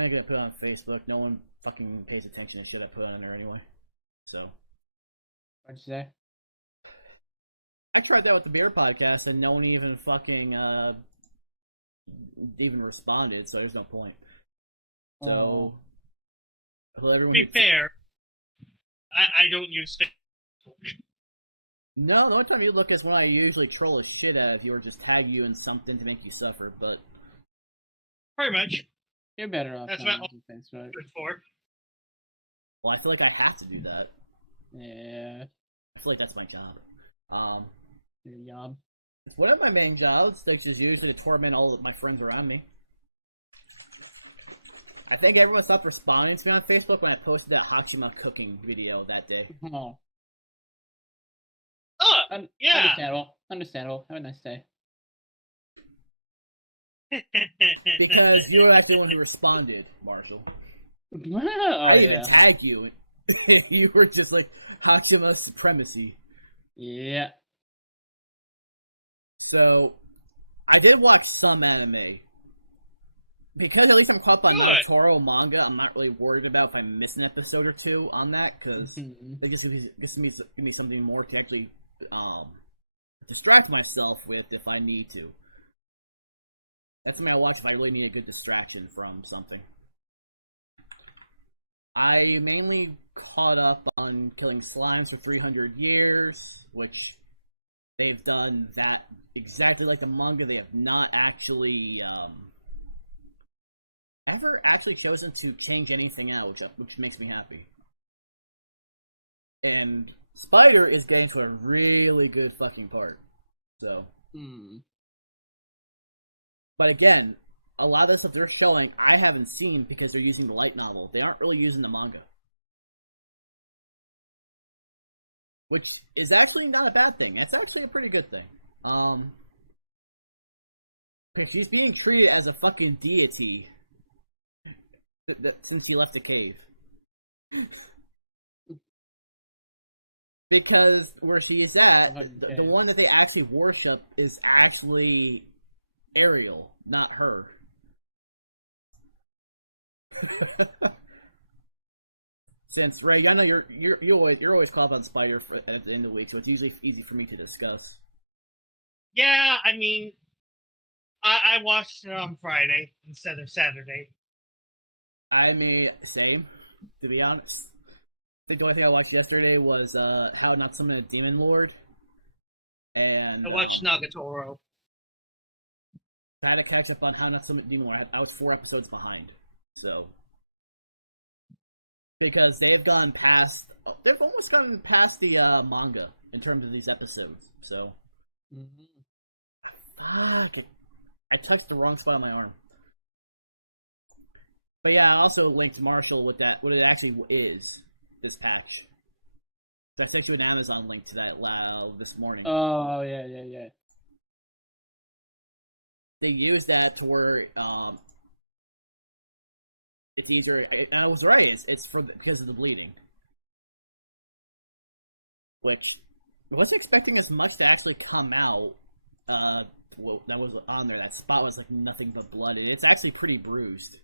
I ain't gonna put it on Facebook. No one fucking pays attention to shit I put on there anyway. So. What'd you say? I tried that with the beer podcast, and no one even fucking even responded. So there's no point. So, to be fair, I don't use Facebook. No, the only time you look is when I usually troll a shit out of you or just tag you in something to make you suffer. But pretty much, you're better off. That's what Facebook for. Well, I feel like I have to do that. Yeah. I feel like that's my job. Your job. It's one of my main jobs, which is usually to torment all of my friends around me. I think everyone stopped responding to me on Facebook when I posted that Hachima cooking video that day. Oh. Yeah. Understandable. Have a nice day. Because you're actually the one who responded, Marshall. Oh, I yeah. didn't tag you. You were just like, Hachima supremacy. Yeah. So, I did watch some anime. Because at least I'm caught by Naruto manga, I'm not really worried about if I miss an episode or two on that, because it just gives me something more to actually distract myself with if I need to. That's something I watch if I really need a good distraction from something. I mainly caught up on killing slimes for 300 years, which they've done that exactly like the manga. They have not actually ever actually chosen to change anything out, which makes me happy. And Spider is getting to a really good fucking part. So. But again, a lot of the stuff they're showing, I haven't seen because they're using the light novel. They aren't really using the manga. Which is actually not a bad thing. That's actually a pretty good thing. Because he's being treated as a fucking deity since he left the cave. Because where she is at, the one that they actually worship is actually Ariel, not her. Since Ray, I know you're always called on Spider at the end of the week, so it's usually easy for me to discuss. Yeah, I mean, I watched it on Friday instead of Saturday. I mean, same, to be honest. I think the only thing I watched yesterday was How Not Summon a Demon Lord. And I watched Nagatoro. I had to catch up on How Not Summon a Demon Lord. I was 4 episodes behind. So. Because they've almost gone past the manga in terms of these episodes. So. Fuck it. I touched the wrong spot on my arm. But yeah, I also linked Marshall with that, what it actually is, this patch. So I think to an Amazon link to that this morning. Oh, yeah. They use that to where, it's easier, and I was right, it's because of the bleeding. Which, I wasn't expecting as much to actually come out, that was on there. That spot was like nothing but blood. It's actually pretty bruised.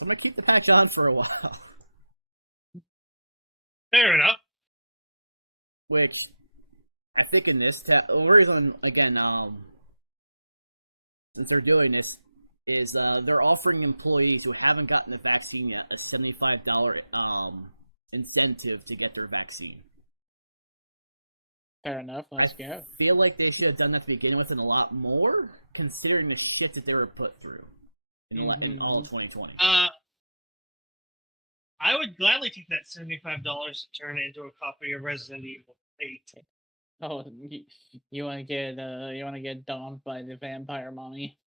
I'm gonna keep the patch on for a while. Fair enough. Which, I think in this the reason, again, since they're doing this, is they're offering employees who haven't gotten the vaccine yet a $75 incentive to get their vaccine. Fair enough, let's go. I feel like they should have done that to begin with and a lot more, considering the shit that they were put through in all of 2020. I would gladly take that $75 to turn it into a copy of Resident Evil 8. Oh, you want to get domed by the vampire mommy?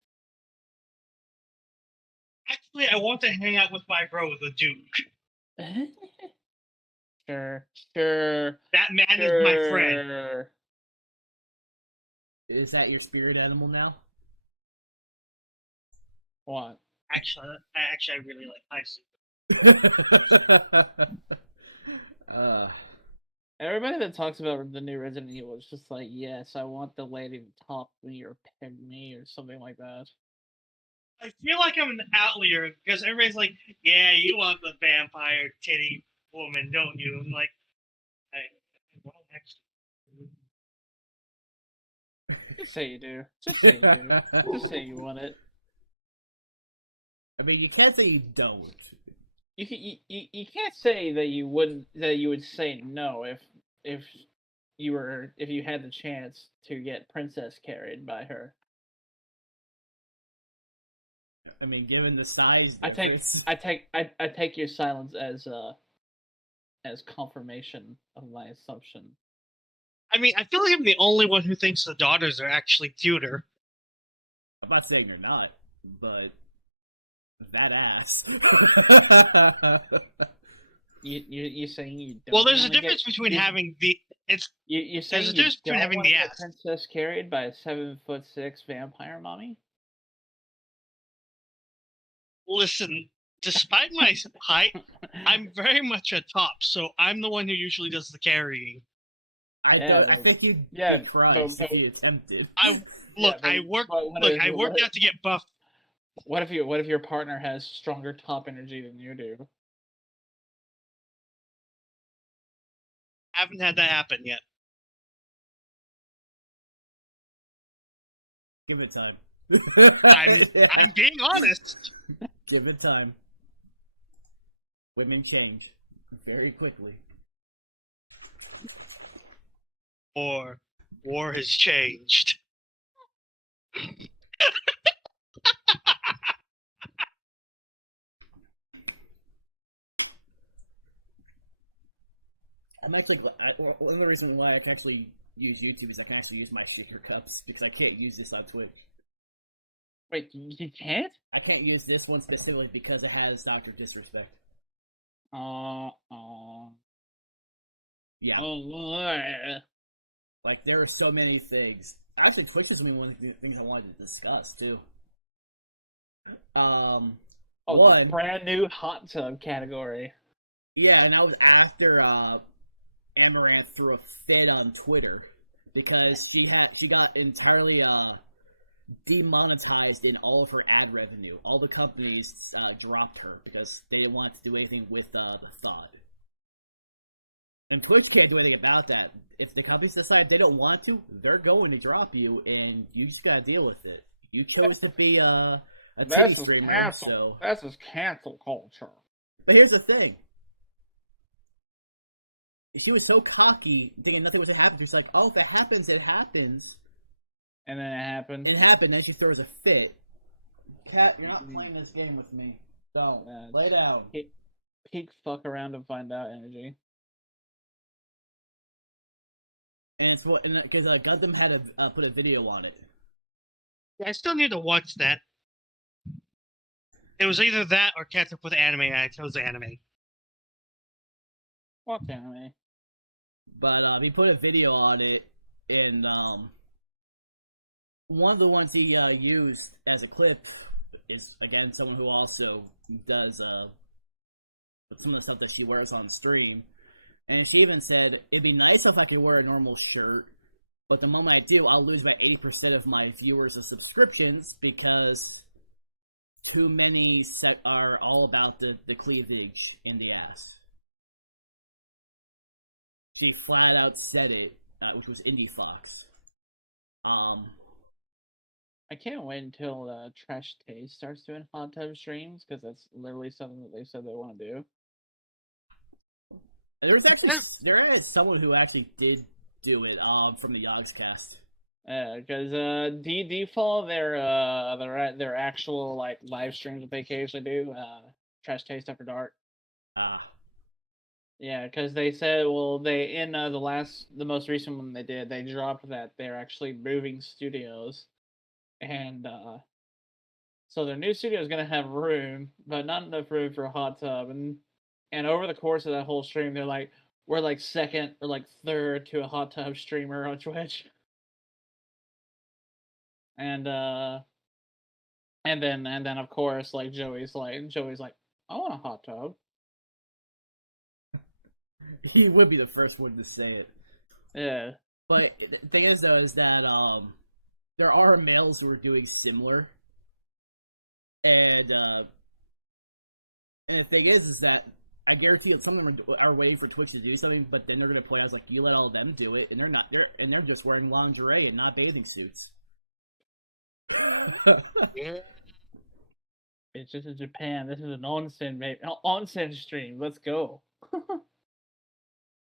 Actually, I want to hang out with my bro, the Duke. Sure. That man is my friend. Is that your spirit animal now? What? Actually, I really like Ice. Everybody that talks about the new Resident Evil is just like, yes, I want the lady to top me or peg me or something like that. I feel like I'm an outlier because everybody's like, "Yeah, you want the vampire titty woman, don't you?" I'm like, I want actually. Just say you do. Just say you do. Just say you want it. I mean, you can't say you don't. You can't say that you wouldn't that you would say no if if you had the chance to get princess carried by her. I mean, given the size I difference. take your silence as confirmation of my assumption. I mean, I feel like I'm the only one who thinks the daughters are actually cuter. I'm not saying you're not, but that ass. You saying you don't? Well, there's a wanna difference between having the it's you there's saying a you difference between don't having want to the get ass. princess carried by a 7'6" vampire mommy? Listen, despite my height, I'm very much a top, so I'm the one who usually does the carrying. I Yeah, I think you'd yeah, be surprised if you attempted. Look, but- I worked but what look, if- I worked what- out to get buff. What if your partner has stronger top energy than you do? Haven't had that happen yet. Give it time. I'm being honest. Give it time. Women change very quickly. Or war has changed. I'm actually one of the reasons why I can actually use YouTube is I can actually use my secret cups because I can't use this on Twitch. Wait, you can't? I can't use this one specifically because it has Dr. Disrespect. Yeah. Like, there are so many things. Actually, Twitch is one of the things I wanted to discuss, too. The brand new hot tub category. Yeah, and that was after, Amaranth threw a fit on Twitter. Because she got entirely, demonetized in all of her ad revenue. All the companies, dropped her because they didn't want to do anything with, the thought. And Twitch can't do anything about that. If the companies decide they don't want to, they're going to drop you, and you just gotta deal with it. You chose to be a TV streamer, so... That's just cancel culture. But here's the thing. She was so cocky, thinking nothing was gonna happen. She's like, oh, if it happens, it happens. And then it happened. It happened, then she throws a fit. Cat, you're not playing this game with me. Don't. Lay down. Peak fuck around and find out energy. And it's what, because Gundam had put a video on it. Yeah, I still need to watch that. It was either that or catch up with anime, and I chose anime. What anime? But he put a video on it, and one of the ones he used as a clip is, again, someone who also does some of the stuff that she wears on stream. And she even said, it'd be nice if I could wear a normal shirt, but the moment I do, I'll lose about 80% of my viewers and subscriptions because too many are all about the cleavage in the ass. She flat out said it, which was Indie Fox. I can't wait until Trash Taste starts doing hot tub streams, because that's literally something that they said they want to do. There is someone who actually did do it from the Yogscast. Because do you follow their actual like live streams that they occasionally do? Trash Taste After Dark. Yeah, because they said, well, they in the most recent one they did, they dropped that they're actually moving studios, and so their new studio is gonna have room, but not enough room for a hot tub, and over the course of that whole stream, they're like, we're like second or like third to a hot tub streamer on Twitch. And then of course, like Joey's like, I want a hot tub. He would be the first one to say it. Yeah. But the thing is, though, is that there are males who are doing similar. And the thing is that I guarantee that some of them are waiting for Twitch to do something, but then they're going to point out like, you let all of them do it, and they're just wearing lingerie and not bathing suits. Yeah. It's just in Japan. This is an onsen stream. Let's go.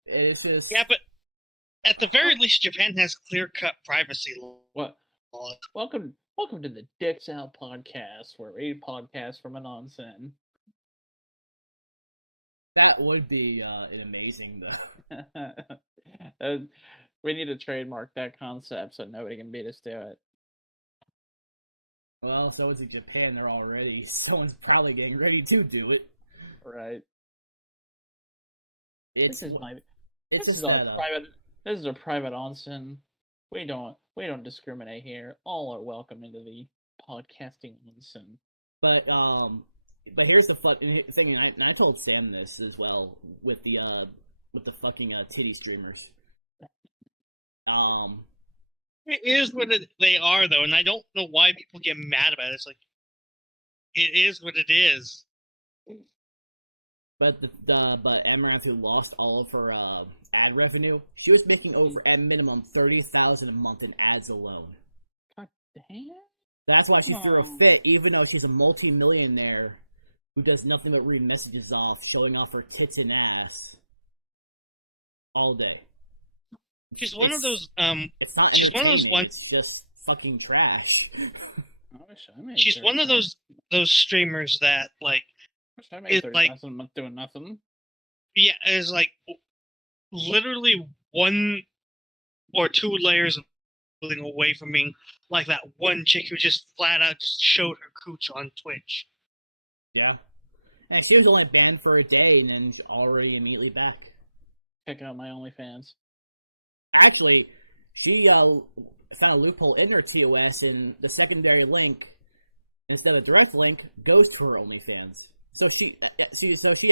It's just... Yeah, but at the very least, Japan has clear-cut privacy laws. Welcome to the Dicks Out podcast, where we podcast from an onsen. That would be amazing, though. We need to trademark that concept so nobody can beat us to it. Well, so is in Japan. They're already. Someone's probably getting ready to do it. Right. This is a private onsen. We don't discriminate here. All are welcome into the podcasting onsen. But here's the thing, and I told Sam this as well with the fucking titty streamers. It is what they are, though, and I don't know why people get mad about it. It's like, it is what it is. But Amaranth, who lost all of her ad revenue, she was making over at minimum $30,000 a month in ads alone. God damn! That's why she threw a fit, even though she's a multi-millionaire who does nothing but read messages off, showing off her tits and ass all day. She's one of those. It's not. She's one of those ones. It's just fucking trash. She's one of those streamers that it's like doing nothing. Yeah, is like literally 1 or 2 layers of clothing away from being like that one chick who just flat out just showed her cooch on Twitch. Yeah, and she was only banned for a day, and then already immediately back. Check out my OnlyFans. Actually, she found a loophole in her TOS, and the secondary link, instead of a direct link, goes to her OnlyFans. So she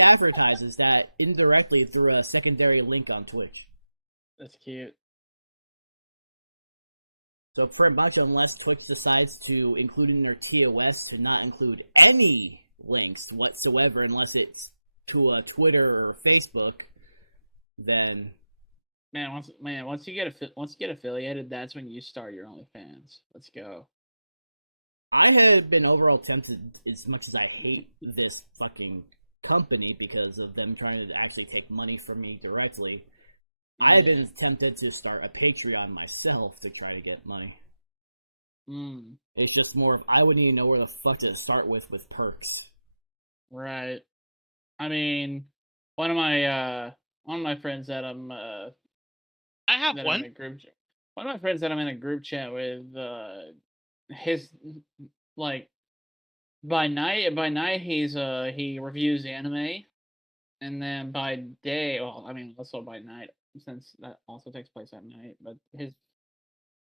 advertises that indirectly through a secondary link on Twitch. That's cute. So pretty much, unless Twitch decides to include in their TOS to not include any links whatsoever, unless it's to a Twitter or Facebook, then. Once you get affiliated, that's when you start your OnlyFans. Let's go. I had been overall tempted, as much as I hate this fucking company because of them trying to actually take money from me directly. Yeah. I had been tempted to start a Patreon myself to try to get money. It's just more of, I wouldn't even know where the fuck to start with perks. Right. I mean, one of my friends that I'm I have one. One of my friends that I'm in a group chat with, his by night he reviews anime, and then by day, also by night, since that also takes place at night. But his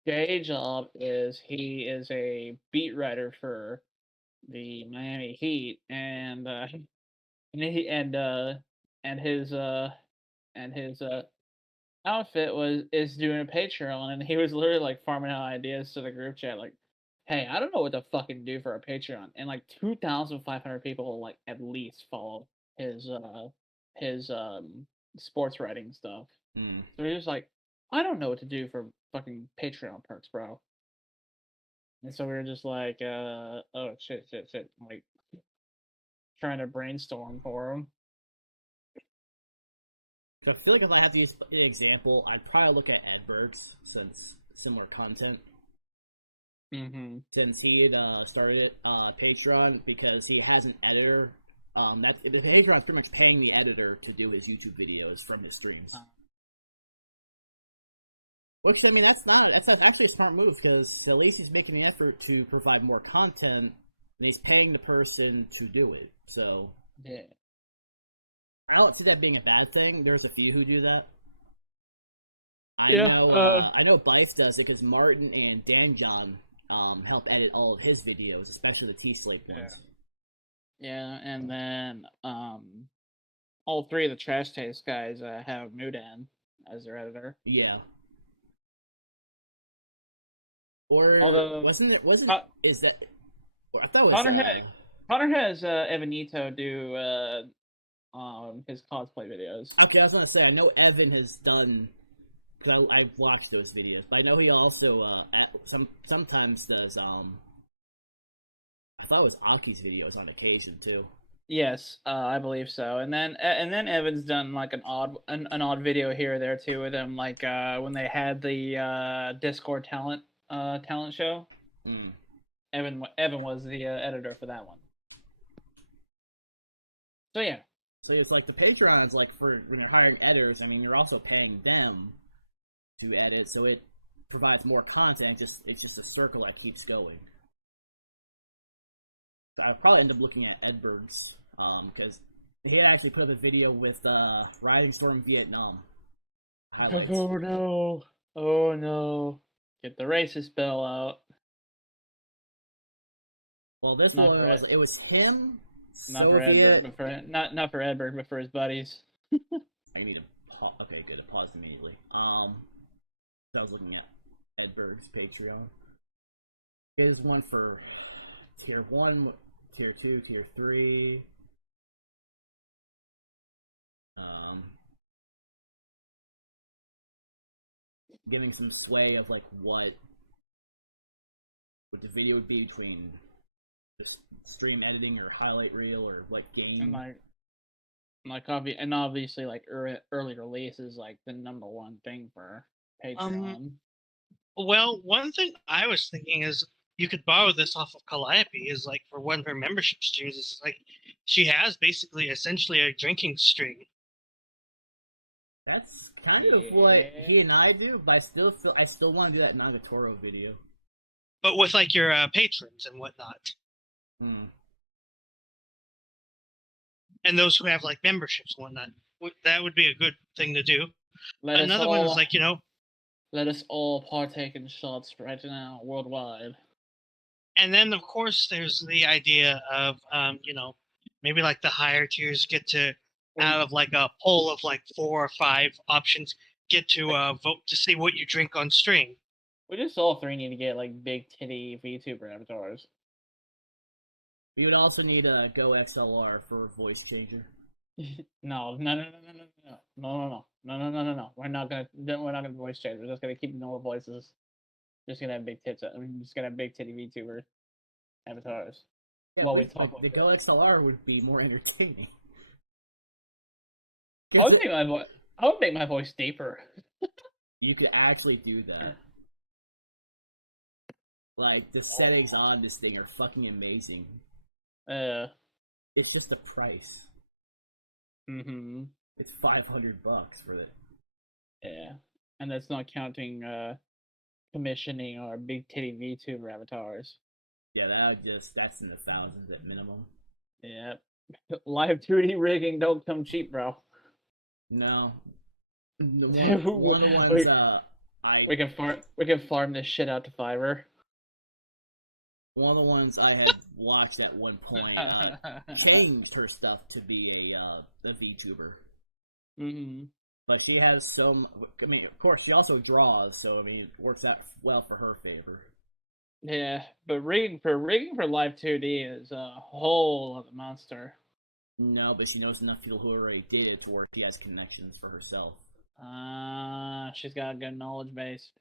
day job is he is a beat writer for the Miami Heat, and his outfit is doing a Patreon, and he was literally farming out ideas to the group chat, hey, I don't know what to fucking do for a Patreon, and 2,500 people at least follow his sports writing stuff. So he's just I don't know what to do for fucking Patreon perks, bro. And so we were just oh shit, trying to brainstorm for him. So I feel like if I had to use an example, I'd probably look at Edberg's, since similar content. Since he had started Patreon, because he has an editor. The Patreon's pretty much paying the editor to do his YouTube videos from his streams. Which, that's actually a smart move, because at least he's making the effort to provide more content, and he's paying the person to do it. So yeah. I don't see that being a bad thing. There's a few who do that. I know Bice does it because Martin and Dan John help edit all of his videos, especially the T-Slate ones. Yeah, and then all 3 of the Trash Taste guys have Mudan as their editor. Yeah. Or although wasn't is that I thought it was, Connor has Evanito do his cosplay videos. Okay, I was gonna say I know Evan has done, because I've watched those videos, but I know he also sometimes does I thought it was Aki's videos on occasion too. Yes, I believe so. And then Evan's done like an odd video here or there too with him, like when they had the Discord talent show. Mm. Evan was the editor for that one. So yeah. So it's like the Patreon is like for when you're hiring editors. I mean, you're also paying them to edit, so it provides more content. It's just a circle that keeps going. So I'll probably end up looking at Edberg's because he had actually put up a video with Rising Storm Vietnam. Highlights. Oh no! Oh no! Get the racist bell out. Well, this one it was him. Not for Edberg, but for not for Edberg, but for his buddies. I need to pause. Okay, good. I paused immediately. I was looking at Edberg's Patreon. Here's one for Tier 1, Tier 2, Tier 3. Giving some sway of like what the video would be between just stream editing or highlight reel or like game. And obviously like early release is like the number one thing for Patreon. Well, one thing I was thinking is you could borrow this off of Calliope is like for one of her membership streams. It's like she has basically essentially a drinking stream. That's kind of what he and I do, but I still want to do that Nagatoro video. But with like your patrons and whatnot. And those who have like memberships and whatnot. That would be a good thing to do. Another one is like, let us all partake in shots right now, worldwide. And then, of course, there's the idea of, maybe like the higher tiers get to, out of like a poll of like 4 or 5 options, get to vote to see what you drink on stream. We just all 3 need to get like big titty VTuber avatars. You would also need a Go XLR for voice changer. No. We're not gonna voice change. We're just gonna keep normal voices. Just gonna have big tits. Just gonna have big titty VTuber avatars. Yeah, while we talk. The Go XLR would be more entertaining. I would make my voice deeper. You could actually do that. Like the settings on this thing are fucking amazing. It's just the price. It's $500 for it. Yeah, and that's not counting commissioning our big titty VTuber avatars. Yeah, that's in the thousands at minimum. Yeah, live 2D rigging don't come cheap, bro. No. We can farm this shit out to Fiverr. One of the ones I had watched at one point changed her stuff to be a VTuber. But she has some. I mean, of course, she also draws, so I mean, it works out well for her favor. Yeah, but rigging for live 2D is a whole other monster. No, but she knows enough people who already did it to where she has connections for herself. She's got a good knowledge base.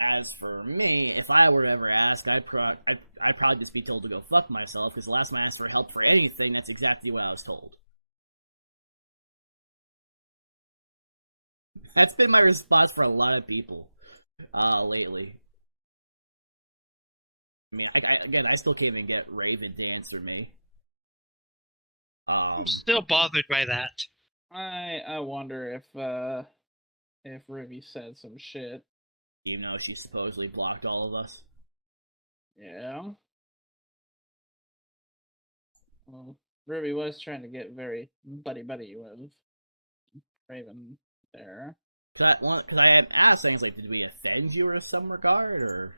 As for me, if I were to ever ask, I'd probably just be told to go fuck myself, because the last time I asked for help for anything, that's exactly what I was told. That's been my response for a lot of people lately. I mean, I still can't even get Raven to answer me. I'm still bothered by that. I wonder if Ruby said some shit. You know, she supposedly blocked all of us. Yeah. Well, Ruby was trying to get very buddy with Raven there. Because I had asked things like, did we offend you in some regard, or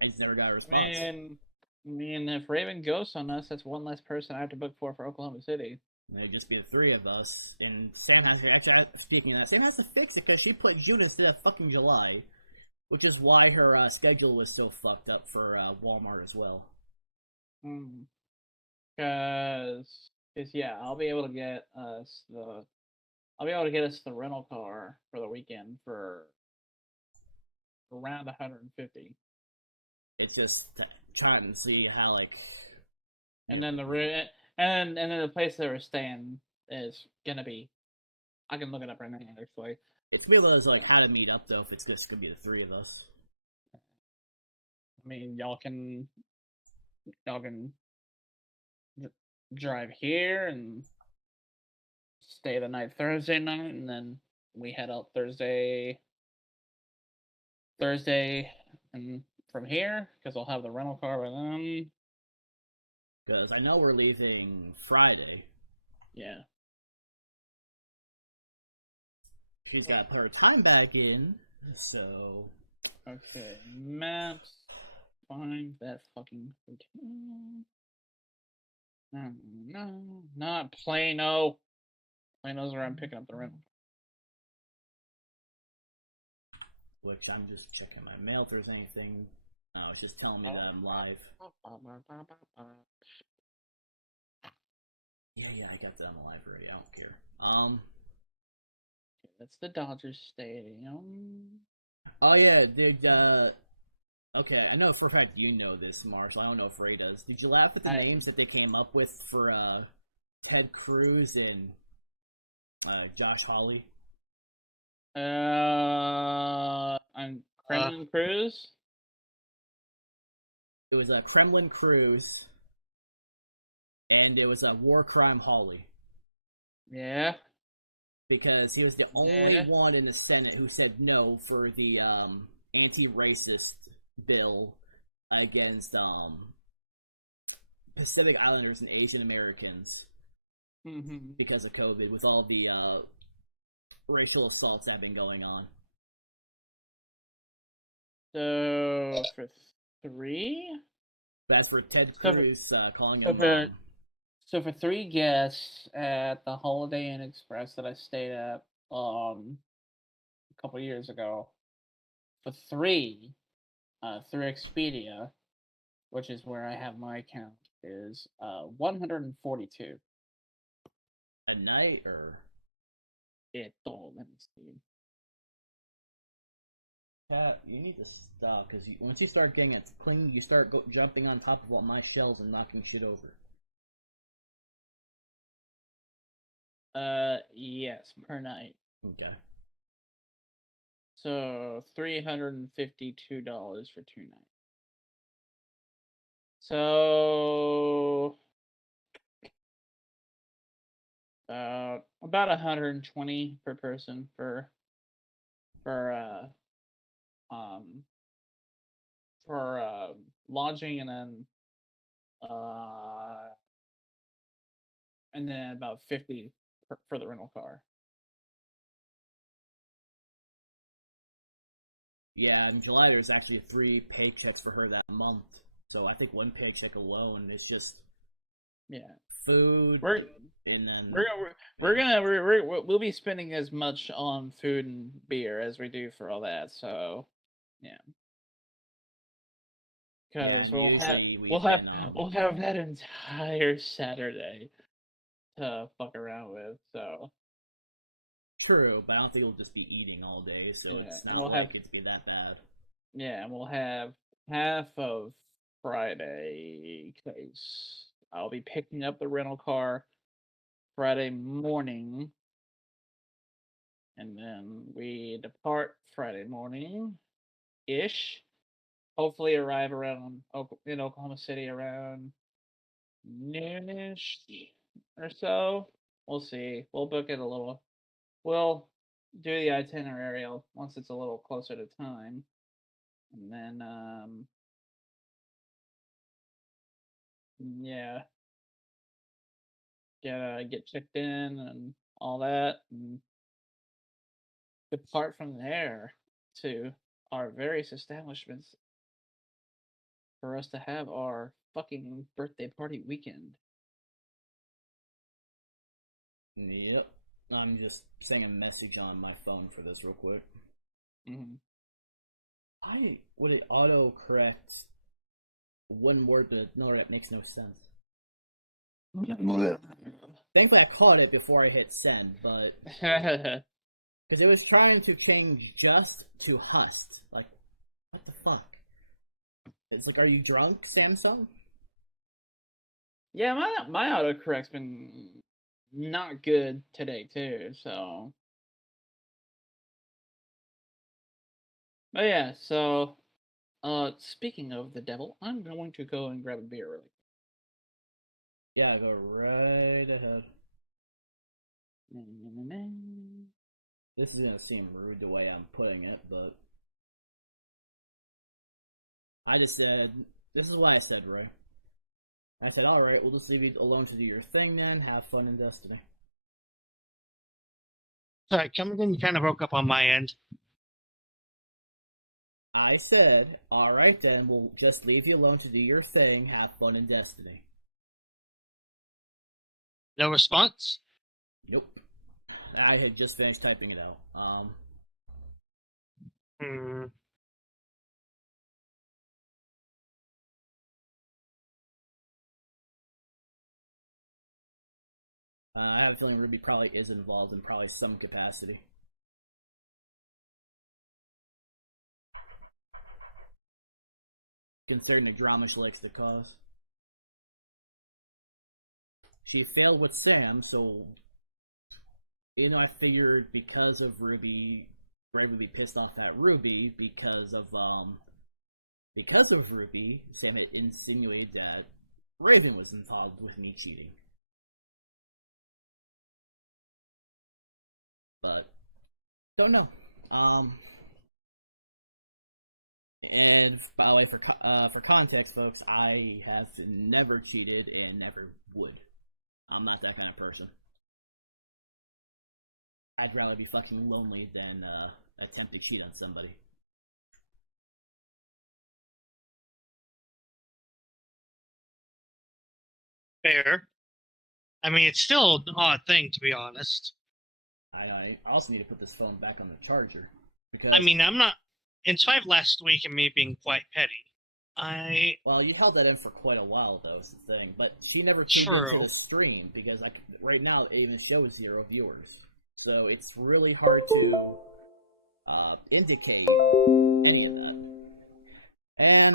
I just never got a response. I mean, if Raven ghosts on us, that's one less person I have to book for Oklahoma City. There'd just be the 3 of us, and Sam has to, actually, speaking of that, Sam has to fix it, because she put June instead of fucking July. Which is why her schedule was so fucked up for Walmart as well. Because yeah, I'll be able to get us the rental car for the weekend for around 150. It's just trying to see how like. And then and then the place they were staying is gonna be. I can look it up right now, actually. It's gonna be like how to meet up though if it's just gonna be the three of us. I mean, y'all can drive here and stay the night Thursday night, and then we head out Thursday, and from here because I'll have the rental car by then. Because I know we're leaving Friday. Yeah. She's got to put her time back in, so. Okay, maps. Find that fucking hotel. No, not Plano. Plano's where I'm picking up the rental. Which I'm just checking my mail if there's anything. No, it's just telling me that I'm live. Yeah, I got that I'm live already. I don't care. Okay, that's the Dodgers Stadium. Oh yeah, dude. Okay, I know for a fact you know this, Marshall. I don't know if Ray does. Did you laugh at the names that they came up with for Ted Cruz and Josh Hawley? I'm Kremlin Cruz. It was a Kremlin Cruz, and it was a War Crime Hawley. Yeah. Because he was the only one in the Senate who said no for the anti-racist bill against Pacific Islanders and Asian Americans because of COVID, with all the racial assaults that have been going on. So for 3? That's for Ted Cruz calling so him. So for 3 guests at the Holiday Inn Express that I stayed at a couple years ago, for 3 through Expedia, which is where I have my account, is $142 a night, or let me see. Pat, you need to stop because once you start getting it clean, you start jumping on top of all my shells and knocking shit over. Yes, per night. Okay. So $352 for 2 nights. So about 120 per person for lodging, and then about 50 for the rental car. Yeah, in July there's actually 3 paychecks for her that month. So I think one paycheck alone is just food. We'll be spending as much on food and beer as we do for all that. So yeah. Because we'll have that entire Saturday to fuck around with. So true, but I don't think we'll just be eating all day, so it's not likely to be that bad. Yeah, and we'll have half of Friday because I'll be picking up the rental car Friday morning, and then we depart Friday morning ish. Hopefully, arrive around in Oklahoma City around noonish or so. We'll see. We'll book it a little. We'll do the itinerary once it's a little closer to time, and then get checked in and all that, and depart from there to our various establishments for us to have our fucking birthday party weekend. Yep. I'm just sending a message on my phone for this real quick. Why would it autocorrect one word to another that makes no sense? Thankfully, I caught it before I hit send, but because it was trying to change just to hust. Like, what the fuck? It's like, are you drunk, Samsung? Yeah, my autocorrect's been not good today too. So, but yeah. So, speaking of the devil, I'm going to go and grab a beer really. Yeah, go right ahead. This is gonna seem rude the way I'm putting it, but I just said, this is what I said, Ray. I said, alright, we'll just leave you alone to do your thing then, have fun in Destiny. Sorry, come again. You kind of broke up on my end. I said, alright then, we'll just leave you alone to do your thing, have fun in Destiny. No response? Nope. I had just finished typing it out. I have a feeling Ruby probably is involved in probably some capacity. Considering the drama she likes to cause. She failed with Sam, so I figured because of Ruby, Greg would be pissed off at Ruby because of Ruby, Sam had insinuated that Raven was involved with me cheating. But don't know. And by the way, for context, folks, I have never cheated and never would. I'm not that kind of person. I'd rather be fucking lonely than attempt to cheat on somebody. Fair. I mean, it's still an odd thing, to be honest. I also need to put this phone back on the charger. Because, I mean, I'm not... In spite of last week and me being quite petty, well, you held that in for quite a while, though, is the thing. But she never tuned into the stream, because right now it even shows 0 viewers. So it's really hard to indicate any of that. And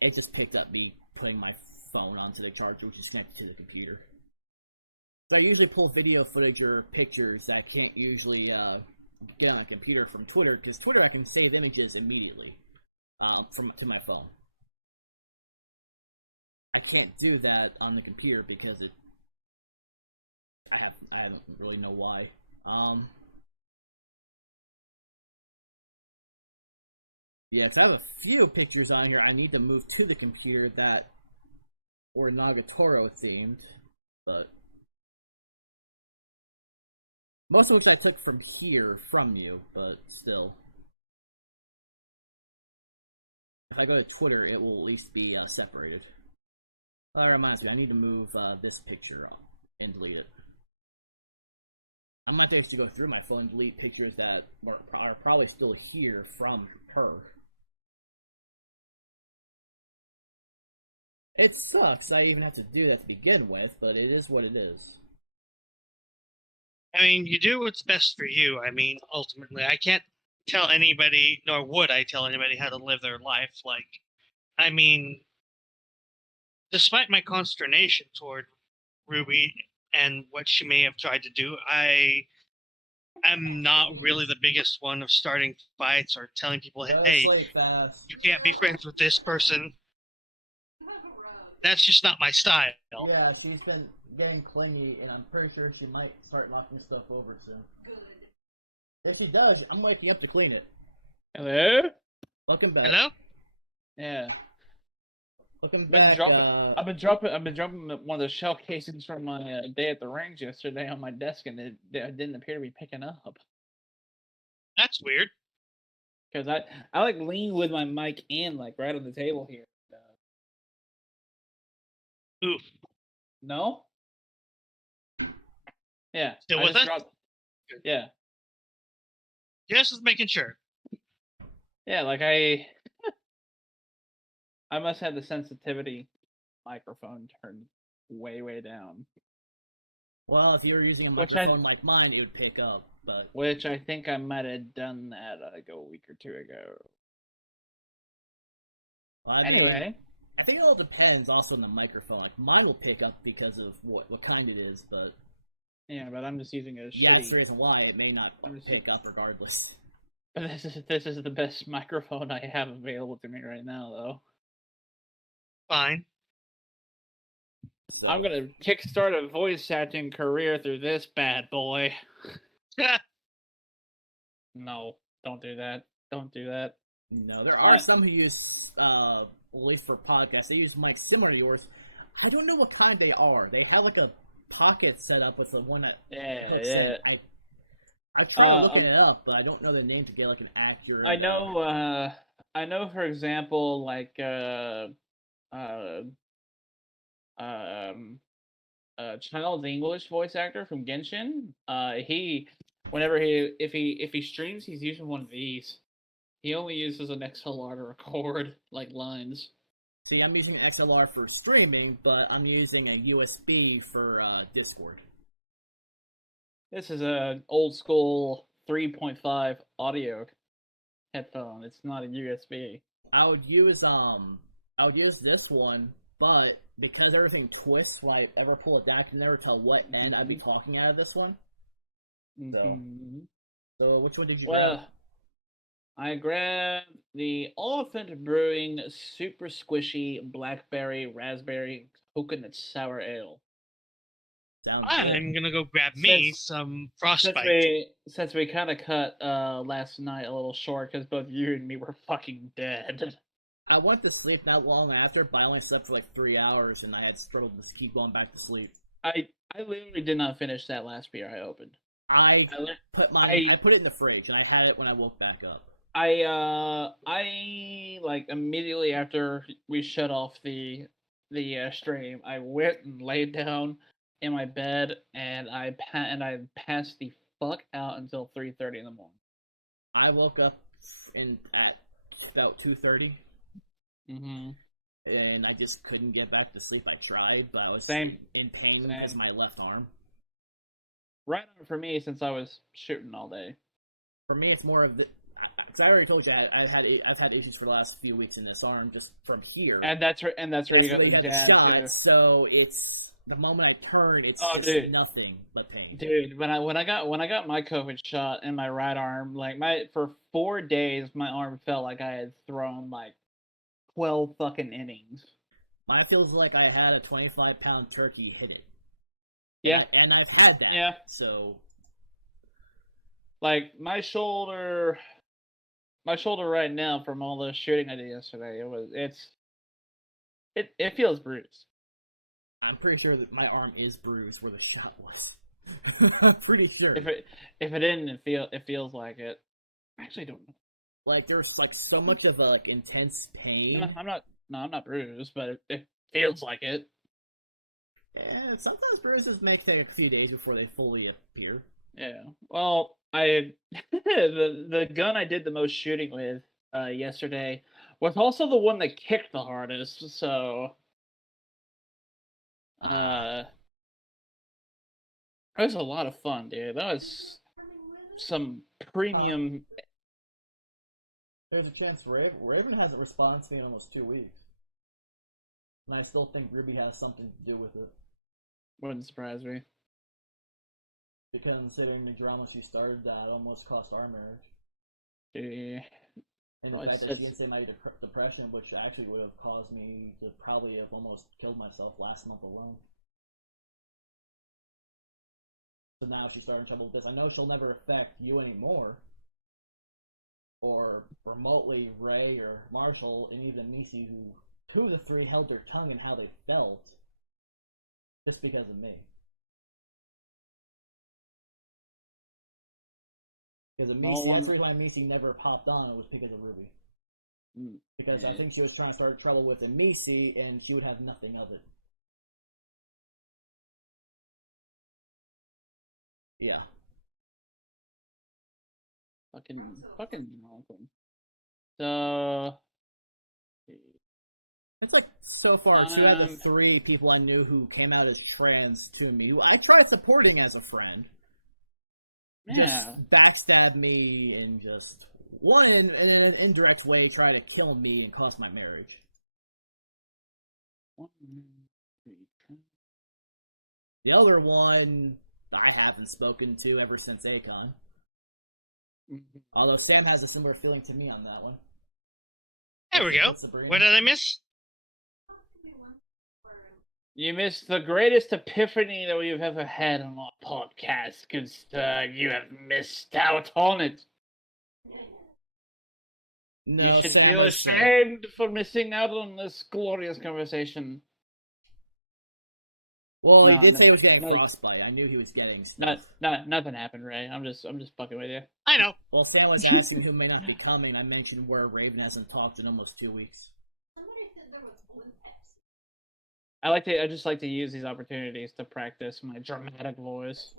it just picked up me putting my phone onto the charger, which is connected to the computer. So I usually pull video footage or pictures I can't usually get on a computer from Twitter, because Twitter I can save images immediately to my phone. I can't do that on the computer because I don't really know why. Yeah, so I have a few pictures on here I need to move to the computer that were Nagatoro themed, but most of which I took from here, from you, but still. If I go to Twitter, it will at least be separated. That reminds me, I need to move this picture up and delete it. I might have to go through my phone and delete pictures that are probably still here from her. It sucks I even have to do that to begin with, but it is what it is. I mean, you do what's best for you. I mean, ultimately, I can't tell anybody, nor would I tell anybody how to live their life. Like, I mean, despite my consternation toward Ruby and what she may have tried to do, I am not really the biggest one of starting fights or telling people, hey, you can't be friends with this person. That's just not my style. Yeah, she's been getting clingy, and I'm pretty sure she might start knocking stuff over soon. If she does, I'm waking up to clean it. Hello? Welcome back. Hello? Yeah. Welcome back. I've been dropping one of the shell casings from my day at the range yesterday on my desk, and it didn't appear to be picking up. That's weird. Because I like lean with my mic in like right on the table here. Oof. No? Yeah. Still with us? Yeah. Just making sure. Yeah, like I I must have the sensitivity microphone turned way down. Well, if you were using a Which microphone like mine, it would pick up. But Which I think I might have done that like a week or two ago. well, I Anyway. mean, I think it all depends also on the microphone. Like mine will pick up because of what kind it is, but Yeah, but I'm just using a yeah, that's shitty. the reason why it may not I'm just- pick up regardless. But this is the best microphone I have available to me right now, though. Fine. So, I'm gonna kickstart a voice acting career through this bad boy. No, don't do that. Don't do that. no, there are some who use, at least for podcasts, they use mics similar to yours. I don't know what kind they are. They have like a pocket set up with the one that hooks in. I tried looking it up, but I don't know the name to get like an accurate. I know. For example, like Child's English voice actor from Genshin. If he streams, he's using one of these. He only uses an XLR to record like lines. See, I'm using an XLR for streaming, but I'm using a USB for Discord. This is an old school 3.5 audio headphone. It's not a USB. I would use this one, but because everything twists when I ever pull it back, I can never tell what end I'd be talking out of this one. So which one did you grab? I grabbed the Elephant Brewing Super Squishy Blackberry Raspberry Coconut Sour Ale. I'm gonna go grab me some Frostbite. Since we kind of cut last night a little short because both you and me were fucking dead. I went to sleep not long after, but I only slept for like 3 hours, and I had struggled to keep going back to sleep. I literally did not finish that last beer I opened. I put it in the fridge, and I had it when I woke back up. I like immediately after we shut off the stream, I went and laid down in my bed and I passed the fuck out until 3:30 in the morning. I woke up at about 2:30. And I just couldn't get back to sleep. I tried, but I was in pain because of my left arm. Right on for me since I was shooting all day. For me, it's more of the. Because I already told you I've had issues for the last few weeks in this arm just from here. And that's where you got the jab too. So it's the moment I turn, it's nothing but pain. Dude, when I got my COVID shot in my right arm, like for 4 days, my arm felt like I had thrown like 12 fucking innings. Mine feels like I had a 25-pound turkey hit it. Yeah, and I've had that. Yeah. So, like my shoulder right now from all the shooting I did yesterday, it feels bruised. I'm pretty sure that my arm is bruised where the shot was. I'm pretty sure. If it didn't, it feels like it. I actually don't know. Like there's like so much of like intense pain. No, I'm not bruised, but it feels like it. Yeah, sometimes bruises may take a few days before they fully appear. Yeah. Well, the gun I did the most shooting with yesterday was also the one that kicked the hardest. So, it was a lot of fun, dude. That was some premium. There's a chance Raven hasn't responded to me in almost 2 weeks, and I still think Ruby has something to do with it. Wouldn't surprise me. Considering the drama she started that almost cost our marriage. Yeah. And the fact that she didn't say my depression, which actually would have caused me to probably have almost killed myself last month alone. So now she's starting trouble with this. I know she'll never affect you anymore, or remotely Ray or Marshall, and even Nisi, who two of the three held their tongue in how they felt, just because of me. Because of Nisi, that's the reason why Nisi never popped on, it was because of Ruby. Because I think she was trying to start trouble with Nisi, and she would have nothing of it. Yeah. Fucking awesome. So It's like, so far, 2 out of the 3 people I knew who came out as trans to me, who I tried supporting as a friend, Yeah. just backstab me and just, one, in an indirect way, try to kill me and cost my marriage. 1, 2, 3. The other one, I haven't spoken to ever since Akon. Mm-hmm. Although Sam has a similar feeling to me on that one. There we go. What did I miss? You missed the greatest epiphany that we've ever had on our podcast, because you have missed out on it. No, You should Sam feel is, ashamed for missing out on this glorious conversation. Well, No, he did no, say he was getting no. frostbite. I knew he was getting... Nothing happened, Ray. I'm just fucking with you. I know. Well, Sam was asking who may not be coming. I mentioned where Raven hasn't talked in almost 2 weeks. I just like to use these opportunities to practice my dramatic voice.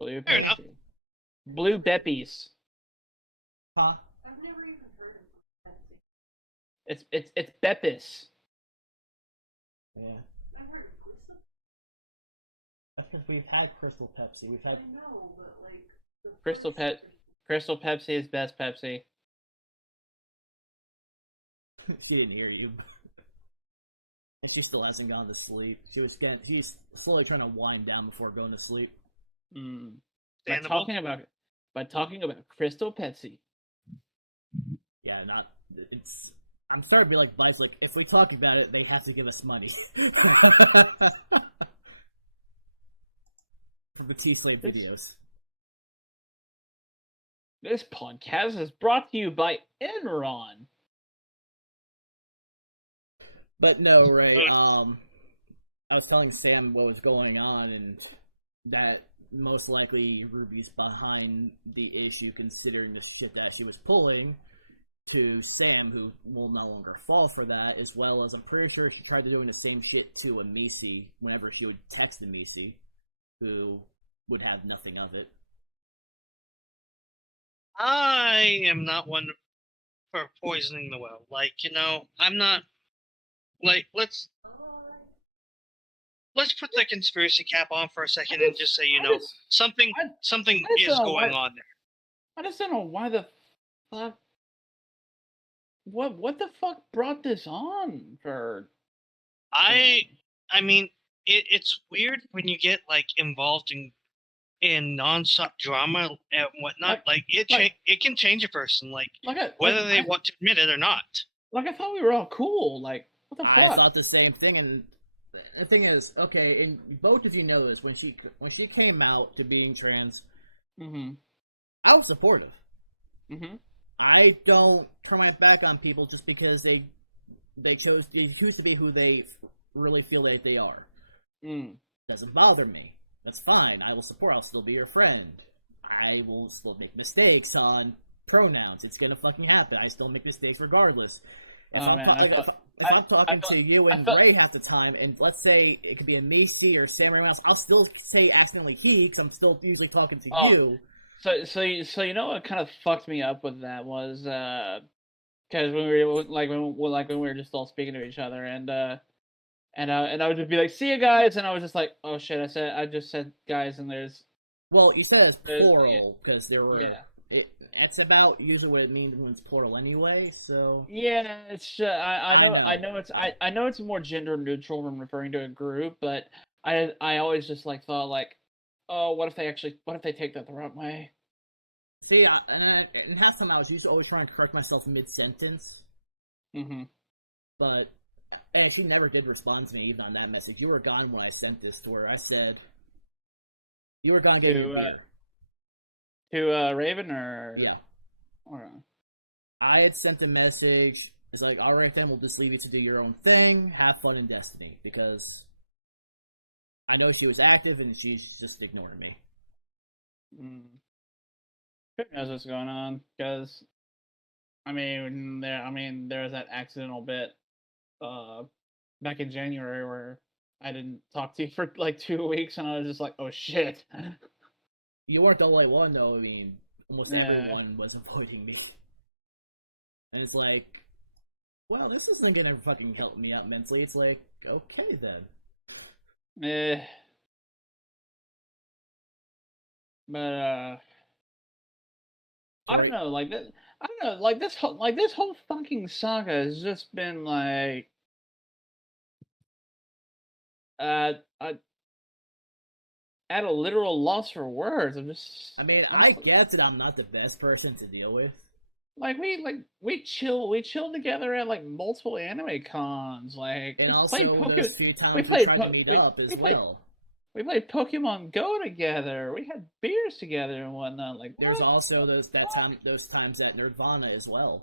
Blue Fair enough. Pepsi. Blue Beppies. Huh? It's Beppis. Yeah. That's because we've had Crystal Pepsi. We've had... Crystal Pepsi is best Pepsi. She didn't hear you. And she still hasn't gone to sleep. She's slowly trying to wind down before going to sleep. By talking about Crystal Pepsi. Yeah, it's... I'm sorry to be like Bites, like, if we talk about it, they have to give us money. For the T-Slave videos. This podcast is brought to you by Enron. But no, Ray, I was telling Sam what was going on, and that most likely Ruby's behind the issue, considering the shit that she was pulling to Sam, who will no longer fall for that, as well as I'm pretty sure she tried doing the same shit to Amisi whenever she would text Amisi, who would have nothing of it. I am not one for poisoning the well. Like, I'm not... Like, let's put the conspiracy cap on for a second and just say, something is going on there. I just don't know why the fuck... What the fuck brought this on for... I mean, it's weird when you get, like, involved in nonstop drama and whatnot. It can change a person, whether they want to admit it or not. Like, I thought we were all cool, like... What the fuck? I thought the same thing, and the thing is, okay, and both of you know this, when she came out to being trans, I was supportive. I don't turn my back on people just because they choose to be who they really feel that they are. Doesn't bother me. That's fine. I will support. I'll still be your friend. I will still make mistakes on pronouns. It's gonna fucking happen. I still make mistakes regardless. If I'm talking to you and Ray half the time, and let's say it could be a Macy or Sam or anyone else, I'll still say accidentally he, because I'm still usually talking to you. So you know what kind of fucked me up with that was because when we were just all speaking to each other, and I would just be like, "See you guys," and I was just like, "Oh shit!" I just said guys, and there's... Well, you said it's plural because there were... Yeah. It's about usually what it means when it's plural anyway. So yeah, it's I know it's more gender neutral when referring to a group, but I always just thought oh, what if they take that the wrong way? See, and half the time I was usually always trying to correct myself mid-sentence. But and she never did respond to me even on that message. You were gone when I sent this to her. I said you were gone to Raven or... Yeah. Or... I had sent a message. It's like, alright then, we'll just leave you to do your own thing. Have fun in Destiny. Because I know she was active and she's just ignoring me. Who knows what's going on? Because, there was that accidental bit back in January where I didn't talk to you for 2 weeks and I was just like, oh shit. You weren't the only one, though. Almost everyone was avoiding me. And it's like, well, this isn't gonna fucking help me out mentally. It's like, okay then. Eh. But I don't Right. know, like that. I don't know, like this whole fucking saga has just been like, uh, uh at a literal loss for words. I mean, I'm I just, get that I'm not the best person to deal with. we chill together at like multiple anime cons. Like And we played also Pokemon, those few we times we played tried to po- meet up as we played well. we played Pokemon Go together. We had beers together and whatnot. Like There's what also the fuck? those times at Nirvana as well.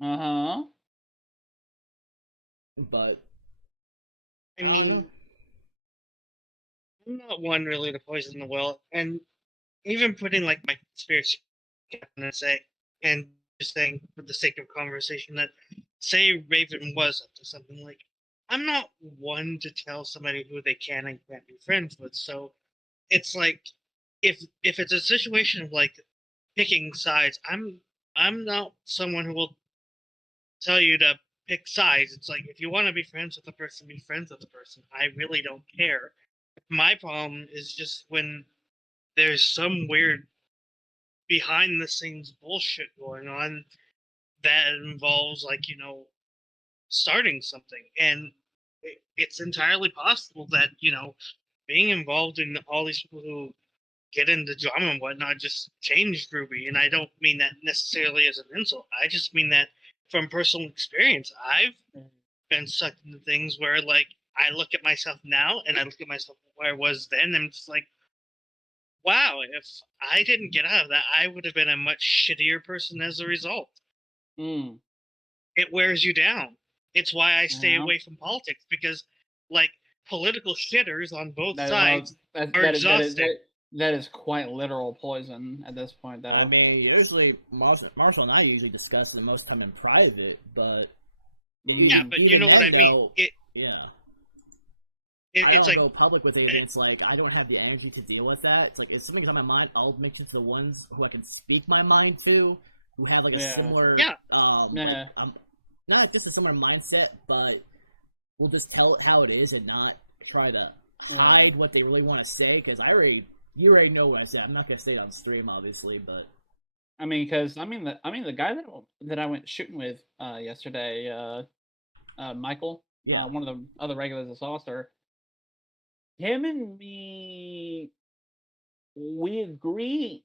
Uh huh. But I I don't know. mean, I'm not one really to poison the well, and even putting like my conspiracy cap in and say, and just saying for the sake of conversation that say Raven was up to something, like I'm not one to tell somebody who they can and can't be friends with. So it's like if it's a situation of like picking sides, I'm not someone who will tell you to pick sides. It's like if you want to be friends with the person, be friends with the person. I really don't care. My problem is just when there's some weird behind the scenes bullshit going on that involves like starting something, and it's entirely possible that being involved in all these people who get into drama and whatnot just changed Ruby. And I don't mean that necessarily as an insult. I just mean that from personal experience. I've been sucked into things where like I look at myself now and I look at myself where I was then, and I'm just like, wow, if I didn't get out of that, I would have been a much shittier person as a result. Mm. It wears you down. It's why I stay Yeah. away from politics, because like political shitters on both That well, sides are exhausting. that is quite literal poison at this point, I though. mean, usually Marshall and I usually discuss the most time in private, but Yeah, but you even know what then, I mean. though, yeah. I It's don't like go public with it, and it's like I don't have the energy to deal with that. It's like if something's on my mind, I'll mention to the ones who I can speak my mind to, who have like a similar, Yeah. not just a similar mindset, but we'll just tell it how it is and not try to hide what they really want to say. Because you already know what I said. I'm not gonna say it on stream, obviously, but I mean, because the guy that I went shooting with yesterday, Michael, yeah, one of the other regulars of Saucer, him and me, we agree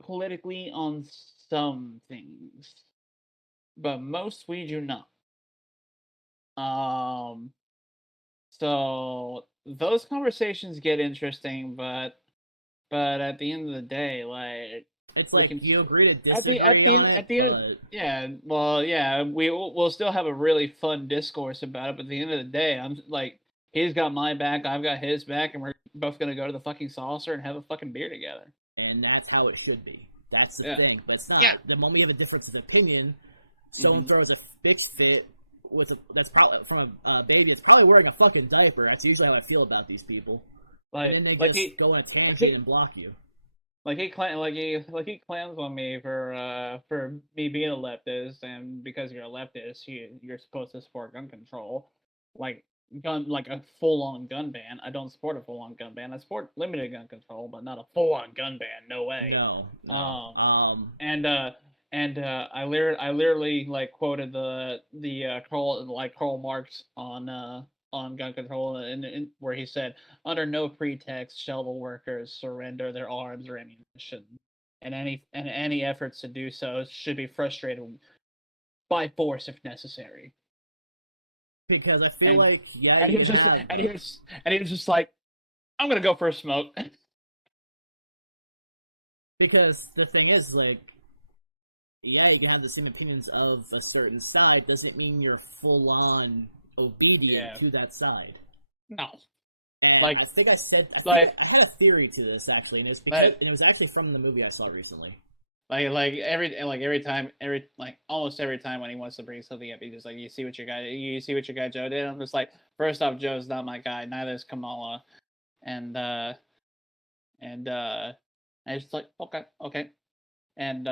politically on some things, but most we do not. Um, so those conversations get interesting, but at the end of the day, like it's we like can you agree to at the disagree on it, end, but yeah, well, yeah, we'll still have a really fun discourse about it. But at the end of the day, I'm like, he's got my back, I've got his back, and we're both gonna go to the fucking saucer and have a fucking beer together. and that's how it should be. That's the Yeah. thing, but it's not. Yeah. The moment you have a difference of opinion, someone throws a fixed fit that's probably from a baby that's probably wearing a fucking diaper. That's usually how I feel about these people. Like, And then they like just he, go on a tangent he, and block you. he clams on me for me being a leftist, and because you're a leftist, you're supposed to support gun control, like like a full on gun ban. I don't support a full on gun ban. I support limited gun control, but not a full on gun ban. No way. No. And I literally like quoted the Karl Marx on gun control, and where he said, under no pretext shall the workers surrender their arms or ammunition, and any efforts to do so should be frustrated by force if necessary. Because I feel And like and he was just and he was just like, I'm gonna go for a smoke. because the thing is, like, yeah, you can have the same opinions of a certain side. Doesn't mean you're full on obedient to that side. No. And Like, I think I said, like, I had a theory to this actually, and it was actually from the movie I saw recently. Almost every time when he wants to bring something up, he's just like, you see what your guy Joe did. I'm just like, first off, Joe's not my guy. Neither is Kamala, and I just like, okay, and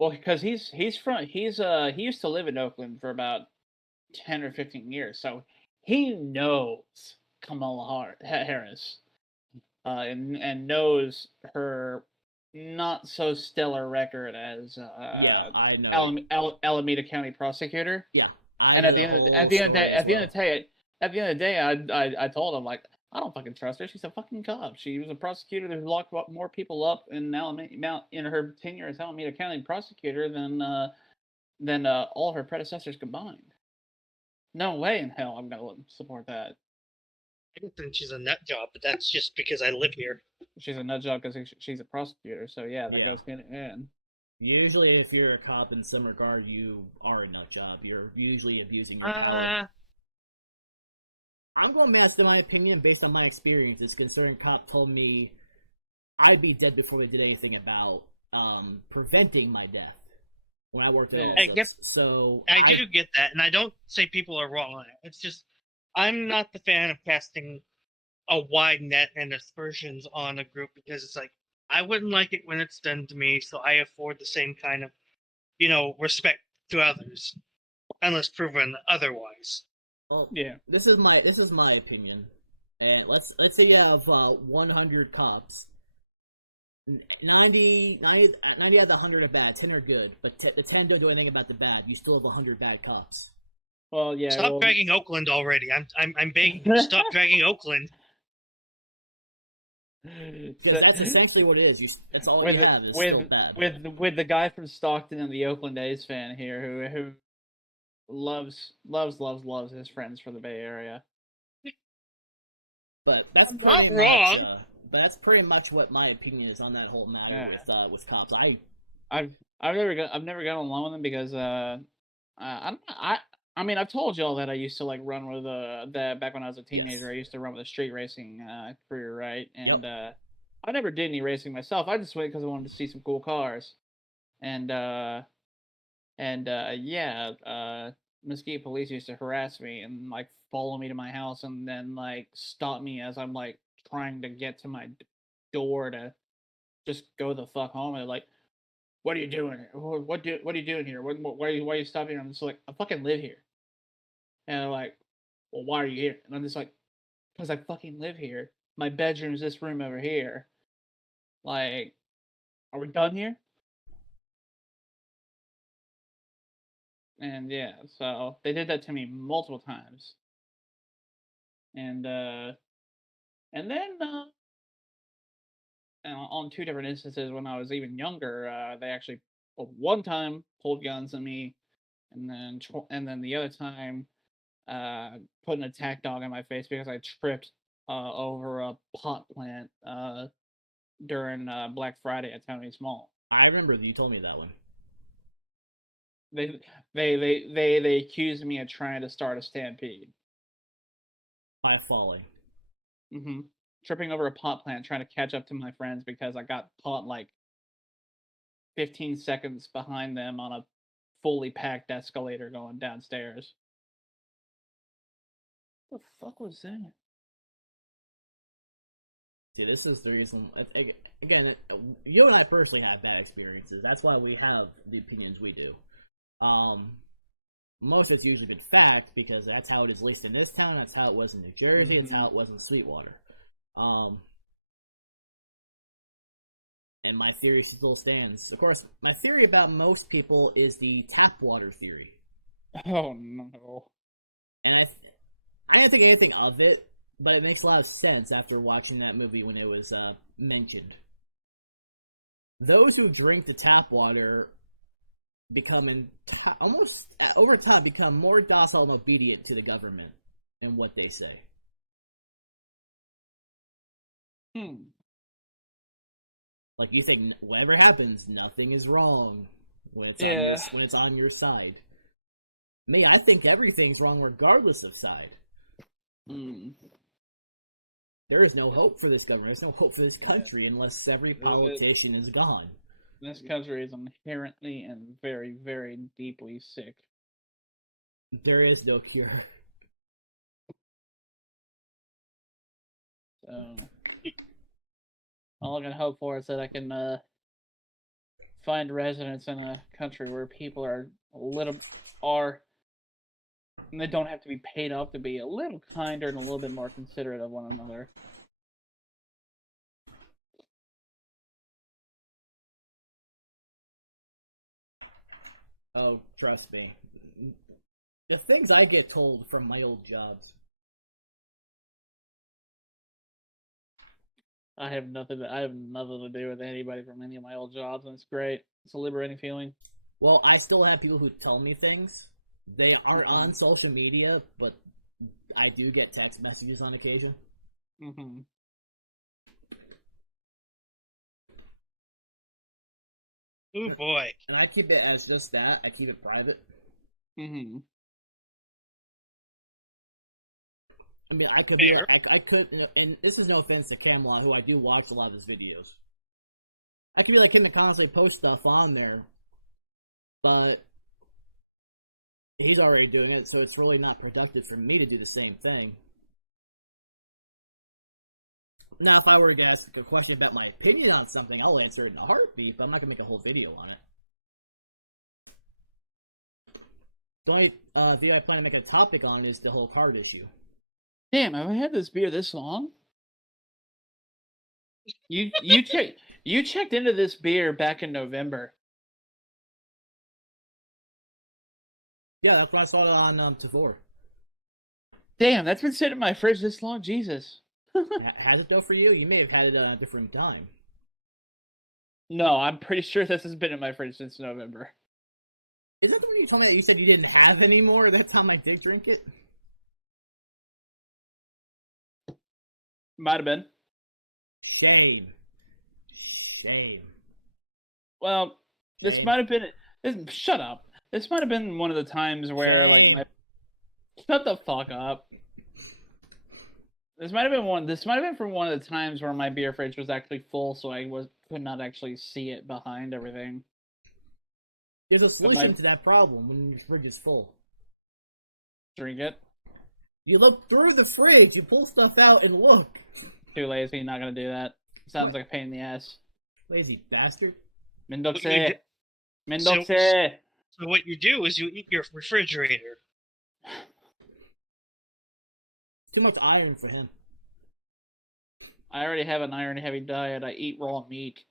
Well, because he used to live in Oakland for about 10 or 15 years, so he knows Kamala Harris, and knows her not so stellar record as Yeah, I know. Alameda County prosecutor. Yeah, I And know at the the end of the, whole story as well. at the end of the day, I told him, like, I don't fucking trust her. She's a fucking cop. She was a prosecutor that locked more people up in in her tenure as Alameda County prosecutor than all her predecessors combined. No way in hell I'm gonna support that. I don't think she's a nut job, but that's just because I live here. She's a nut job because she's a prosecutor. So yeah, that Yeah. goes hand in hand. Usually, if you're a cop in some regard, you are a nut job. You're usually abusing your power. I'm going to ask my opinion based on my experiences. Concerning cop told me I'd be dead before they did anything about preventing my death when I worked at office. So I do get that, and I don't say people are wrong on it. It's just I'm not the fan of casting a wide net and aspersions on a group, because it's like I wouldn't like it when it's done to me, so I afford the same kind of, respect to others, unless proven otherwise. Well, yeah. This is my opinion. And let's say you have 100 cops. 90 out of the 100 are bad, 10 are good, but the 10 don't do anything about the bad. You still have 100 bad cops. Well, yeah. Stop dragging Oakland already. I'm begging you. Stop dragging Oakland. That's essentially what it is. That's all you have is still bad. With the guy from Stockton and the Oakland A's fan here who loves his friends from the Bay Area. But that's not wrong. That's pretty much what my opinion is on that whole matter with cops. I've never gone along with them because I mean, I've told y'all that I used to like run with that back when I was a teenager. Yes. I used to run with a street racing career, right? And Yep. I never did any racing myself. I just went because I wanted to see some cool cars, and Mesquite police used to harass me and like follow me to my house and then like stop me as I'm like trying to get to my door to just go the fuck home. And like, what are you doing here? What are you doing here? Why are you stopping? I'm just like, I fucking live here. And they're like, well, why are you here? And I'm just like, because I fucking live here. My bedroom's this room over here. Like, are we done here? And yeah, so they did that to me multiple times. And then on two different instances when I was even younger, they actually one time pulled guns on me, and then the other time put an attack dog on my face because I tripped over a pot plant during Black Friday at Tony's Mall. I remember you told me that one. They accused me of trying to start a stampede by falling. Mm-hmm. Tripping over a pot plant, trying to catch up to my friends because I got caught like 15 seconds behind them on a fully packed escalator going downstairs. What the fuck was that? See, this is the reason. Again, you and I personally have bad experiences. That's why we have the opinions we do. Most of it's usually been fact because that's how it is, at least in this town. That's how it was in New Jersey. It's how it was in Sweetwater. And my theory still stands. Of course, my theory about most people is the tap water theory. Oh no! And I didn't think anything of it, but it makes a lot of sense after watching that movie when it was mentioned. Those who drink the tap water become almost over time become more docile and obedient to the government and what they say. Like you think whatever happens, nothing is wrong when it's on your side. Me, I think everything's wrong regardless of side. There is no hope for this government. There's no hope for this country unless every politician is gone. This country is inherently and very, very deeply sick. There is no cure. So, all I can hope for is that I can find residence in a country where people are and they don't have to be paid off to be a little kinder and a little bit more considerate of one another. Oh, trust me. The things I get told from my old jobs. I have nothing to do with anybody from any of my old jobs, and it's great. It's a liberating feeling. Well, I still have people who tell me things. They aren't on social media, but I do get text messages on occasion. Mm-hmm. Oh boy. And I keep it as just that. I keep it private. Mm-hmm. I mean, I could Fair. I could, and this is no offense to Camelot, who I do watch a lot of his videos. I could be like him to constantly post stuff on there, but he's already doing it, so it's really not productive for me to do the same thing. Now, if I were to ask a question about my opinion on something, I'll answer it in a heartbeat, but I'm not going to make a whole video on it. The only video I plan to make a topic on is the whole card issue. Damn, have I had this beer this long? You checked into this beer back in November. Yeah, that's why I saw it on Tavor. Damn, that's been sitting in my fridge this long. Jesus. Has it though for you? You may have had it at a different time. No, I'm pretty sure this has been in my fridge since November. Is that the one you told me that you said you didn't have anymore? That time I did drink it? Might have been. Shame. Well, this Shame. might have been. Shut up. This might have been one of the times where, Shame. shut the fuck up. This might have been from one of the times where my beer fridge was actually full, so I could not actually see it behind everything. There's a solution to that problem when your fridge is full. Drink it. You look through the fridge, you pull stuff out and look. Too lazy, not gonna do that. Sounds like a pain in the ass. Lazy bastard. Mendoxe. So what you do is you eat your refrigerator. Too much iron for him. I already have an iron-heavy diet. I eat raw meat.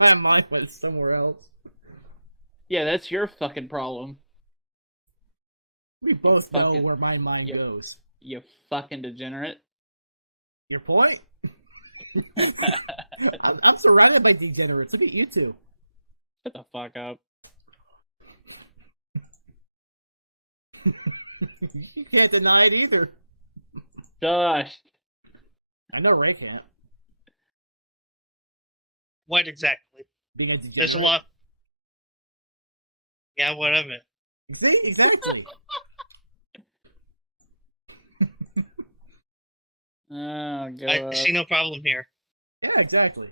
My mind went somewhere else. Yeah, that's your fucking problem. We both know where my mind goes. You fucking degenerate. Your point? I'm surrounded by degenerates. Look at you two. Shut the fuck up. You can't deny it either. Gosh. I know Ray can't. What exactly? Being a degenerate. There's a lot. Yeah, whatever. See? Exactly. Oh, God. I see no problem here. Yeah, exactly.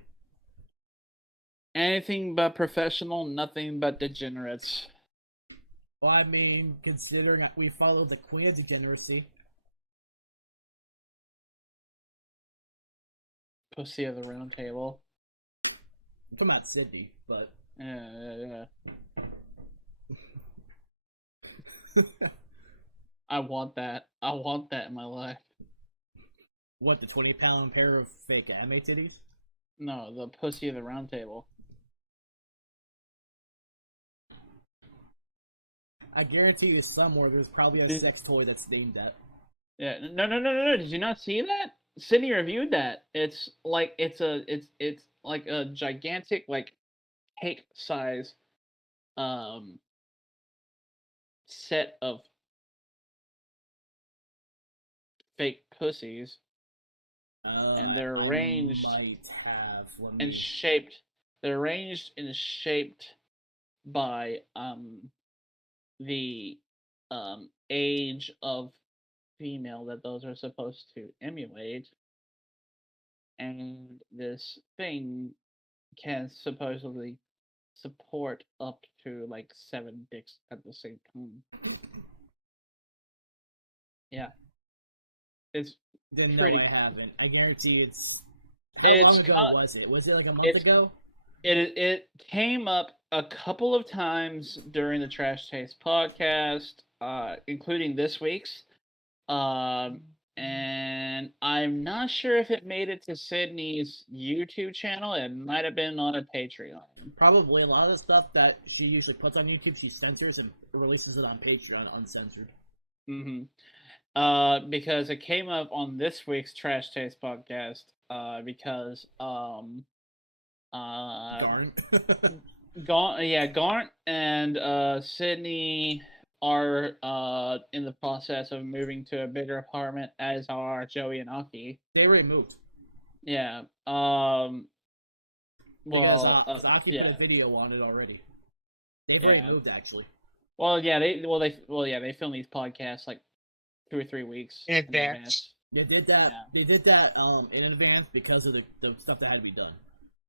Anything but professional, nothing but degenerates. Well, I mean, considering we followed the Queen of Degeneracy. Pussy of the round table. I'm talking about Sydney, but... Yeah. I want that. I want that in my life. What, the 20-pound pair of fake anime titties? No, the pussy of the round table. I guarantee you somewhere there's probably a sex toy that's named that. Yeah, no. Did you not see that? Sydney reviewed that. It's like it's like a gigantic like cake size set of fake pussies. And they're arranged and shaped. They're arranged and shaped by the age of female that those are supposed to emulate. And this thing can supposedly support up to like 7 dicks at the same time. Yeah. It's Then no, pretty. I haven't. I guarantee it's. How It's long ago was it? Was it like a month it's ago? it came up a couple of times during the Trash Taste podcast, including this week's. And I'm not sure if it made it to Sydney's YouTube channel. It might have been on a Patreon. Probably a lot of the stuff that she usually puts on YouTube, she censors and releases it on Patreon uncensored. Because it came up on this week's Trash Taste podcast. Because Darn. Garnt and Sydney are in the process of moving to a bigger apartment, as are Joey and Aki. They already moved. Yeah. Because Aki put a video on it already. They've already moved, actually. Well, yeah, they filmed these podcasts like 2 or 3 weeks in advance. They did that. Yeah. They did that in advance because of the stuff that had to be done.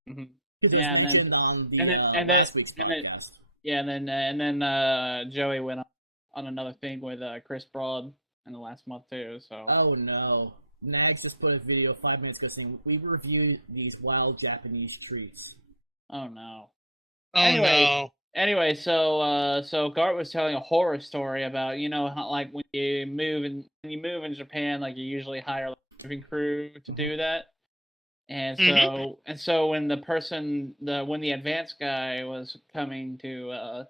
Mm-hmm. Because it was mentioned on the last week's podcast. And then Joey went on another thing with Chris Broad in the last month too. So. Oh no! Nags just put a video 5 minutes ago saying we reviewed these wild Japanese treats. Oh no! No! Anyway, so Gart was telling a horror story about how like when you move in Japan, like you usually hire a moving crew to do that. And so when the advanced guy was coming to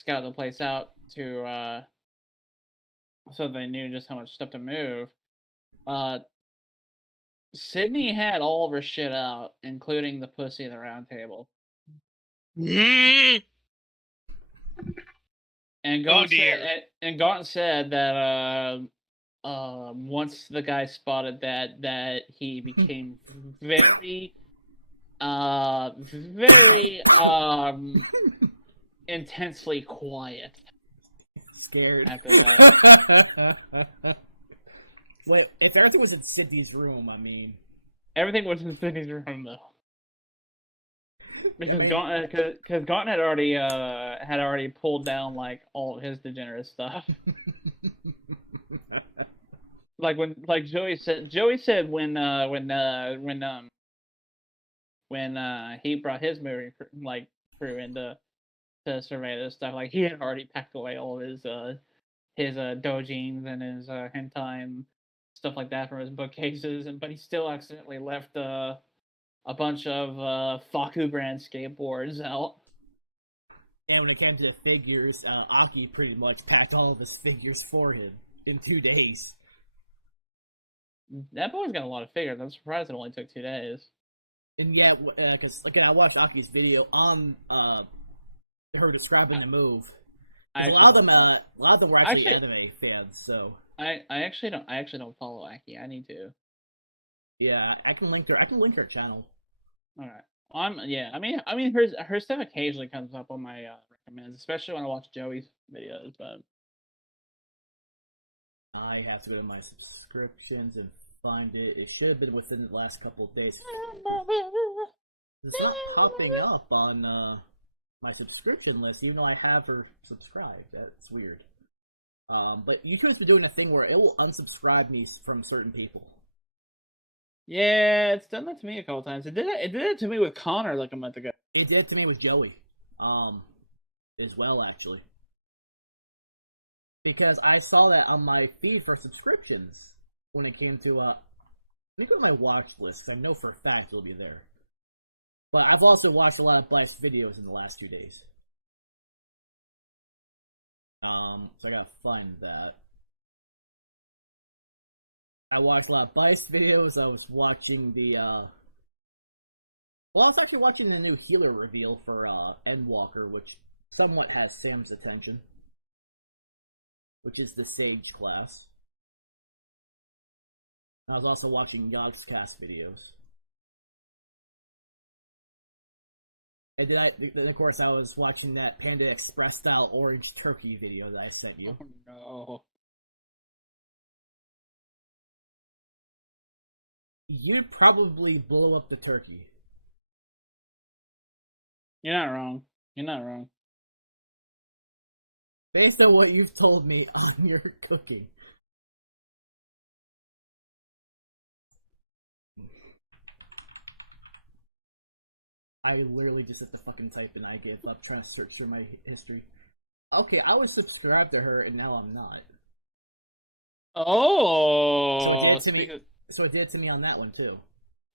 scout the place out to so they knew just how much stuff to move, Sydney had all of her shit out, including the pussy in the round table. And Gaunt said that once the guy spotted that he became very intensely quiet. Scared. After that. Wait, if everything was in Sydney's room, I mean. Everything was in Sydney's room, though. Because Gaunt had already pulled down like all of his degenerate stuff. Like Joey said when he brought his movie crew into to survey this stuff, like he had already packed away all of his dojins and his hentai and stuff like that from his bookcases, but he still accidentally left a bunch of Faku brand skateboards out. And when it came to the figures, Aki pretty much packed all of his figures for him in 2 days. That boy's got a lot of figures. I'm surprised it only took 2 days. And yet, because again, I watched Aki's video on her describing the move. A lot of them were actually anime fans. So I actually don't follow Aki. I need to. Yeah, I can link her channel. All right. I mean, her stuff occasionally comes up on my recommends, especially when I watch Joey's videos. But I have to go to my subscriptions and find it. It should have been within the last couple of days. It's not popping up on my subscription list, even though I have her subscribed. That's weird. But YouTube's been doing a thing where it will unsubscribe me from certain people. Yeah, it's done that to me a couple times. It did it to me with Connor like a month ago. It did it to me with Joey, as well actually. Because I saw that on my feed for subscriptions when it came to let me put my watch list. I know for a fact it'll be there. But I've also watched a lot of Blythe's videos in the last 2 days. So I gotta find that. I watched a lot of Blythe's videos. I was watching I was actually watching the new healer reveal for Endwalker, which somewhat has Sam's attention. Which is the Sage class. I was also watching Yog's cast videos. And then of course I was watching that Panda Express style orange turkey video that I sent you. Oh no. You'd probably blow up the turkey. You're not wrong. Based on what you've told me on your cooking. I literally just hit the fucking type and I gave up trying to search through my history. Okay, I was subscribed to her and now I'm not. Oh, So it did it to me on that one too.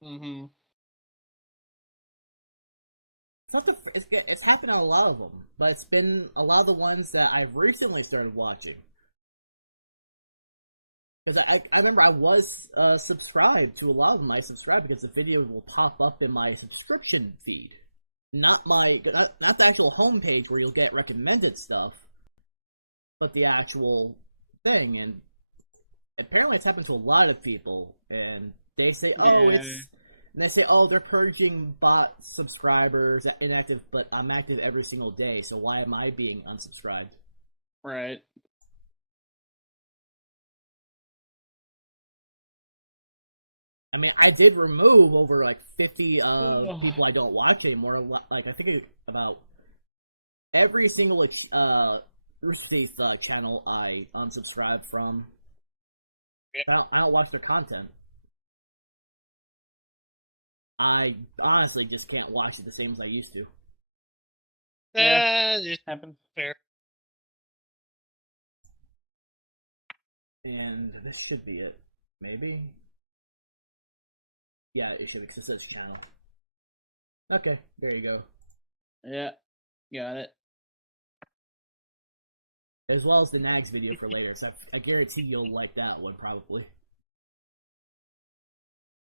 Mm-hmm. It's happened on a lot of them, but it's been a lot of the ones that I've recently started watching. Because I remember I was subscribed to a lot of them. I subscribed because the video will pop up in my subscription feed, not the actual homepage where you'll get recommended stuff, but the actual thing. And apparently, it's happened to a lot of people, and they say, they're purging bot subscribers inactive, but I'm active every single day, so why am I being unsubscribed? Right. I mean, I did remove over like 50 people I don't watch anymore. Like, I think about every single Rooster Teeth channel I unsubscribed from. Yeah. I don't watch their content. I honestly just can't watch it the same as I used to. It happens. Fair. And this should be it. Maybe? Yeah, it should exist this channel. Okay, there you go. Yeah, got it. As well as the Nags video for later, so I guarantee you'll like that one, probably.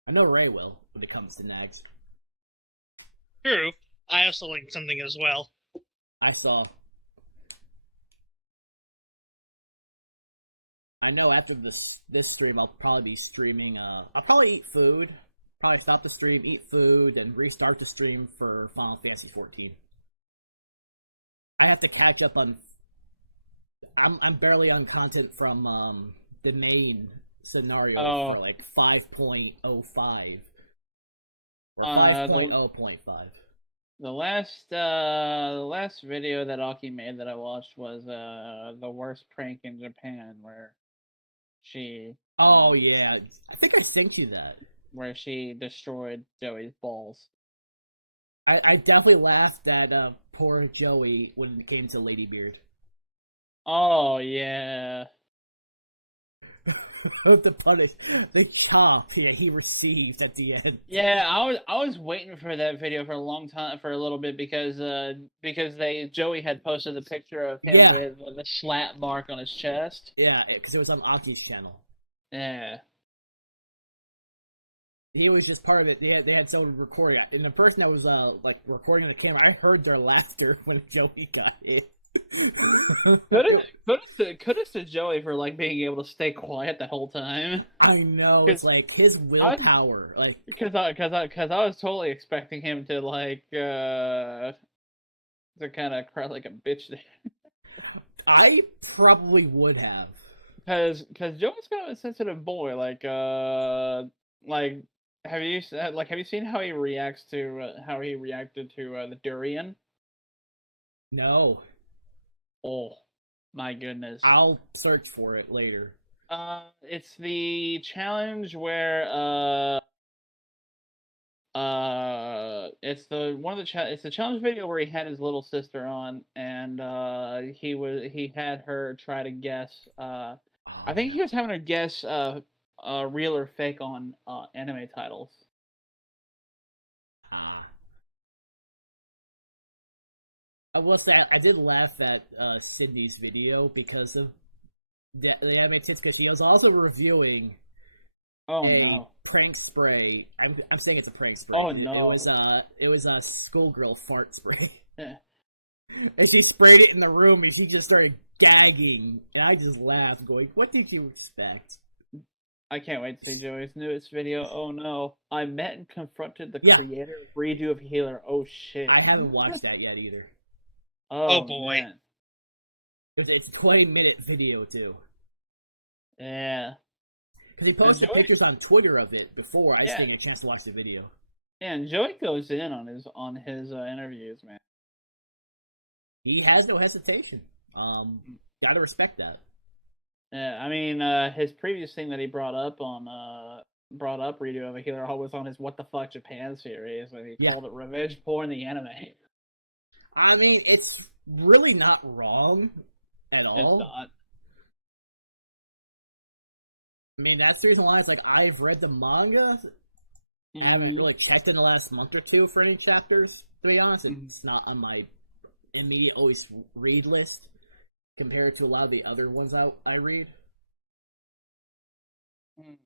I know Ray will, when it comes to Nags. True. I also linked something as well. I saw. I know after this stream, I'll probably be streaming, I'll probably eat food. Probably stop the stream, eat food, and restart the stream for Final Fantasy XIV. I have to catch up on... I'm barely on content from, the main scenario for, like, 5.05. Or 5.0.5. The last video that Aki made that I watched was, the worst prank in Japan, where she... Oh, yeah. I think I sent you that. Where she destroyed Joey's balls. I definitely laughed at poor Joey when it came to Ladybeard. Oh, yeah. The punish, the shock he received at the end. Yeah, I was waiting for that video for a long time, for a little bit, because Joey had posted the picture of him with the slap mark on his chest. Yeah, because it was on Aki's channel. Yeah. He was just part of it. They had someone recording it, and the person that was like recording the camera, I heard their laughter when Joey got hit. Kudos to Joey for like being able to stay quiet the whole time. I know, it's like his willpower, because I was totally expecting him to like to kind of cry like a bitch there. I probably would have, because Joey's kind of a sensitive boy. Have you seen how he reacts to how he reacted to the durian? No. Oh, my goodness. I'll search for it later. It's the challenge where it's the challenge video where he had his little sister on, and he had her try to guess. I think he was having her guess real or fake on anime titles. I will say I did laugh at Sydney's video because of the anime tips, because he was also reviewing prank spray. I'm saying it's a prank spray. Oh no! It was a schoolgirl fart spray. Yeah. As he sprayed it in the room, he just started gagging, and I just laughed, going, "What did you expect?" I can't wait to see Joey's newest video. Oh no! I met and confronted the creator of redo of Healer. Oh shit! I haven't watched that yet either. Oh boy! Man. It's a 20-minute video too. Yeah. Because he posted pictures on Twitter of it before. I just didn't get a chance to watch the video. Yeah, and Joey goes in on his interviews, man. He has no hesitation. Gotta respect that. Yeah, I mean, his previous thing that he brought up on brought up redo over here was on his What the Fuck Japan series, and he Yeah. called it revenge porn the anime. I mean, it's really not wrong at all. It's not. I mean, that's the reason why it's like I've read the manga. I haven't really checked in the last month or two for any chapters, to be honest. It's not on my immediate always read list compared to a lot of the other ones I read.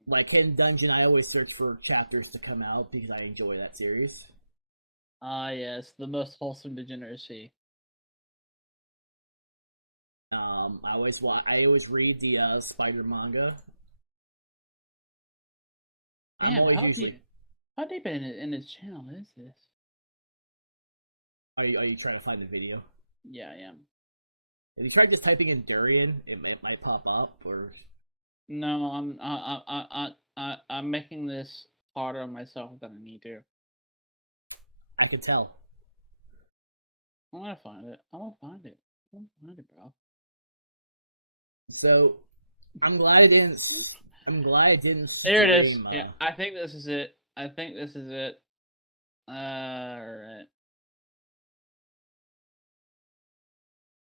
Like Hidden Dungeon, I always search for chapters to come out because I enjoy that series. Ah, yes, the most wholesome degeneracy. I always read the Spider manga. Damn, how deep in his channel is this? Are you trying to find the video? Yeah, I am. If you try just typing in Durian, it might pop up. Or no, I'm making this harder on myself than I need to. I can tell. I want to find it. I want to find it, bro. So, I'm glad I didn't. There it is. stream, Yeah, I think this is it. Alright.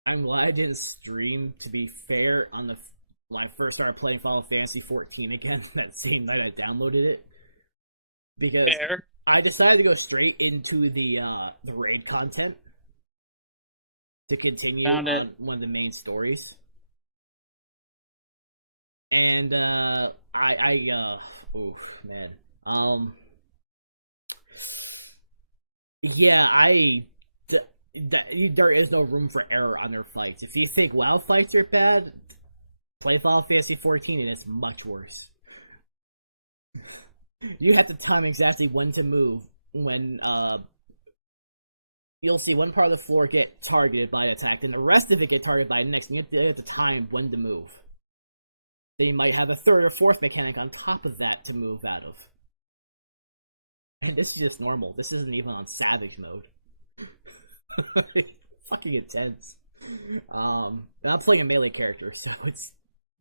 I'm glad I didn't stream. To be fair, when I first started playing Final Fantasy 14 again, that same night I downloaded it, because I decided to go straight into the raid content to continue Found it. one of the main stories. And there is no room for error on their fights. If you think WoW fights are bad, play Final Fantasy 14 and it's much worse. You have to time exactly when to move when you'll see one part of the floor get targeted by an attack and the rest of it get targeted by the next, and you have to time when to move. Then you might have a third or fourth mechanic on top of that to move out of. And this is just normal. This isn't even on Savage mode. Fucking intense. I'm playing a melee character, so it's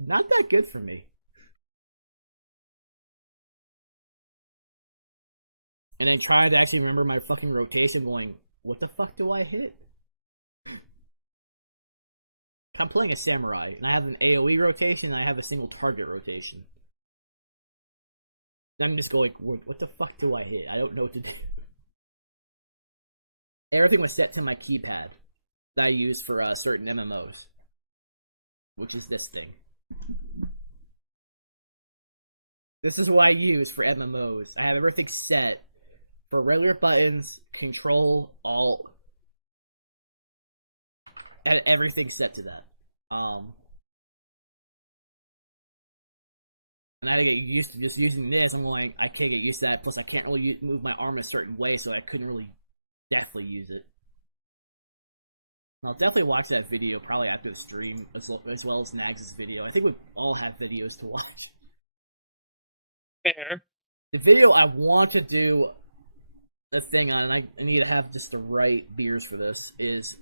not that good for me. And then trying to actually remember my fucking rotation, going, what the fuck do I hit? I'm playing a samurai, and I have an AoE rotation, and I have a single target rotation. And I'm just going, what the fuck do I hit? I don't know what to do. Everything was set to my keypad that I use for certain MMOs, which is this thing. This is what I use for MMOs. I have everything set for regular buttons, control, alt, and everything set to that. And I get used to just using this. I'm going, I can't get used to that. Plus, I can't really move my arm a certain way, so I couldn't really definitely use it. I'll definitely watch that video probably after the stream, as well as Mags' video. I think we all have videos to watch. Fair. The video I want to do a thing on, and I need to have just the right beers for this, is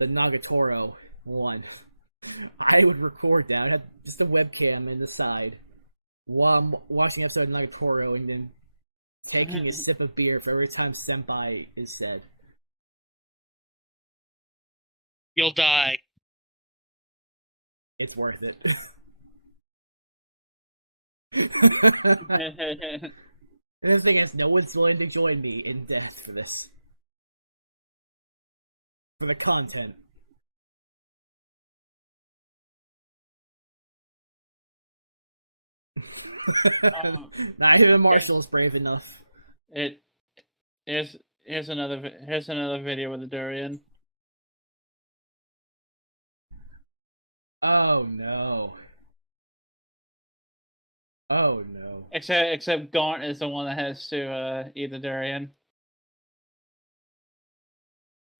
the Nagatoro one. I would record that. I had just a webcam in the side while I'm watching the episode of Nagatoro and then taking a sip of beer for every time Senpai is said. You'll die. It's worth it. And the thing is, no one's willing to join me in death for this. For the content. Not even Marcel's brave enough. Here's another video with the durian. Oh no. Oh no. Except Gaunt is the one that has to eat the durian.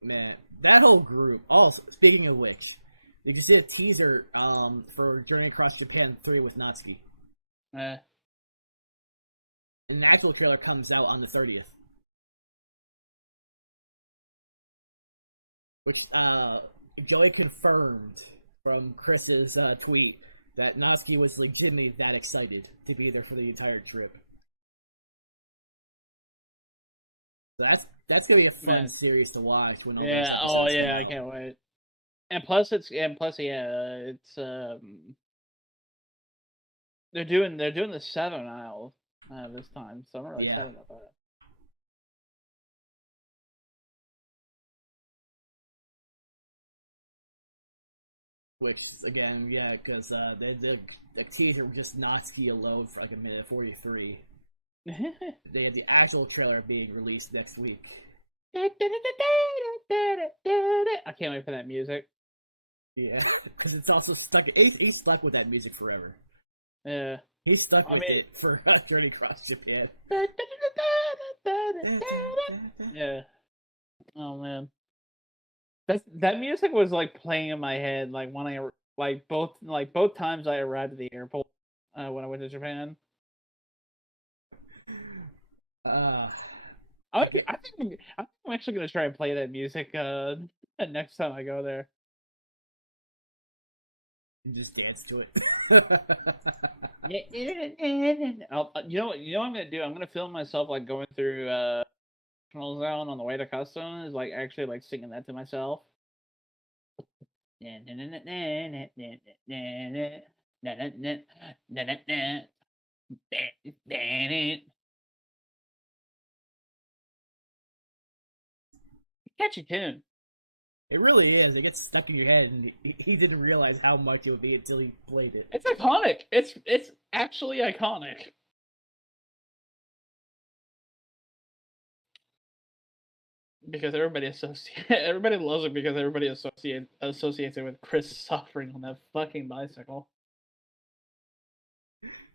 Man, that whole group. Also, speaking of which, you can see a teaser for Journey Across Japan 3 with Natsuki. And the actual trailer comes out on the 30th. Which, Joey confirmed from Chris's tweet that Natsuki was legitimately that excited to be there for the entire trip. That's gonna be a fun Man. series to watch when all Yeah. those Oh episodes yeah. come I out. can't wait. And plus, it's they're doing the Seven Isle this time, so I'm really excited about that. Which again, yeah, because the teaser was just Natsuki alone for like a minute 43. They have the actual trailer being released next week. I can't wait for that music. Yeah, because it's also stuck. He's stuck with that music forever. Yeah. He's stuck with it for Journey Across Japan. Yeah. Oh man. That music was like playing in my head like when I both times I arrived at the airport when I went to Japan. I think I'm actually gonna try and play that music next time I go there. You just dance to it. You know what I'm gonna do? I'm gonna film myself like going through Zone on the way to customs, like actually like singing that to myself. Catchy tune. It really is. It gets stuck in your head, and he didn't realize how much it would be until he played it. It's iconic. It's actually iconic. Because everybody loves it because everybody associates it with Chris suffering on that fucking bicycle.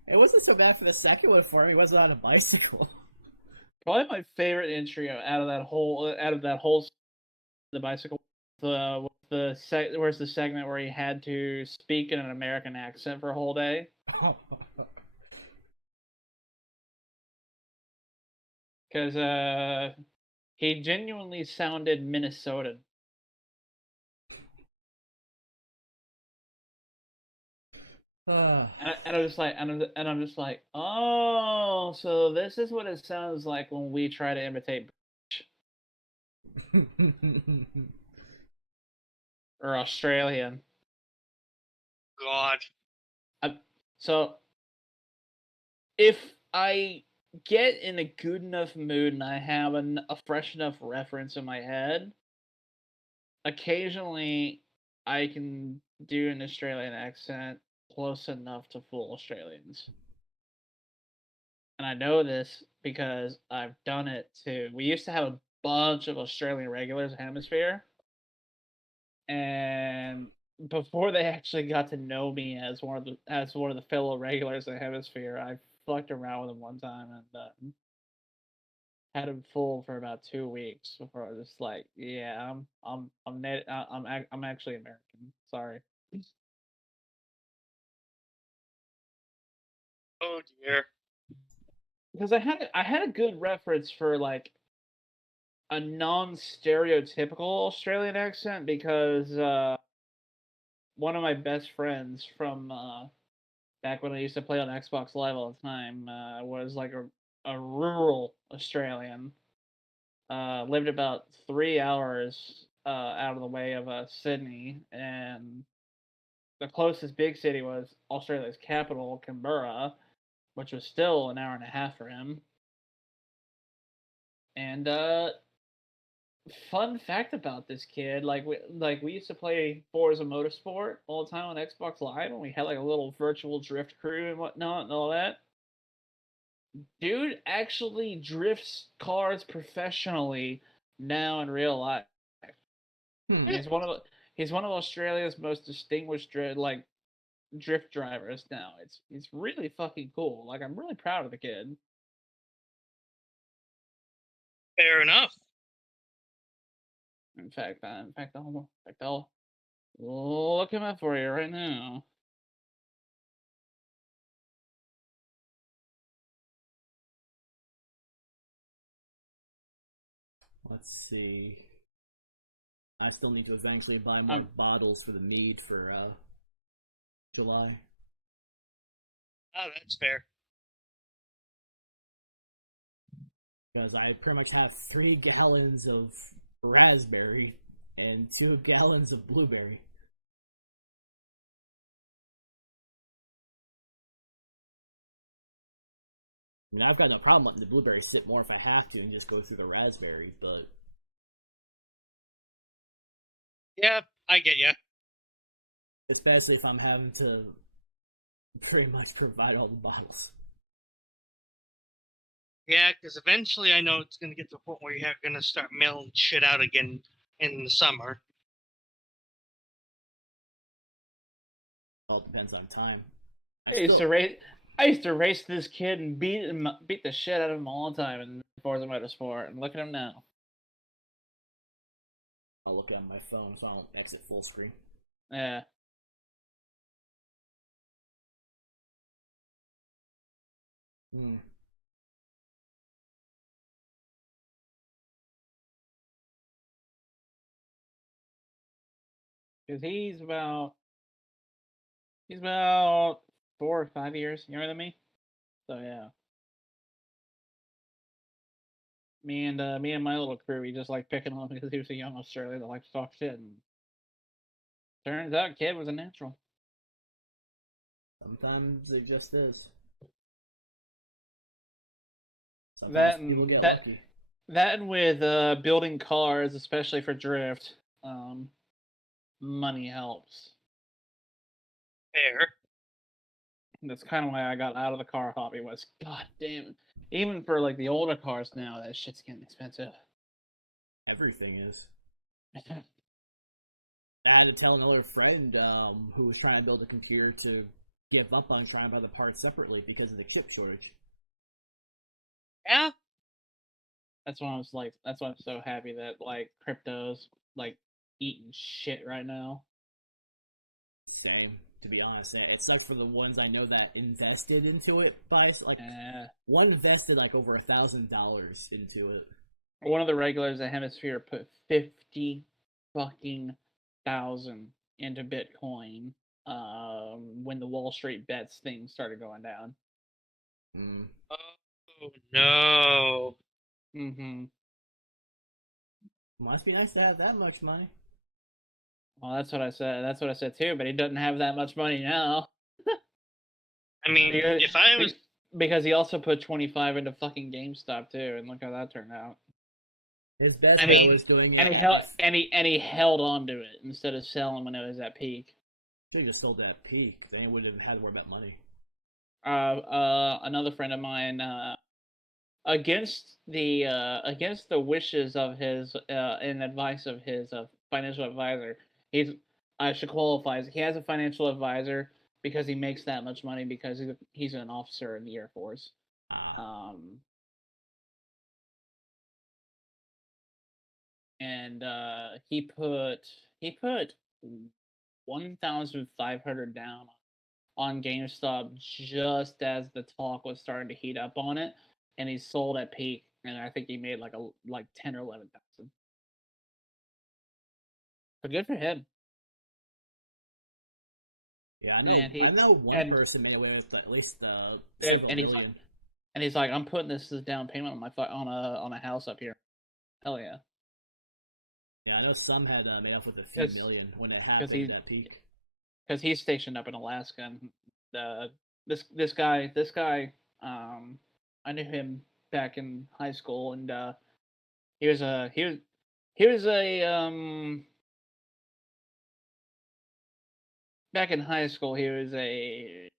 It wasn't so bad for the second one for him. He wasn't on a bicycle. Probably my favorite entry out of that whole the bicycle. Where's the segment where he had to speak in an American accent for a whole day? Because he genuinely sounded Minnesotan. And I'm just like, oh, so this is what it sounds like when we try to imitate or Australian. God. So if I get in a good enough mood and I have a fresh enough reference in my head, occasionally I can do an Australian accent close enough to full Australians. And I know this because I've done it too. We used to have a bunch of Australian regulars in Hemisphere. And before they actually got to know me as one of the fellow regulars in Hemisphere, I fucked around with them one time and had him full for about 2 weeks before I was just like, yeah, I'm actually American. Sorry. Oh dear. Because I had a good reference for like a non-stereotypical Australian accent because one of my best friends from back when I used to play on Xbox Live all the time was like a rural Australian. Lived about 3 hours out of the way of Sydney, and the closest big city was Australia's capital, Canberra, which was still an hour and a half for him. And fun fact about this kid, we used to play Forza Motorsport all the time on Xbox Live, and we had like a little virtual drift crew and whatnot and all that. Dude actually drifts cars professionally now in real life. He's one of Australia's most distinguished drift drivers now. It's really fucking cool. Like I'm really proud of the kid. Fair enough. In fact, I'll look him up for you right now. Let's see. I still need to eventually buy more bottles for the mead for July. Oh, that's fair. Because I pretty much have 3 gallons of raspberry and 2 gallons of blueberry. I mean, I've got no problem letting the blueberry sit more if I have to and just go through the raspberry, but... Yeah, I get ya. Especially if I'm having to pretty much provide all the bottles. Yeah, because eventually I know it's going to get to the point where you're going to start mailing shit out again in the summer. All depends on time. I used to race this kid and beat the shit out of him all the time in Forza Motorsport, and look at him now. I'll look on my phone so I don't exit full screen. Yeah. Hmm. Because he's about 4 or 5 years younger than me. So yeah. Me and my little crew, we just like picking on him because he was a young Australian that likes to talk shit. And turns out, kid was a natural. Sometimes it just is. That Sometimes people and get that lucky. that and with building cars, especially for drift, money helps. Fair. And that's kind of why I got out of the car hobby. Was god damn, even for like the older cars now, that shit's getting expensive. Everything is. I had to tell another friend who was trying to build a computer to give up on trying to buy the parts separately because of the chip shortage. Yeah. That's why I'm so happy that like crypto's like eating shit right now. Same, to be honest. It sucks for the ones I know that invested into it. One invested like over $1,000 into it. One of the regulars at Hemisphere put 50 fucking thousand into Bitcoin when the Wall Street bets thing started going down. Mm. Oh no. Mm-hmm. Must be nice to have that much money. Well, that's what I said. That's what I said too. But he doesn't have that much money now. I mean, if I was... Because he also put 25 into fucking GameStop too, and look how that turned out. His best was going and he held on to it instead of selling when it was at peak. Should have just sold it at peak. Then he wouldn't have had to worry about money. Another friend of mine, against the wishes of his and advice of his financial advisor, I should qualify. He has a financial advisor because he makes that much money because he's an officer in the Air Force. And he put $1,500 down on GameStop just as the talk was starting to heat up on it, and he sold at peak, and I think he made like 10 or 11,000. But good for him. Yeah, I know one person made away with at least several million. And he's like, I'm putting this as down payment on a house up here. Hell yeah. Yeah, I know some had made up with a few million when it happened at peak. Because he's stationed up in Alaska, and this guy, I knew him back in high school, and he was a back in high school he was a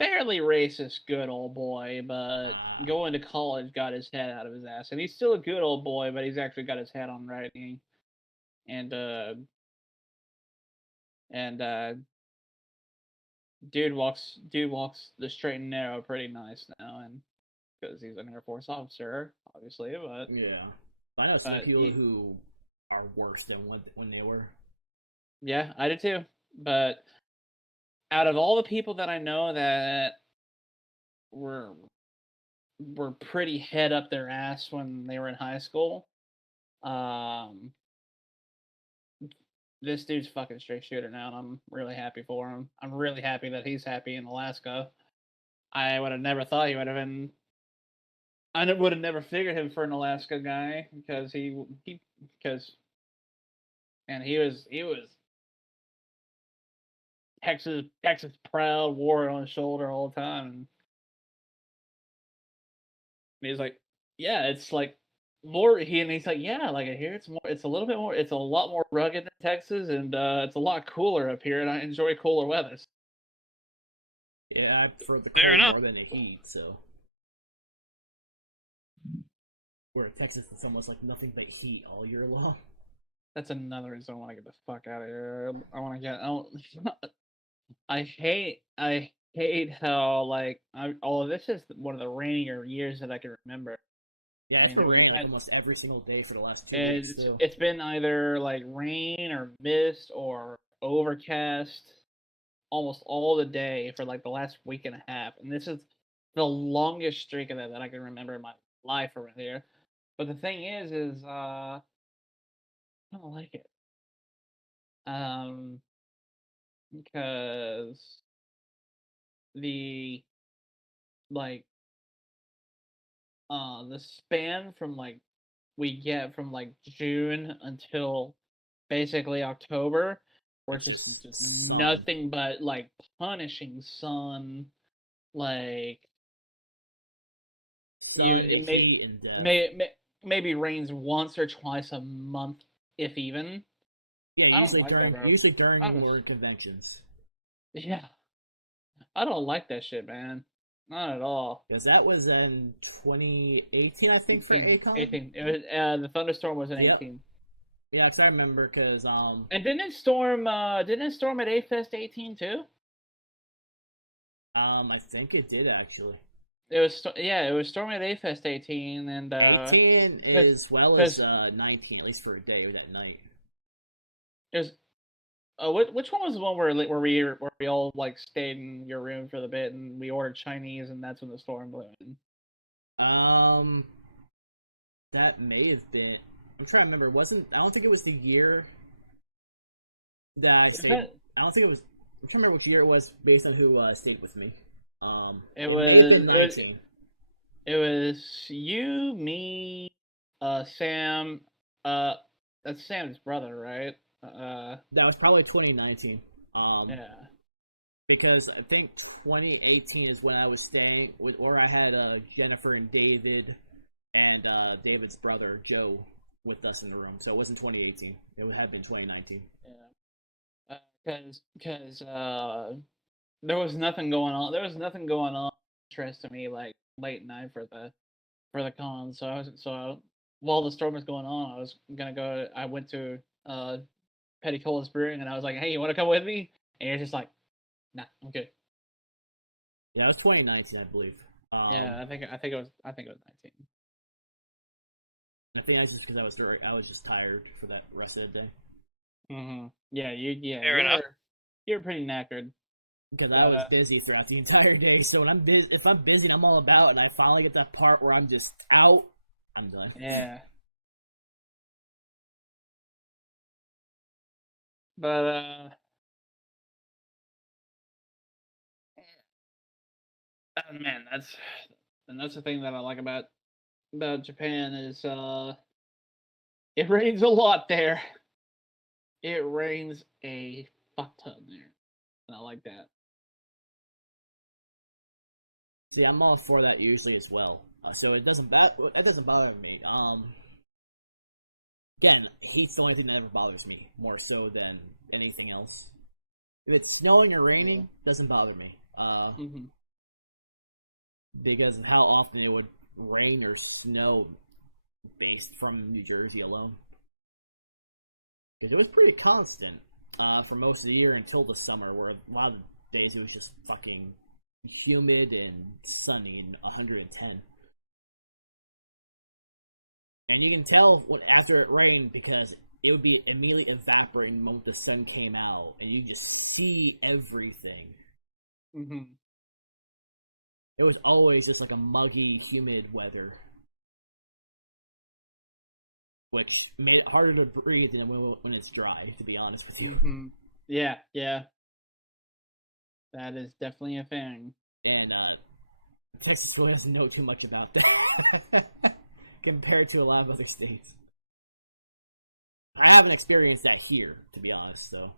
fairly racist good old boy, but going to college got his head out of his ass, and he's still a good old boy, but he's actually got his head on right, and dude walks the straight and narrow pretty nice now, and because he's an Air Force officer, obviously. But yeah, I know some people who are worse than when they were. Yeah, I do too. But out of all the people that I know that were pretty head up their ass when they were in high school, this dude's fucking straight shooter now, and I'm really happy for him. I'm really happy that he's happy in Alaska. I would have never thought he would have been I would have never figured him for an Alaska guy because he was Texas proud, war on his shoulder all the time. And he's like, yeah, it's like more. He's like, yeah, like I hear it's a little bit more, it's a lot more rugged than Texas, and it's a lot cooler up here, and I enjoy cooler weather. Yeah, I prefer the Fair cold enough. more than the heat, so. Where in Texas, it's almost like nothing but heat all year long. That's another reason I want to get the fuck out of here. I want to get out. I hate how like this is one of the rainier years that I can remember. Yeah, I it's mean, been we've raining like had, almost every single day for the last 2 and weeks, too. it's been either like rain or mist or overcast almost all the day for like the last week and a half, and this is the longest streak of that I can remember in my life around here. But the thing is I don't like it. Because the like the span from like we get from like June until basically October, where it's just sun. nothing but like punishing sun, like Sun, it heat, and death. maybe rains once or twice a month, if even. Yeah, I don't like that, bro. usually during your conventions. Yeah, I don't like that shit, man. Not at all. Because that was in 2018, I think, for 18. ACON? It was the thunderstorm was in Yep. 18. Yeah, because I remember, because, And didn't it storm at A-Fest 18 too? I think it did, actually. It was storming at A-Fest 18 and 18 as well as 19, at least for a day or that night. It was which one was the one where we all like stayed in your room for the bit and we ordered Chinese and that's when the storm blew in? That may have been. I'm trying to remember. I don't think it was the year that I stayed. I don't think it was. I'm trying to remember which year it was based on who stayed with me. It was you, me, Sam. That's Sam's brother, right? That was probably 2019. Yeah. Because I think 2018 is when I was staying with, or I had Jennifer and David and David's brother Joe with us in the room. So it wasn't 2018. It would have been 2019. Yeah. Because there was nothing going on. There was nothing going on interest to me like late night for the con. So while the storm was going on, I was gonna go. I went to Petty Colas Brewing, and I was like, "Hey, you want to come with me?" And you're just like, "Nah, I'm good." Yeah, it was 2019, I believe. Yeah, I think it was 19. I think that's just because I was just tired for that rest of the day. Mm-hmm. Yeah. Fair enough. You're pretty knackered. Because I was busy throughout the entire day. So when if I'm busy and I'm all about, and I finally get that part where I'm just out, I'm done. Yeah. But man, that's the thing that I like about Japan is it rains a lot there. It rains a fuck ton there, and I like that. See, I'm all for that usually as well. So it doesn't bother me. Again, heat's the only thing that ever bothers me more so than anything else. If it's snowing or raining, doesn't bother me. Because of how often it would rain or snow based from New Jersey alone. Because it was pretty constant for most of the year until the summer, where a lot of days it was just fucking humid and sunny and 110. And you can tell after it rained because it would be immediately evaporating the moment the sun came out, and you just see everything. It was always just like a muggy, humid weather, which made it harder to breathe than when it's dry, to be honest with you. Yeah. That is definitely a thing. And Texas really doesn't know too much about that compared to a lot of other states. I haven't experienced that here, to be honest. So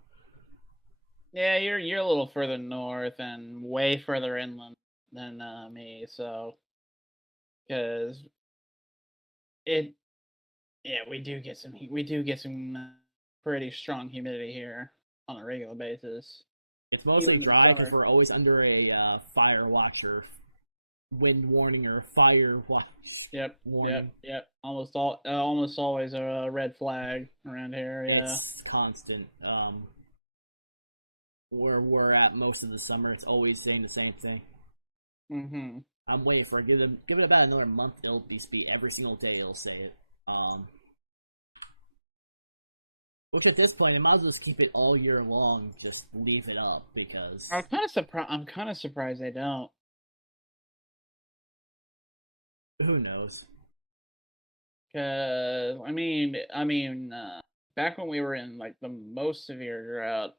Yeah, you're a little further north and way further inland than me. So because it, yeah, we do get some pretty strong humidity here on a regular basis. it's mostly Even in the dry because summer. we're always under a fire watch or wind warning or fire watch warning. Yep. Almost always a red flag around here. Yeah. It's constant. Where we're at most of the summer, it's always saying the same thing. Mm-hmm. I'm waiting for give it about another month. It'll be every single day. It'll say it. Which at this point, I might as well just keep it all year long. Just leave it up because I'm kind of surprised. I'm kind of surprised they don't. who knows? Cause back when we were in like the most severe drought,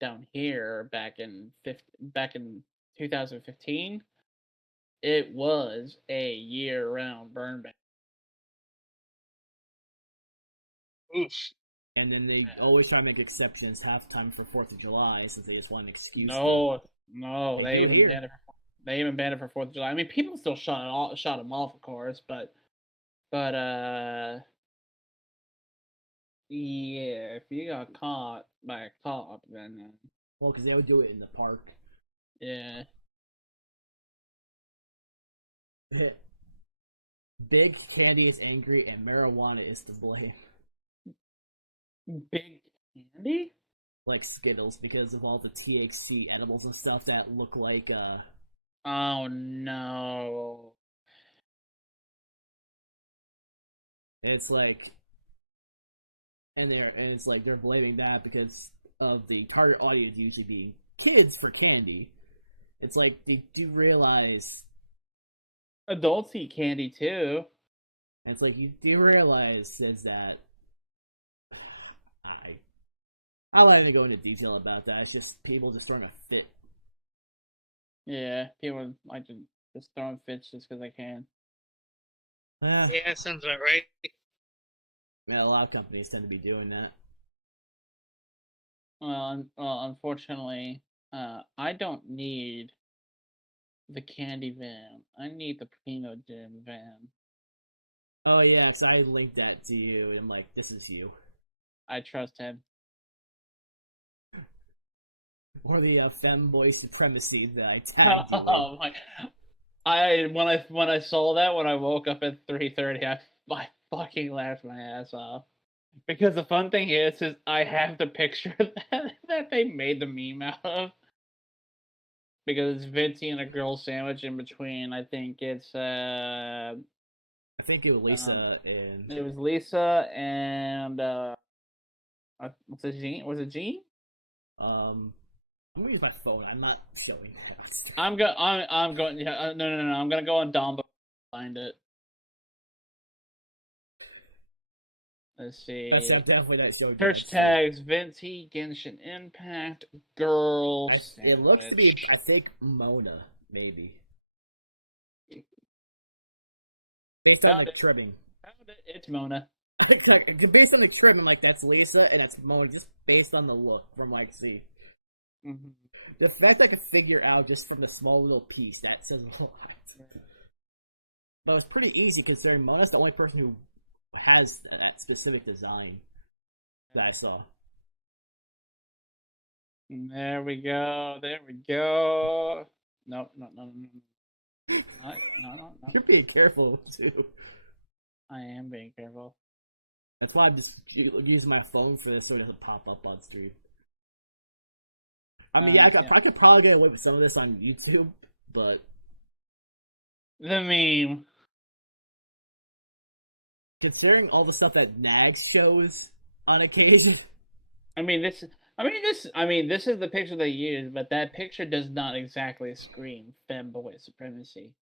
down here back in 2015, it was a year-round burn ban. Oof. And then they always try to make exceptions halftime for 4th of July since they just want an excuse. No, They do it here. They even banned it for 4th of July. I mean, people still shot them off, of course, but yeah, if you got caught by a cop, then Well, because they would do it in the park. yeah. Big Candy is angry and marijuana is to blame. Big Candy? Like Skittles because of all the THC edibles and stuff that look like Oh no. it's like and it's like they're blaming that because of the target audience usually being kids for candy. It's like they do realize Adults eat candy too. it's like you do realize is that I'm not even go into detail about that. It's just people just throwing a fit. Yeah, people like to just throw in fits just because they can. Yeah, sounds about right. Yeah, a lot of companies tend to be doing that. Well, unfortunately, I don't need the candy van. I need the peanut jam van. Oh yeah, because I linked that to you. And I'm like, this is you. I trust him. Or the femboy supremacy that I tagged you Oh my! When I saw that when I woke up at 3:30, I fucking laughed my ass off. Because the fun thing is I have the picture that they made the meme out of. Because it's Vince eating a girl sandwich in between. I think it's I think it was Lisa and it was Lisa and what's it, Jean? Was it Jean? I'm gonna use my phone. I'm not showing that. I'm going. Yeah, no. I'm gonna go on Dombo to find it. Let's see. That's definitely not showing. Search tags: Vince He, Genshin Impact, girl sandwich. It looks to be, I think, Mona, maybe. Based on the trimming. Found it. It's Mona. Based on the trim, I'm like, that's Lisa, and that's Mona, just based on the look from like, see. Mm-hmm. The fact I could figure out just from a small little piece, that says a lot. But it's pretty easy, considering Mona's the only person who has that specific design that I saw. There we go. No. No. You're being careful, too. I am being careful. That's why I'm just using my phone for this so it doesn't pop up on screen. I mean, I could probably get away with some of this on YouTube, but... The meme. Considering all the stuff that Nag shows on occasion... This is the picture they used, but that picture does not exactly scream femboy supremacy.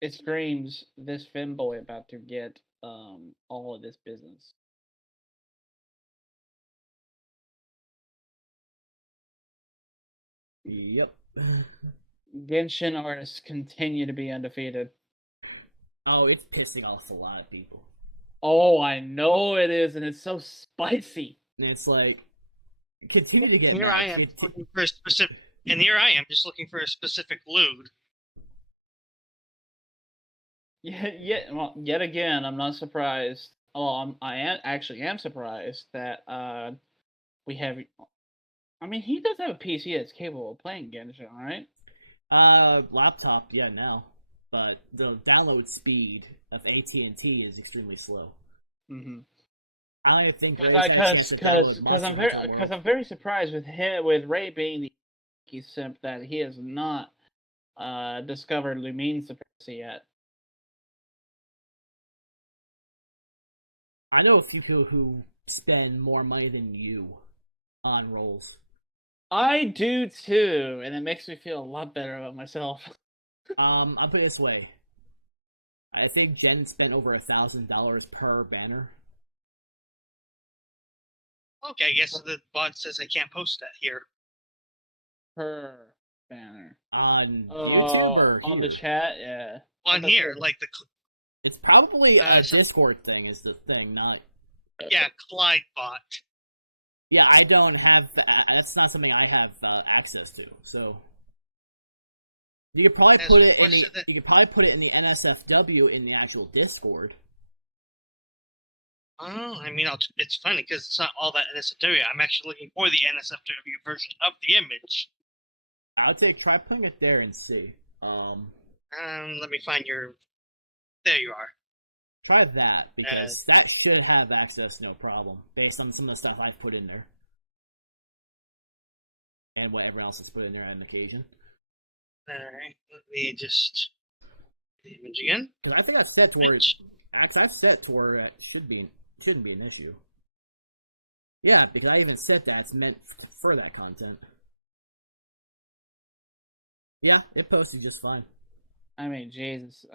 It screams this femboy about to get all of this business. Yep. Genshin artists continue to be undefeated. Oh, it's pissing off a lot of people. Oh, I know it is, and it's so spicy. And it's like, continue to get Here mad. I am looking for a specific, and here I am just looking for a specific lewd. Yet again, I'm not surprised. Well, I am surprised that we have. I mean, he does have a PC that's capable of playing Genshin, right? Laptop, yeah, now, but the download speed of AT&T is extremely slow. Mm-hmm. I don't think Because I'm very surprised with Ray being the simp that he has not discovered Lumine supremacy yet. I know a few people who spend more money than you on rolls. I do too, and it makes me feel a lot better about myself. I'll put it this way. I think Jen spent over $1,000 per banner. Okay, I guess the bot says I can't post that here. Per banner. On YouTube or on here? the chat, yeah. On here, like the It's probably a Discord thing is the thing, not... Clyde bot. Yeah, I don't have... That's not something I have access to, so... You could probably put it in the, you could probably put it in the NSFW in the actual Discord. Oh, I mean, it's funny because it's not all that NSFW. I'm actually looking for the NSFW version of the image. I would say try putting it there and see. Let me find your... There you are. Try that, because that should have access no problem, based on some of the stuff I've put in there. And what everyone else has put in there on occasion. Alright, let me just... the image again. I think that's set to where... I've set to where it shouldn't be an issue. Yeah, because I even said that it's meant for that content. Yeah, it posted just fine. I mean, Jesus.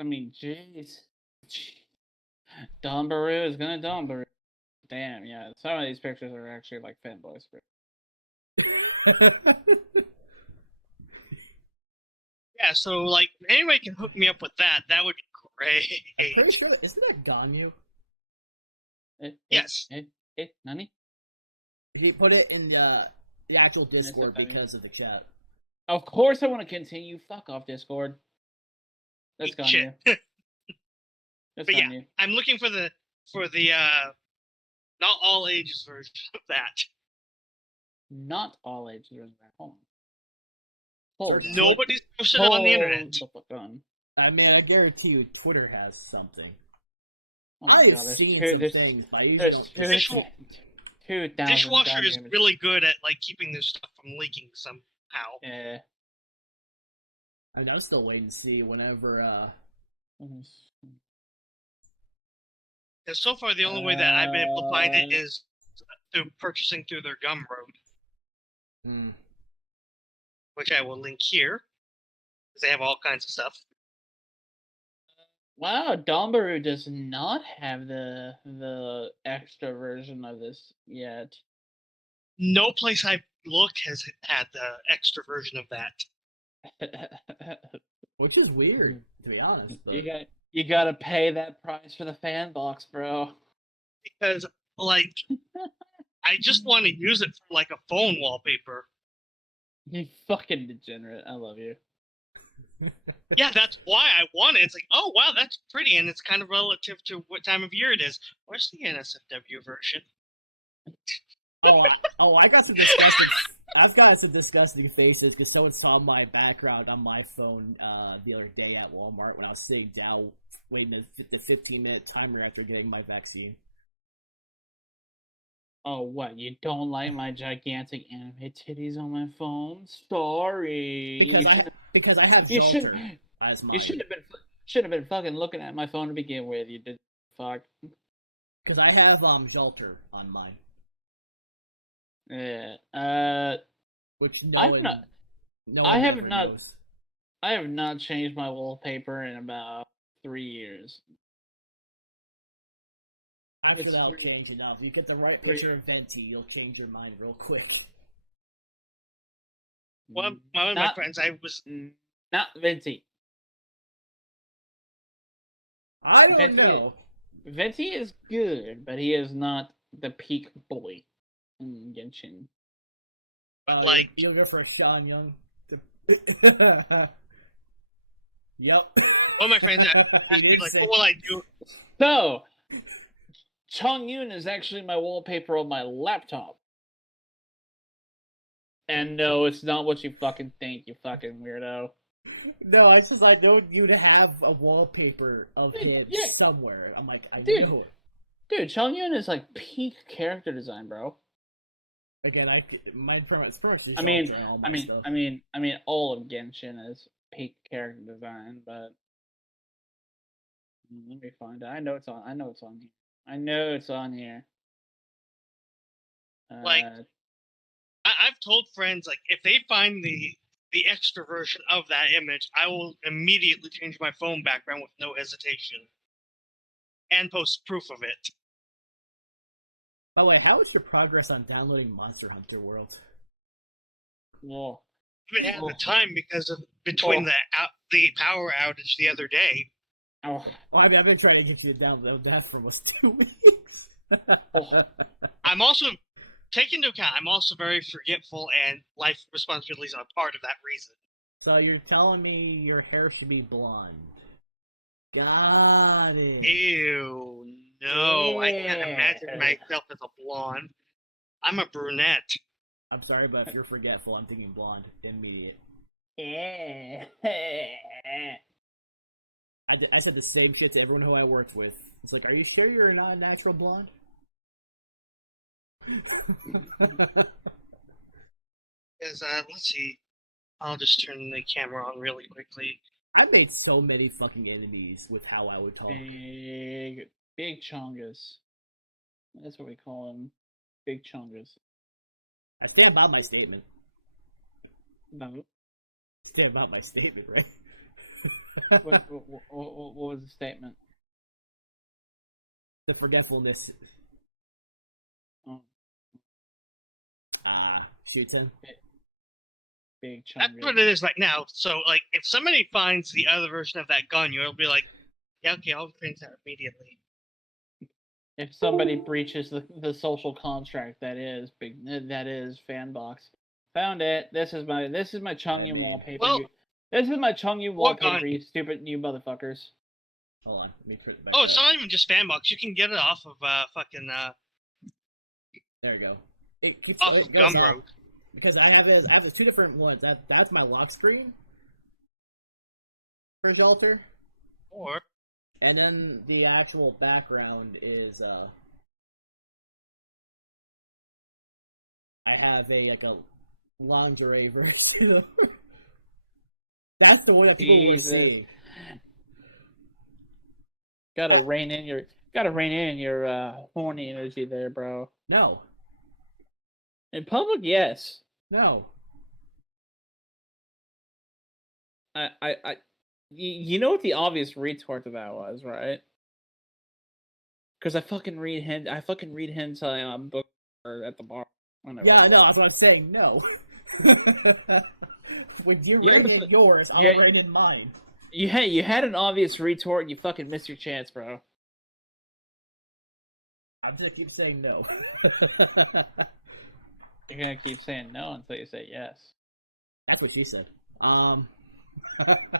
Dombaru is gonna Dombaru. Damn, yeah. Some of these pictures are actually like fanboys. Yeah, so, like, if anybody can hook me up with that, that would be great. I'm pretty sure, isn't that Ganyu? Yes. Nani? He put it in the actual Discord because of the chat. Of course I want to continue. Fuck off, Discord. That's Ganyu. But yeah, I'm looking for the not all ages version of that. Not all ages version of that. Nobody's posted it on the internet. I mean, I guarantee you Twitter has something. Oh I've seen some things, but I usually don't... Dishwasher is really good at like keeping this stuff from leaking somehow. Yeah. I mean, I'm still waiting to see whenever Because so far the only way that I've been able to find it is through purchasing through their Gumroad. Which I will link here. Because they have all kinds of stuff. Wow, Dombaru does not have the extra version of this yet. No place I've looked has had the extra version of that. Which is weird, to be honest. But... You gotta pay that price for the fan box, bro. Because, like, I just want to use it for, like, a phone wallpaper. You fucking degenerate. I love you. Yeah, that's why I want it. It's like, oh, wow, that's pretty, and it's kind of relative to what time of year it is. Where's the NSFW version? I got some disgusting... I've got some disgusting faces because someone saw my background on my phone the other day at Walmart when I was sitting down waiting the 15-minute timer after getting my vaccine. Oh, what? You don't like my gigantic anime titties on my phone? Sorry. Because I have Zolter as mine. You should have been fucking looking at my phone to begin with. You did fuck. Because I have Zolter on mine. Yeah. Which I have not changed my wallpaper in about 3 years. I feel that'll change enough. You get the right picture of Venti, you'll change your mind real quick. One of my friends, I was Not Venti. I don't Venti, know. Venti is good, but he is not the peak bully in Genshin. But like, you'll go for Sean Young. Yep. one of my friends asked me like, what will I do? So, Chong Yun is actually my wallpaper on my laptop. And no, it's not what you fucking think, you fucking weirdo. No, I just like know you to have a wallpaper of him somewhere. I'm like, I know it. Dude, Chong Yun is like peak character design, bro. Again, my I mean, all of Genshin is peak character design, but let me find it. I know it's on here. Like, I've told friends, like, if they find the extra version of that image, I will immediately change my phone background with no hesitation. And post proof of it. By the way, how is your progress on downloading Monster Hunter World? Well, I haven't had the time because of between the power outage the other day. Well, I mean, I've been trying to get you to download that for almost 2 weeks. I'm also, take into account, I'm also very forgetful, and life responsibilities are part of that reason. So you're telling me your hair should be blonde? Got it. Ew, no, I can't imagine myself as a blonde. I'm a brunette. I'm sorry, but if you're forgetful, I'm thinking blonde. Immediate. I said the same shit to everyone who I worked with. It's like, are you sure you're not a natural blonde? Let's see. I'll just turn the camera on really quickly. I made so many fucking enemies with how I would talk. Big chongas. That's what we call them. Big chongas. I stand by my statement. No. Stand by my statement, right? what was the statement? The forgetfulness. Oh. Shoots him. Big chongas. That's what it is right now. So, like, if somebody finds the other version of that gun, you'll be like, yeah, okay, I'll print that immediately. If somebody breaches the social contract that is Fanbox. Found it. This is my Chongyun wallpaper. Well, this is my Chongyun wallpaper, you stupid new motherfuckers. Hold on, let me put it back. Oh, it's not even just Fanbox. You can get it off of fucking There we go. Off of Gumroad. Because I have two different ones. That's my lock screen for Shelter. And then the actual background is I have a lingerie version. That's the one that people want to see. Gotta rein in your horny energy there, bro. No. In public, yes. No. You know what the obvious retort to that was, right? Because I fucking read hentai on book or at the bar. Yeah, I know. That's what I'm saying. No. When you read in yours, I'll read in mine. You had an obvious retort. You fucking missed your chance, bro. I'm just keep saying no. You're gonna keep saying no until you say yes. That's what she said.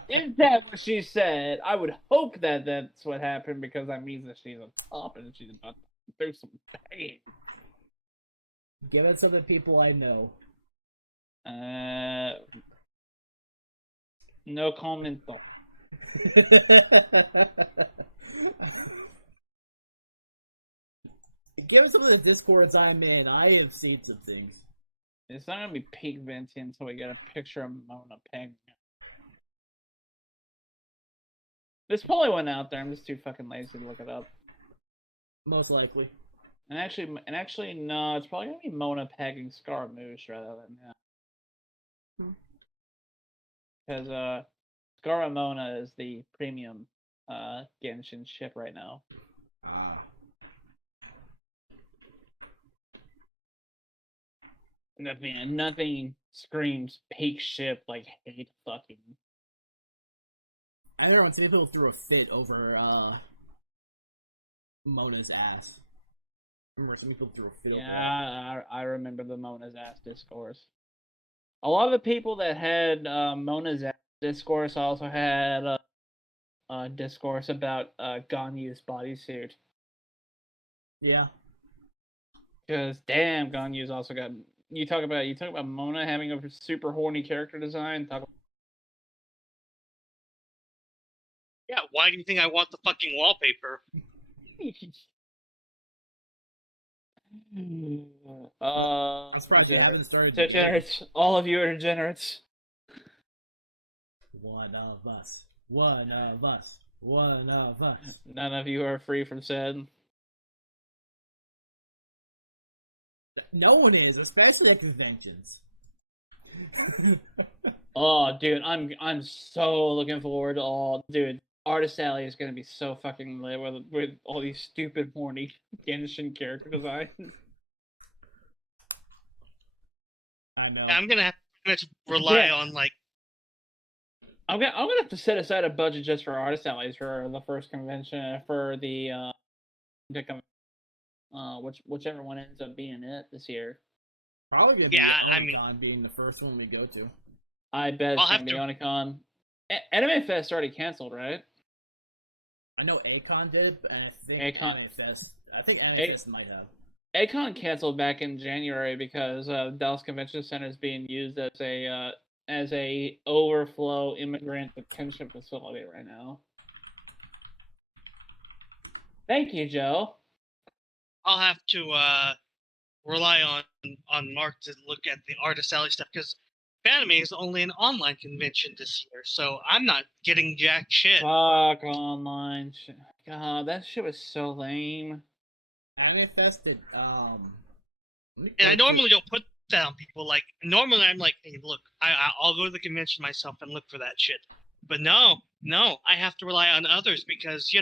Is that what she said? I would hope that that's what happened because that means that she's on top and she's about to do some pain. Give it to the people I know. No comment though. Give some of the Discords I'm in. I have seen some things. It's not gonna be peak Venti until we get a picture of Mona Peg. There's probably one out there. I'm just too fucking lazy to look it up. Most likely. And actually, no. It's probably gonna be Mona pegging Scaramouche rather than that. Because Scaramona is the premium Genshin ship right now. Nothing screams peak ship like hate fucking I remember some people threw a fit over Mona's ass. I remember some people threw a fit over that. Yeah, I remember the Mona's ass discourse. A lot of the people that had Mona's ass discourse also had discourse about Ganyu's bodysuit. Yeah. Because damn, Ganyu's also got. You talk about Mona having a super horny character design. Yeah, why do you think I want the fucking wallpaper? I'm surprised you haven't started. Degenerates. All of you are degenerates. One of us. One of us. One of us. None of you are free from sin. No one is, especially at conventions. Oh, dude, I'm so looking forward to dude. Artist Alley is gonna be so fucking lit with all these stupid horny Genshin character designs. I know. Yeah, I'm gonna have to rely on like. I'm gonna have to set aside a budget just for Artist Allies for the first convention for the whichever one ends up being it this year. Probably gonna be Onicon being the first one we go to. I bet it's gonna be Onicon. Anime Fest already canceled, right? I know Acon did, and I think Anime Fest might have. Acon canceled back in January because Dallas Convention Center is being used as a overflow immigrant detention facility right now. Thank you, Joe. I'll have to rely on Mark to look at the Artist Alley stuff because Anime is only an online convention this year, so I'm not getting jack shit. Fuck online shit. God, that shit was so lame. Anime Fest did, and I normally don't put that on people. Like, normally I'm like, hey, look, I'll go to the convention myself and look for that shit. But no, I have to rely on others because,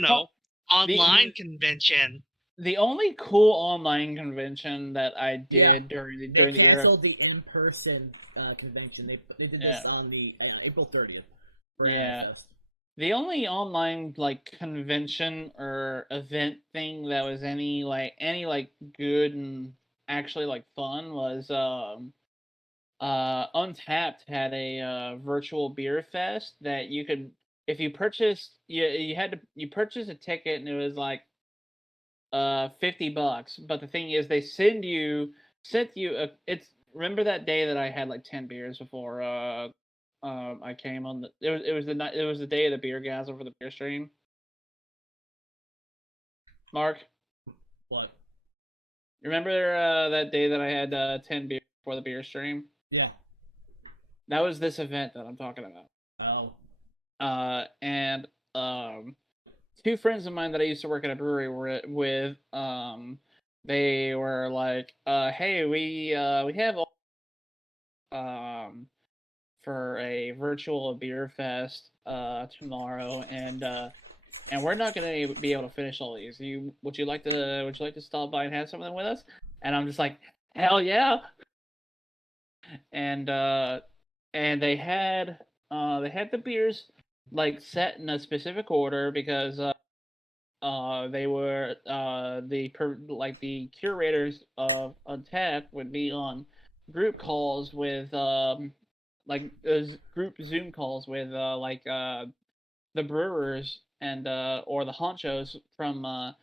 online convention. The only cool online convention that I did during the era... They canceled the in-person convention. They did this on the April 30th. Yeah. The only online convention or event thing that was any good and actually fun was Untapped had a virtual beer fest that you could, if you purchased, you purchased a ticket and it was $50. But the thing is, they sent you remember that day that I had 10 beers before I came on it was the day of the beer gasm for the beer stream. Mark, what? Remember that day that I had 10 beers before the beer stream? Yeah. That was this event that I'm talking about. Oh. And two friends of mine that I used to work at a brewery were with, they were like, hey, we have for a virtual beer fest tomorrow, and we're not gonna be able to finish all these. Would you like to stop by and have something with us? And I'm just like, hell yeah. And they had the beers set in a specific order because they were the curators of Untapped would be on group calls with group Zoom calls with the brewers and or the honchos from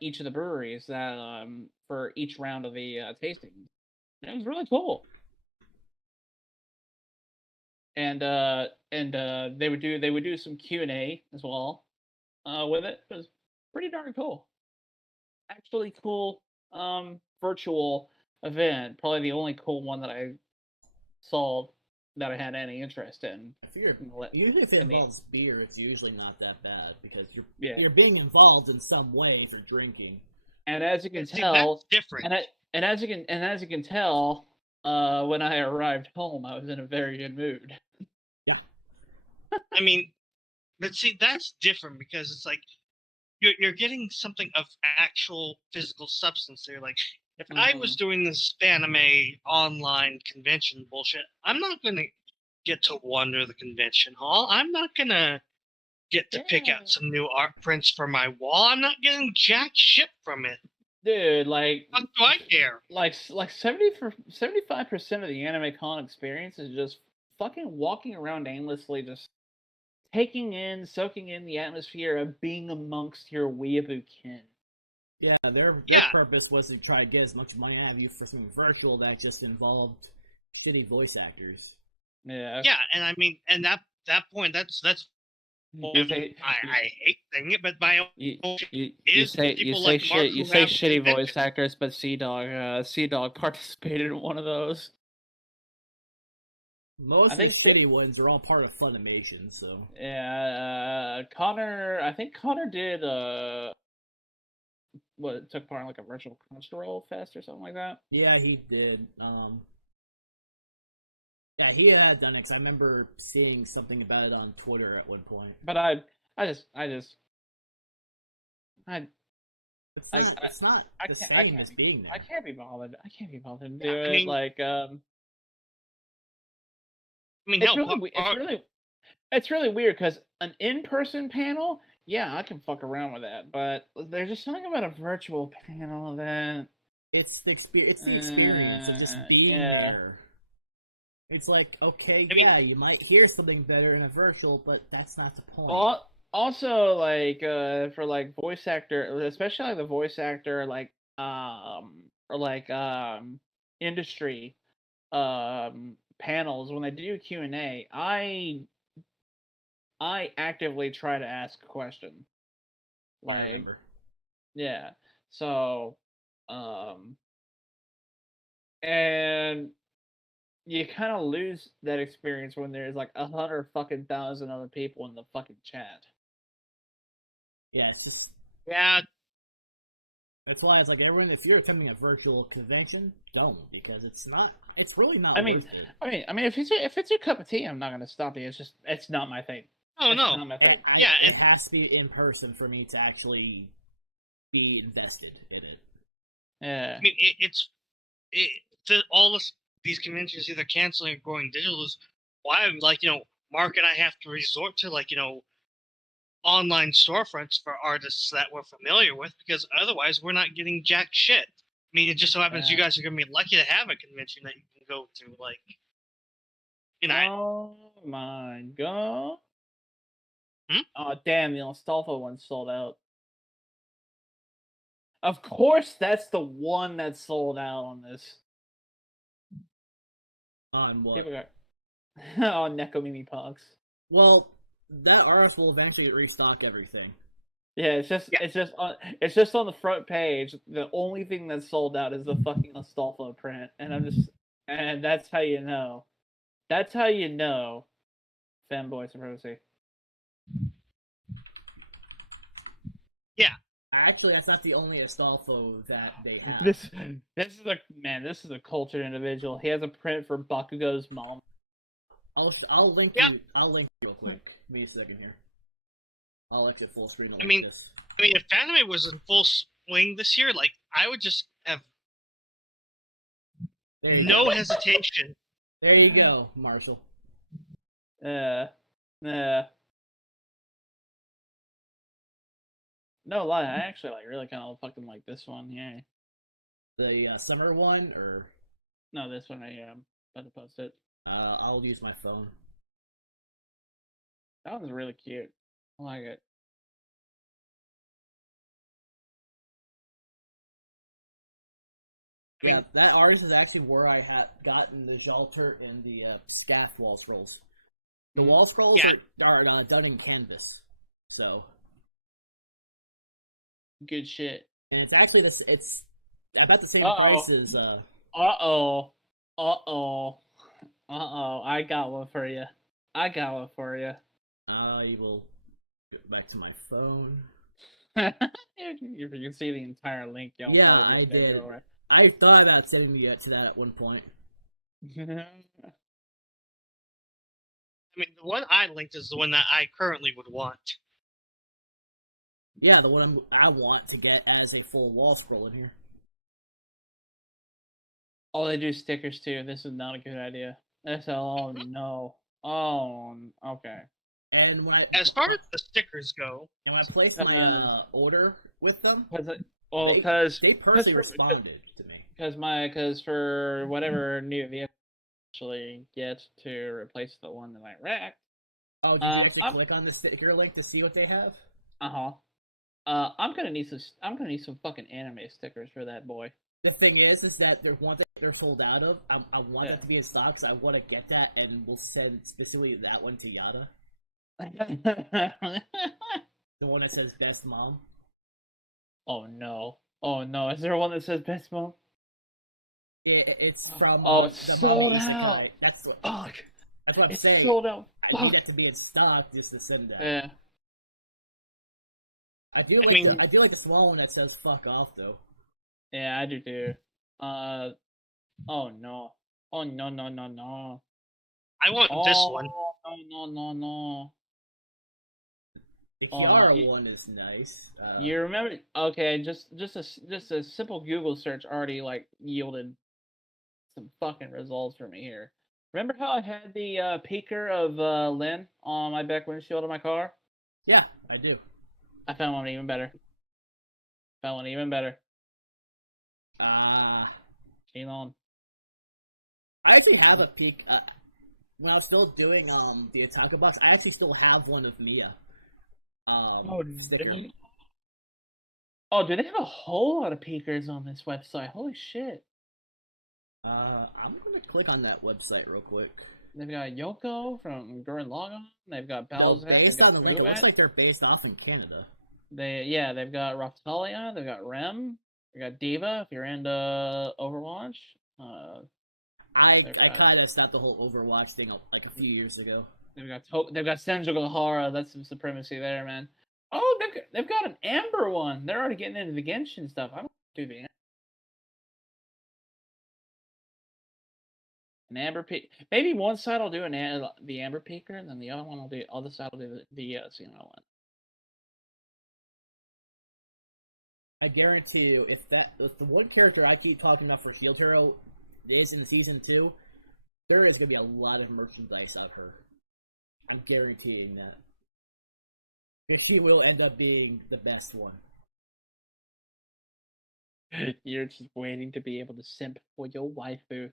each of the breweries that for each round of the tasting. And it was really cool. And they would do some Q&A as well with it. It was pretty darn cool. Actually cool virtual event. Probably the only cool one that I saw that I had any interest in. Even if it involves beer, it's usually not that bad because you're being involved in some way for drinking. And as you can tell, that's different. And as you can tell, when I arrived home, I was in a very good mood. Yeah. I mean, but see, that's different because it's like you're getting something of actual physical substance there. Like, if I was doing this anime online convention bullshit, I'm not going to get to wander the convention hall. I'm not gonna get to pick out some new art prints for my wall. I'm not getting jack shit from it. Dude, like, What do I care? like 75% of the anime con experience is just fucking walking around aimlessly, just soaking in the atmosphere of being amongst your weeaboo kin. Yeah, their purpose was to try to get as much money out of you for something virtual that just involved shitty voice actors. Yeah. Yeah, and I mean, and that point, that's I hate saying it, but my you say shitty voice actors, but Sea Dog participated in one of those. Most of the city ones are all part of Funimation, so yeah. I think Connor did took part in like a virtual Crunchyroll fest or something like that. Yeah, he did. Yeah, he had done it, 'cause I remember seeing something about it on Twitter at one point. But it's not the same as being there. I can't be bothered. I can't be bothered to do it. Like, I mean, it's really weird because an in-person panel, yeah, I can fuck around with that. But there's just something about a virtual panel that it's the experience of just being there. It's like, okay, you might hear something better in a virtual, but that's not the point. Also, like, for like voice actor, especially like the voice actor, like, industry, panels, when they do Q&A, I actively try to ask a question. Like, yeah. So, and you kind of lose that experience when there's like 100,000 other people in the fucking chat. Yeah, it's just... Yeah. That's why it's like, everyone, if you're attending a virtual convention, don't, because it's really not. I mean, if it's your cup of tea, I'm not gonna stop you. It's not my thing. Oh, no. Not my thing. It has to be in person for me to actually be invested in it. Yeah. I mean, all these conventions either canceling or going digital is why, like, Mark and I have to resort to, like, online storefronts for artists that we're familiar with, because otherwise we're not getting jack shit. I mean, it just so happens you guys are going to be lucky to have a convention that you can go to, like, Oh my god. Oh, damn, the Astolfo one sold out. Of course, that's the one that sold out on this. On what? People got on Nekomimi Punks. Well, that artist will eventually restock everything. Yeah, it's just on the front page. The only thing that's sold out is the fucking Astolfo print, and that's how you know. That's how you know fanboy supremacy. Yeah. Actually, that's not the only Astolfo that they have. This is a cultured individual. He has a print for Bakugo's mom. I'll link you. I'll link you real quick. Give me a second here. I'll exit full screen. I mean, if anime was in full swing this year, like, I would just have no hesitation. There you go, Marshall. No lie, I actually really kind of fucking like this one. Yeah. The summer one, or no, this one. I am about to post it. I'll use my phone. That one's really cute. I like it. I mean, that artist is actually where I had gotten the Jalter and the Scaff wall scrolls. The wall scrolls are done in canvas, so good shit. And it's actually it's about the same price as. I got one for you. I will get back to my phone. You can see the entire link. Yeah, I did. I thought about sending you to that at one point. I mean, the one I linked is the one that I currently would want. Yeah, the one I want to get as a full wall scroll in here. Oh, they do stickers too. This is not a good idea. That's all. No. Oh, okay. And when As far as the stickers go, I placed my order with them, Because they personally responded to me. Because for whatever new vehicle I actually get to replace the one that I wrecked. Oh, did you actually click on the sticker link to see what they have? I'm gonna need some fucking anime stickers for that boy. The thing is that there's one thing they're sold out of. I want it to be in stock, so I want to get that, and we'll send specifically that one to Yada. The one that says best mom. Oh no! Is there one that says best mom? It's from. It's sold out. That's what. Fuck. That's what I'm it's saying. Sold out. I need that to be in stock just to send that. Yeah. I do like the small one that says "fuck off" though. Yeah, I do too. Oh no! Oh no! I want this one. No! The Kiara one is nice. You remember? Okay, just a simple Google search already like yielded some fucking results for me here. Remember how I had the peeker of Lynn on my back windshield of my car? Yeah, I do. I found one even better. Elon. I actually have a peek. When I was still doing the Attacker box, I actually still have one of Mia. Sticker. Oh, do they have a whole lot of peekers on this website? Holy shit! I'm gonna click on that website real quick. They've got Yoko from Gurren Lagann. They've got Bal's Head. Based on the link, it looks like they're based off in Canada. They've got Raphtalia. They've got Rem. They got Diva. If you're into Overwatch. I kind of stopped the whole Overwatch thing like a few years ago. They've got Senju Gohara. That's some supremacy there, man. Oh, they've got an Amber one. They're already getting into the Genshin stuff. I don't do the an Amber peak. Maybe one side will do the Amber peaker, and then the other one will do other side will do the CNO one. I guarantee you, if the one character I keep talking about for Shield Hero is in season 2, there is gonna be a lot of merchandise of her. I'm guaranteeing that. If he will end up being the best one. You're just waiting to be able to simp for your waifu.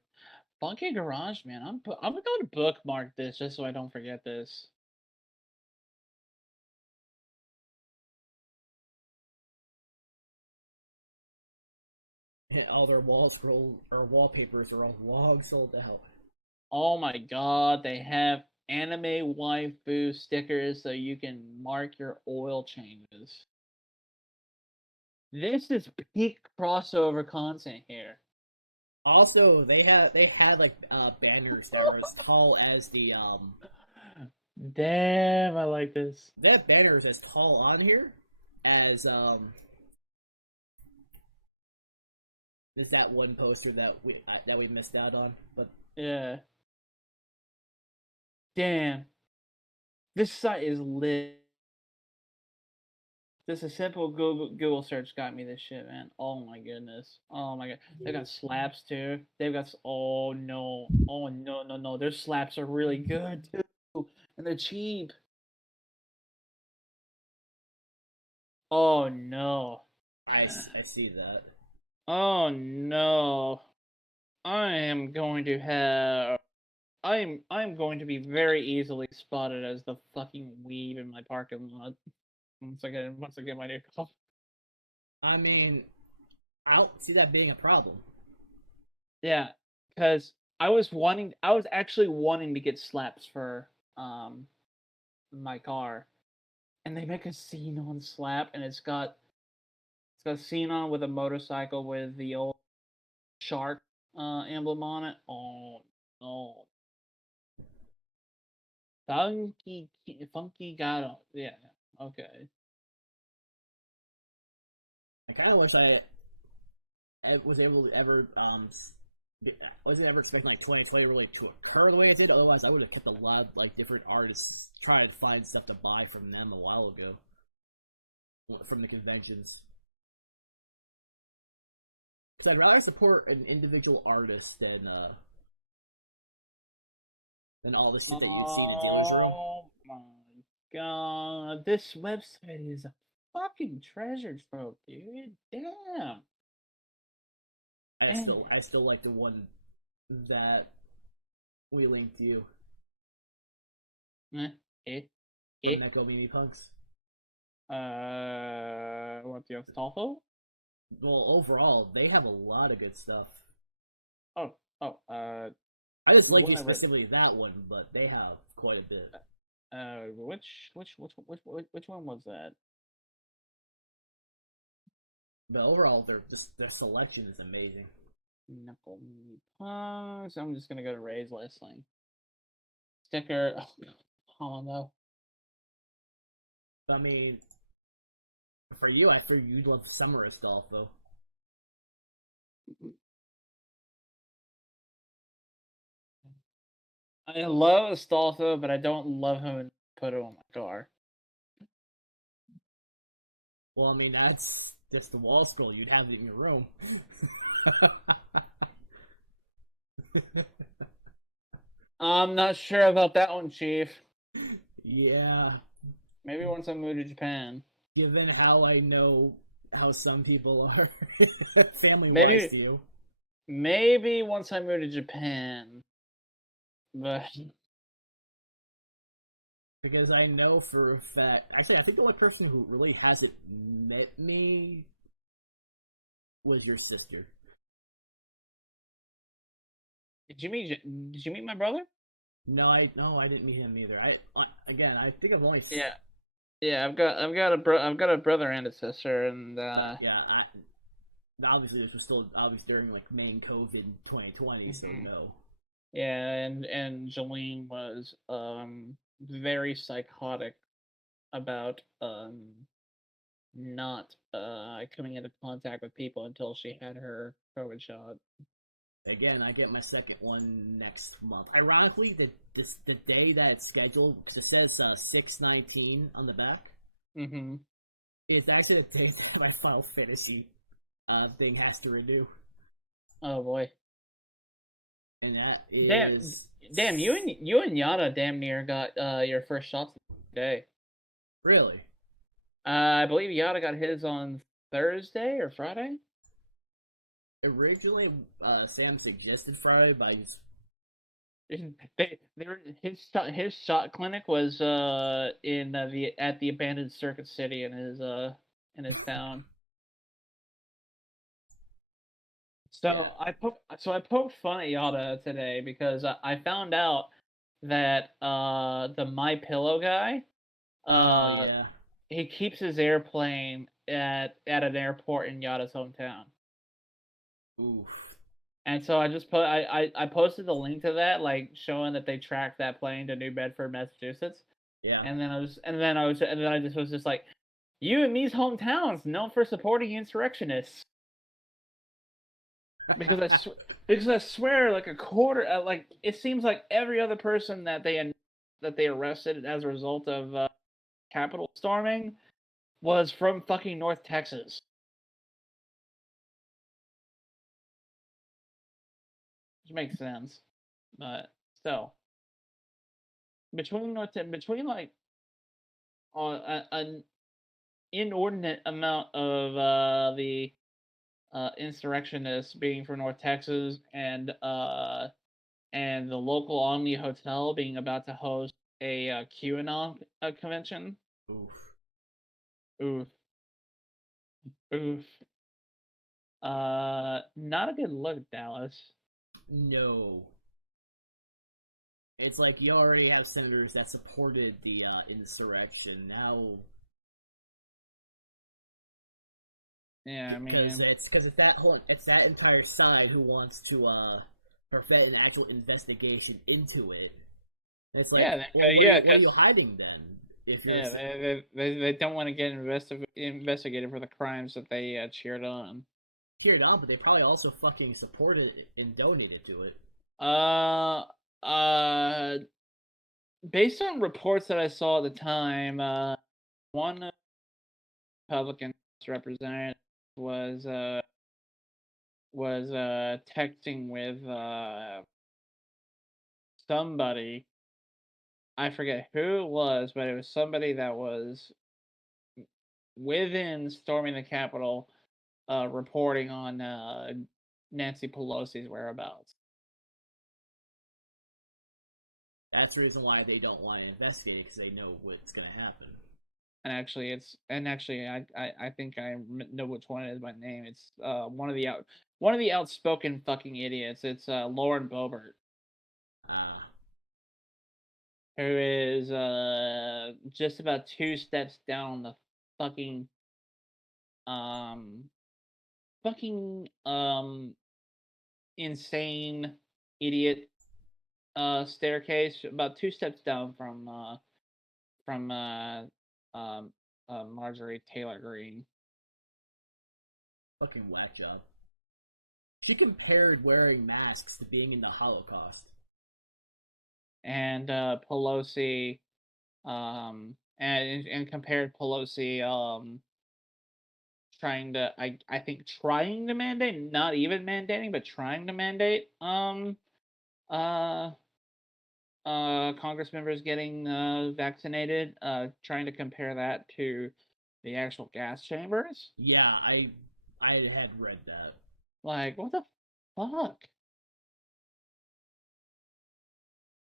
Funky Garage, man. I'm going to bookmark this just so I don't forget this. All their wallpapers are all long sold out. Oh my god, they have anime waifu stickers so you can mark your oil changes. This is peak crossover content here. Also, they had like banners that were as tall as the Damn, I like this. They have banners as tall on here as is that one poster that we missed out on, but yeah. Damn. This site is lit. Just a simple Google search got me this shit, man. Oh my goodness. Oh my god. They got slaps too. They've got oh no. Their slaps are really good too, and they're cheap. Oh no. I see that. Oh no. I'm going to be very easily spotted as the fucking weeb in my parking lot. Once I get my new car. I mean, I don't see that being a problem. Yeah, because I was actually wanting to get slaps for my car, and they make a Xenon slap, and it's got Xenon with a motorcycle with the old shark emblem on it. Oh no. Funky Gato. Yeah. Okay. I kind of wish I was able to ever I wasn't ever expecting like 2020 really to occur the way it did. Otherwise, I would have kept a lot of like different artists trying to find stuff to buy from them a while ago from the conventions. Because I'd rather support an individual artist than than all the shit that you've seen in Daily Zero. Oh my god, this website is a fucking treasure trove, dude. Damn. I still like the one that we linked to you. From Neko Mini Punks. What, the Astolfo? Well, overall, they have a lot of good stuff. I just like specifically that one, but they have quite a bit. Which one was that? But overall, their selection is amazing. Knuckle Mini Punks. I'm just gonna go to Ray's Wrestling. Sticker. Oh no. I mean, for you, I figured you'd love Summer Golf, though. I love Astolfo, but I don't love him and put it on my car. Well, I mean, that's just the wall scroll. You'd have it in your room. I'm not sure about that one, Chief. Yeah. Maybe once I move to Japan. Given how I know how some people are family-wise to you. Maybe once I move to Japan. But... Because I know for a fact... Actually, I think the only person who really hasn't met me was your sister. Did you meet my brother? No, I didn't meet him either. I think I've only... Yeah, I've got a brother and a sister, and obviously this was still during like main COVID 2020, so no. Yeah, and Jolene was very psychotic about not coming into contact with people until she had her COVID shot. Again, I get my second one next month. Ironically, the day that it's scheduled, it says 6/19 on the back. Mm-hmm. It's actually the day that my Final Fantasy thing has to renew. Oh boy! And that is damn. You and Yada damn near got your first shots today. Really? I believe Yada got his on Thursday or Friday. Originally, Sam suggested Friday, but his shot clinic was at the abandoned Circuit City in his town. So I poked fun at Yada today because I found out that the My Pillow guy he keeps his airplane at an airport in Yada's hometown. Oof. And so I just I posted the link to that, like showing that they tracked that plane to New Bedford, Massachusetts. Yeah. And then I just was just like, you and me's hometowns known for supporting insurrectionists. Because I swear, like a quarter, like it seems like every other person that they arrested as a result of Capitol storming was from fucking North Texas. Which makes sense, but still, between like an inordinate amount of the insurrectionists being from North Texas and the local Omni Hotel being about to host a QAnon convention. Oof. Not a good look, Dallas. No. It's like you already have senators that supported the insurrection. Now, yeah, I mean, it's that entire side who wants to prevent an actual investigation into it. It's like, what are you hiding then? They don't want to get investigated for the crimes that they cheered on. But they probably also fucking supported it and donated to it. Based on reports that I saw at the time, one Republican representative was texting with somebody I forget who it was, but it was somebody that was within storming the Capitol, reporting on Nancy Pelosi's whereabouts. That's the reason why they don't want to investigate, because they know what's going to happen. And actually, I think I know which one it is by name. It's one of the outspoken fucking idiots. It's Lauren Boebert, who is just about 2 steps down the fucking insane idiot staircase, about 2 steps down from Marjorie Taylor Greene. Fucking whack job. She compared wearing masks to being in the Holocaust. And Pelosi, and compared Pelosi, trying to mandate, not even mandating, but trying to mandate Congress members getting vaccinated, trying to compare that to the actual gas chambers. Yeah, I had read that. Like, what the fuck?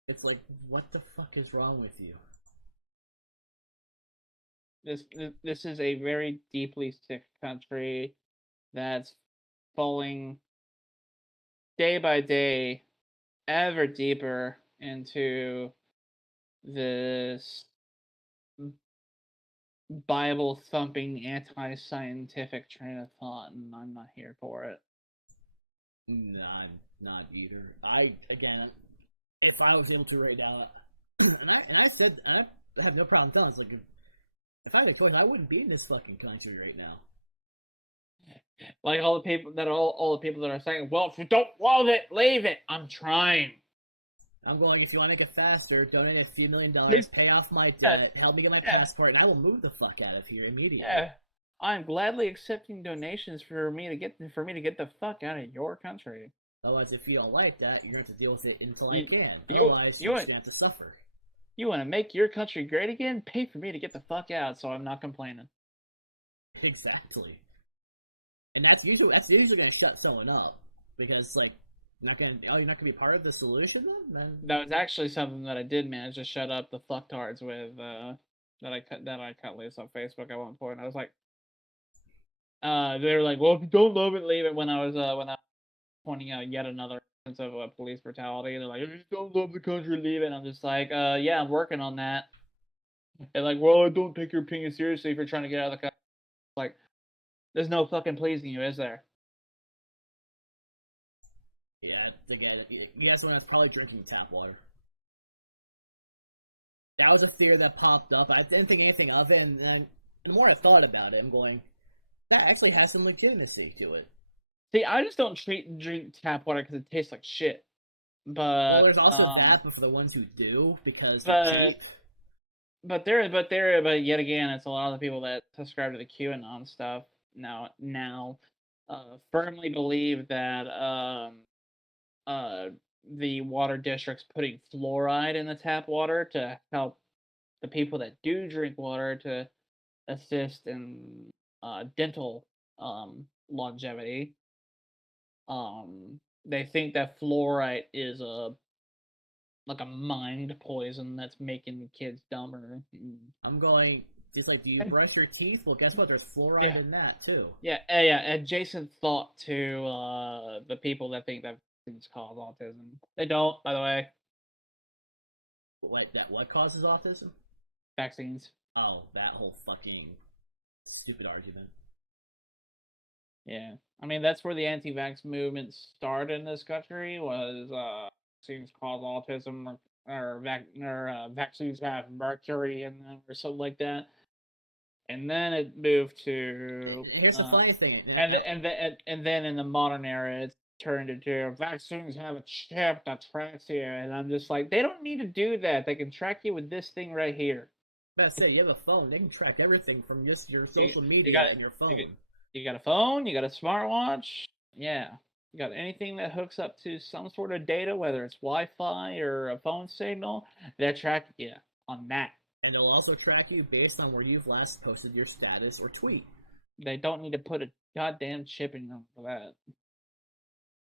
It's like, what the fuck is wrong with you? This is a very deeply sick country that's falling day by day ever deeper into this Bible thumping anti-scientific train of thought, and I'm not here for it. No, I'm not either. If I was able to right now, and I said, I have no problem telling. It's like, if I had a choice, I wouldn't be in this fucking country right now. Like all the people that are saying, well, if you don't love it, leave it. I'm trying. I'm going, if you want to make it faster, donate a few $1 million, pay off my debt, help me get my passport, and I will move the fuck out of here immediately. Yeah, I'm gladly accepting donations for me to get the fuck out of your country. Otherwise, if you don't like that, you're going to have to deal with it until I can. Otherwise, you're going to have to suffer. You want to make your country great again? Pay for me to get the fuck out, so I'm not complaining. Exactly. And that's usually going to shut someone up, because like, you're not gonna be part of the solution then? That was actually something that I did manage to shut up the fucktards with, that I cut loose on Facebook at one point. I was like, they were like, well, if you don't love it, leave it. When I was pointing out yet another instance of police brutality, they're like, if you don't love the country, leave it. And I'm just like, yeah, I'm working on that. They're like, well, I don't take your opinion seriously if you're trying to get out of the country. Like, there's no fucking pleasing you, is there? Yeah, again, you guys know that's probably drinking tap water. That was a fear that popped up. I didn't think anything of it, and then the more I thought about it, I'm going, that actually has some legitimacy to it. See, I just don't drink tap water because it tastes like shit. But well, there's also that, but for the ones who do, because but yet again, it's a lot of the people that subscribe to the QAnon stuff now firmly believe that the water district's putting fluoride in the tap water to help the people that do drink water to assist in dental longevity. They think that fluoride is a mind poison that's making kids dumber. I'm going, just like, do you brush your teeth? Well, guess what? There's fluoride in that too. Yeah, adjacent thought to the people that think that things cause autism. They don't, by the way. What causes autism? Vaccines. Oh, that whole fucking stupid argument. Yeah, I mean that's where the anti-vax movement started in this country. Was vaccines cause autism, or vaccines have mercury in them, or something like that. And then it moved to. Here's the funny thing. And then in the modern era, it's turned into vaccines have a chip that tracks you, and I'm just like, they don't need to do that. They can track you with this thing right here. I say, you have a phone. They can track everything from just your social media and your phone. You got a phone. You got a smartwatch. Yeah. got anything that hooks up to some sort of data, whether it's Wi-Fi or a phone signal, they'll track you on that. And they'll also track you based on where you've last posted your status or tweet. They don't need to put a goddamn chip in them for that.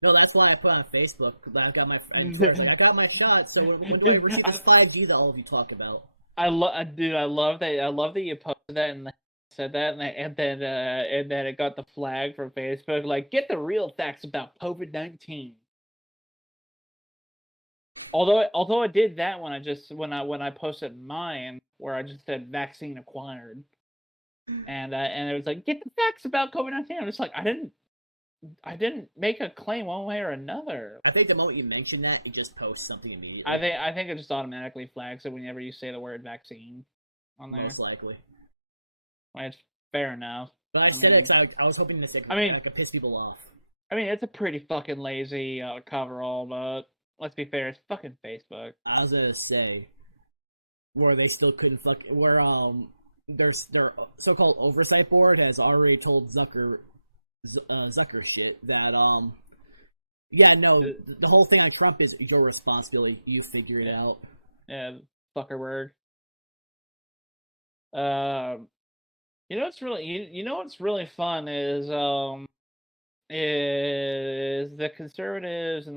No, that's why I put on Facebook. I got my I got my shot. So when do I receive this 5G that all of you talk about? I love that you posted that and said that, and then it got the flag from Facebook. Like, get the real facts about COVID-19. Although I did that when I posted mine where I just said vaccine acquired, and it was like, get the facts about COVID-19. I'm just like, I didn't make a claim one way or another. I think the moment you mention that, it just posts something immediately. I think it just automatically flags it whenever you say the word vaccine on there. Most likely. Well, it's fair enough. But I said it because I was hoping to say to piss people off. I mean, it's a pretty fucking lazy coverall, but let's be fair, it's fucking Facebook. I was gonna say where they still couldn't their so-called oversight board has already told Zucker shit that the whole thing on Trump is your responsibility. You figure it out. Yeah, fucker word. You know what's really fun is the conservatives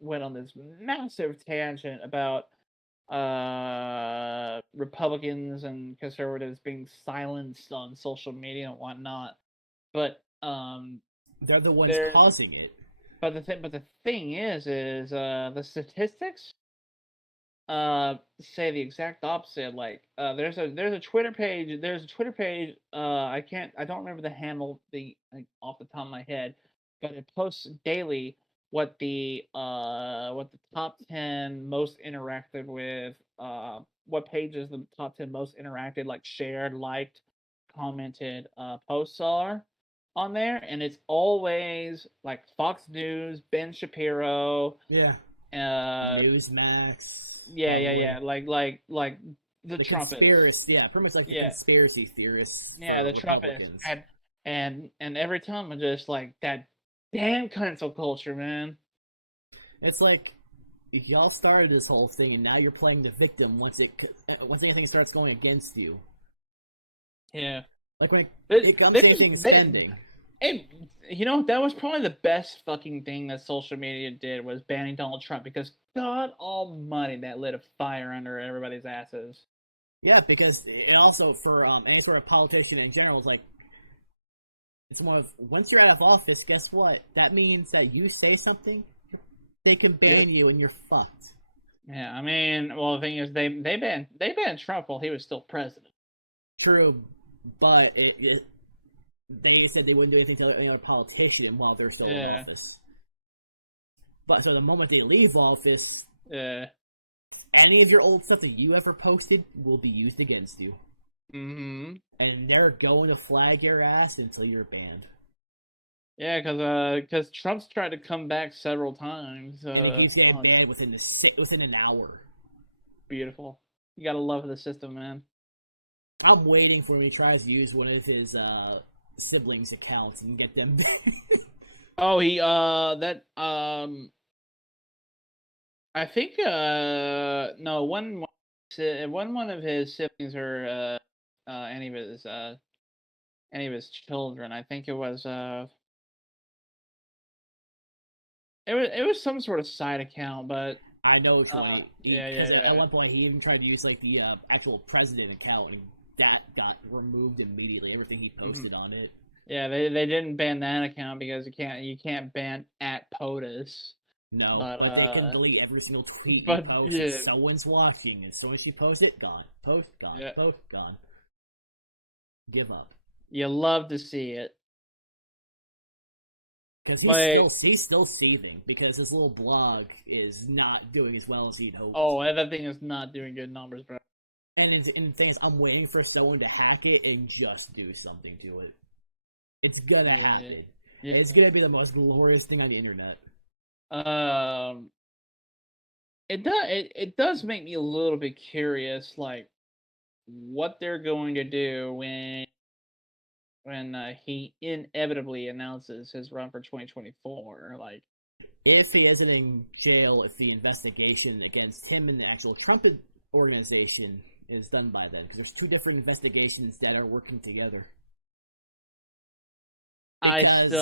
went on this massive tangent about Republicans and conservatives being silenced on social media and whatnot, but they're the ones causing it. But the thing is the statistics say the exact opposite. Like there's a Twitter page. I don't remember the handle off the top of my head, but it posts daily what the top 10 most interacted with, what pages the top 10 most interacted, like shared, liked, commented posts are on there, and it's always like Fox News, Ben Shapiro, Newsmax. Yeah. Like the Trumpists. Pretty much like the conspiracy theorists. Yeah, the Trumpists. And every time I'm just like, that damn cancel culture, man. It's like y'all started this whole thing, and now you're playing the victim once anything starts going against you. Yeah. Like when it comes to anything spending. And that was probably the best fucking thing that social media did, was banning Donald Trump, because God almighty, that lit a fire under everybody's asses. Yeah, because it also, for any sort of politician in general, is like, it's more of, once you're out of office, guess what? That means that you say something, they can ban you and you're fucked. Yeah, I mean, well, the thing is, they banned Trump while he was still president. True, but they said they wouldn't do anything to any other politician while they're still in office. But so the moment they leave office, any of your old stuff that you ever posted will be used against you. Mm-hmm. And they're going to flag your ass until you're banned. Yeah, because Trump's tried to come back several times. And he's getting banned within an hour. Beautiful. You gotta love the system, man. I'm waiting for when he tries to use one of his siblings' accounts and get them. I think no, one of his siblings, or any of his children. I think it was it was some sort of side account, but I know. At one point, he even tried to use like the actual president account, and that got removed immediately. Everything he posted on it. Yeah, they didn't ban that account because you can't ban @POTUS. No, but they can delete every single tweet you post. Yeah. Someone's watching. As soon as you post it, gone. Post, gone. Yeah. Post, gone. Give up. You love to see it. Because he's still seething, because his little blog is not doing as well as he'd hoped. Oh, that thing is not doing good numbers, bro. And the thing is, I'm waiting for someone to hack it and just do something to it. It's gonna happen. Yeah. It's gonna be the most glorious thing on the internet. It does make me a little bit curious, like what they're going to do when when he inevitably announces his run for 2024. Like, if he isn't in jail, if the investigation against him and the actual Trump organization is done by then, because there's two different investigations that are working together. Because,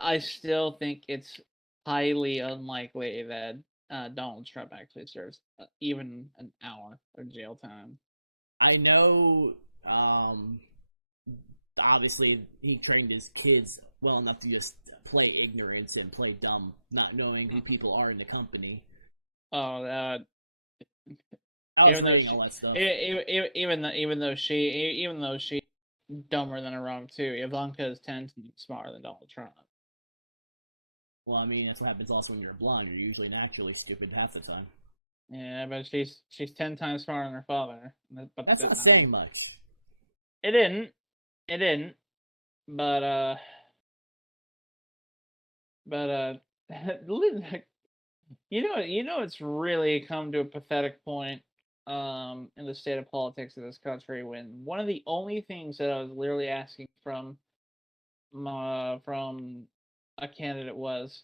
I still think it's highly unlikely that Donald Trump actually serves even an hour of jail time. I know, obviously, he trained his kids well enough to just play ignorance and play dumb, not knowing who people are in the company. Oh, I was even though reading she, all that stuff. even though she's dumber than Iran too, Ivanka is 10 times smarter than Donald Trump. Well, I mean, that's what happens also when you're blonde. You're usually naturally stupid half the time. Yeah, but she's 10 times smarter than her father. But That's not saying much. It didn't. But it's really come to a pathetic point in the state of politics of this country when one of the only things that I was literally asking from a candidate was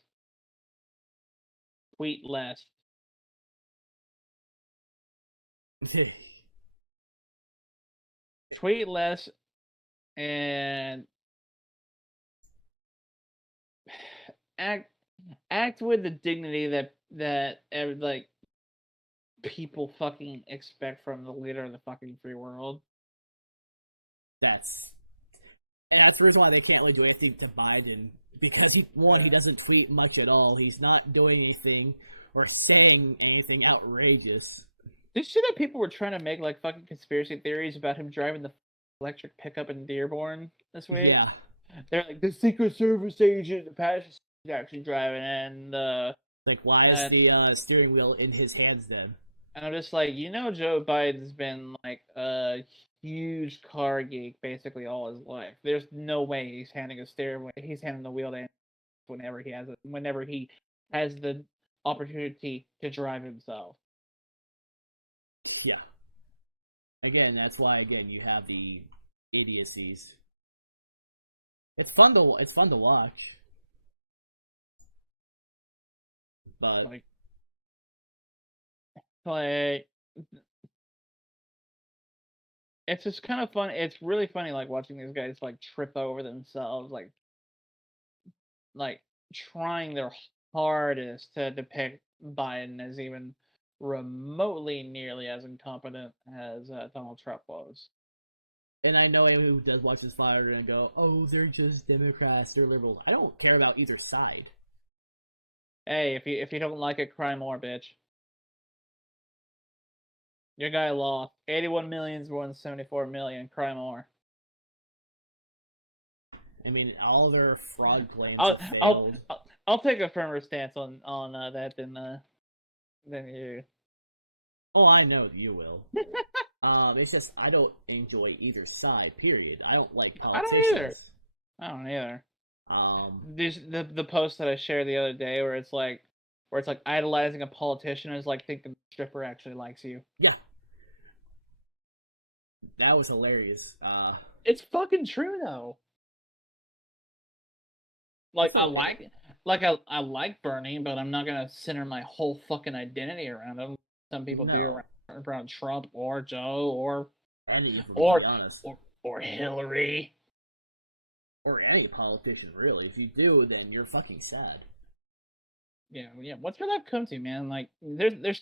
tweet less. Tweet less and act with the dignity that like people fucking expect from the leader of the fucking free world. That's the reason why they can't really do anything to Biden, because he doesn't tweet much at all. He's not doing anything or saying anything outrageous. Did you see that people were trying to make like fucking conspiracy theories about him driving the electric pickup in Dearborn this week? Yeah. They're like, the Secret Service agent, the passenger is actually driving, and like, why is the steering wheel in his hands then? And I'm just like, Joe Biden's been like a huge car geek basically all his life. There's no way he's handing the wheel to whenever he has the opportunity to drive himself. Yeah. Again, that's why you have the idiocies. It's fun to watch. But like it's just kind of fun. It's really funny, like watching these guys like trip over themselves, like trying their hardest to depict Biden as even remotely nearly as incompetent as Donald Trump was. And I know anyone who does watch this fire are gonna go, "Oh, they're just Democrats, they're liberals." I don't care about either side. Hey, if you don't like it, cry more, bitch. Your guy lost. 81 million's won 74 million. Cry more. I mean, all their fraud claims have failed. I'll take a firmer stance on that than you. Oh, I know you will. It's just I don't enjoy either side. Period. I don't like politicians. I don't either. The post that I shared the other day where it's like idolizing a politician is like thinking the stripper actually likes you. Yeah. That was hilarious. It's fucking true though. Like I like Bernie, but I'm not gonna center my whole fucking identity around him. Some people do around Trump or Joe or Hillary. Or any politician, really. If you do, then you're fucking sad. Yeah. What's your life come to, man? Like, there's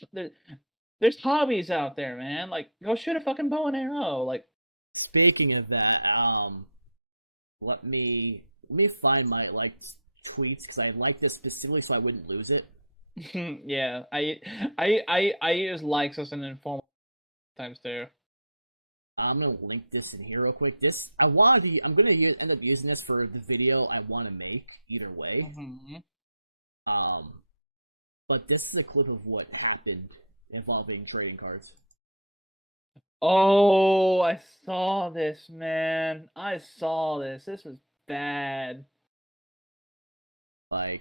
hobbies out there, man. Like, go shoot a fucking bow and arrow. Like, speaking of that, let me find my tweets because I liked this specifically so I wouldn't lose it. Yeah, I use likes as an informal times too. I'm gonna link this in here real quick. I'm gonna end up using this for the video I want to make either way. Mm-hmm. But this is a clip of what happened involving trading cards. Oh, I saw this, man. I saw this. This was bad. Like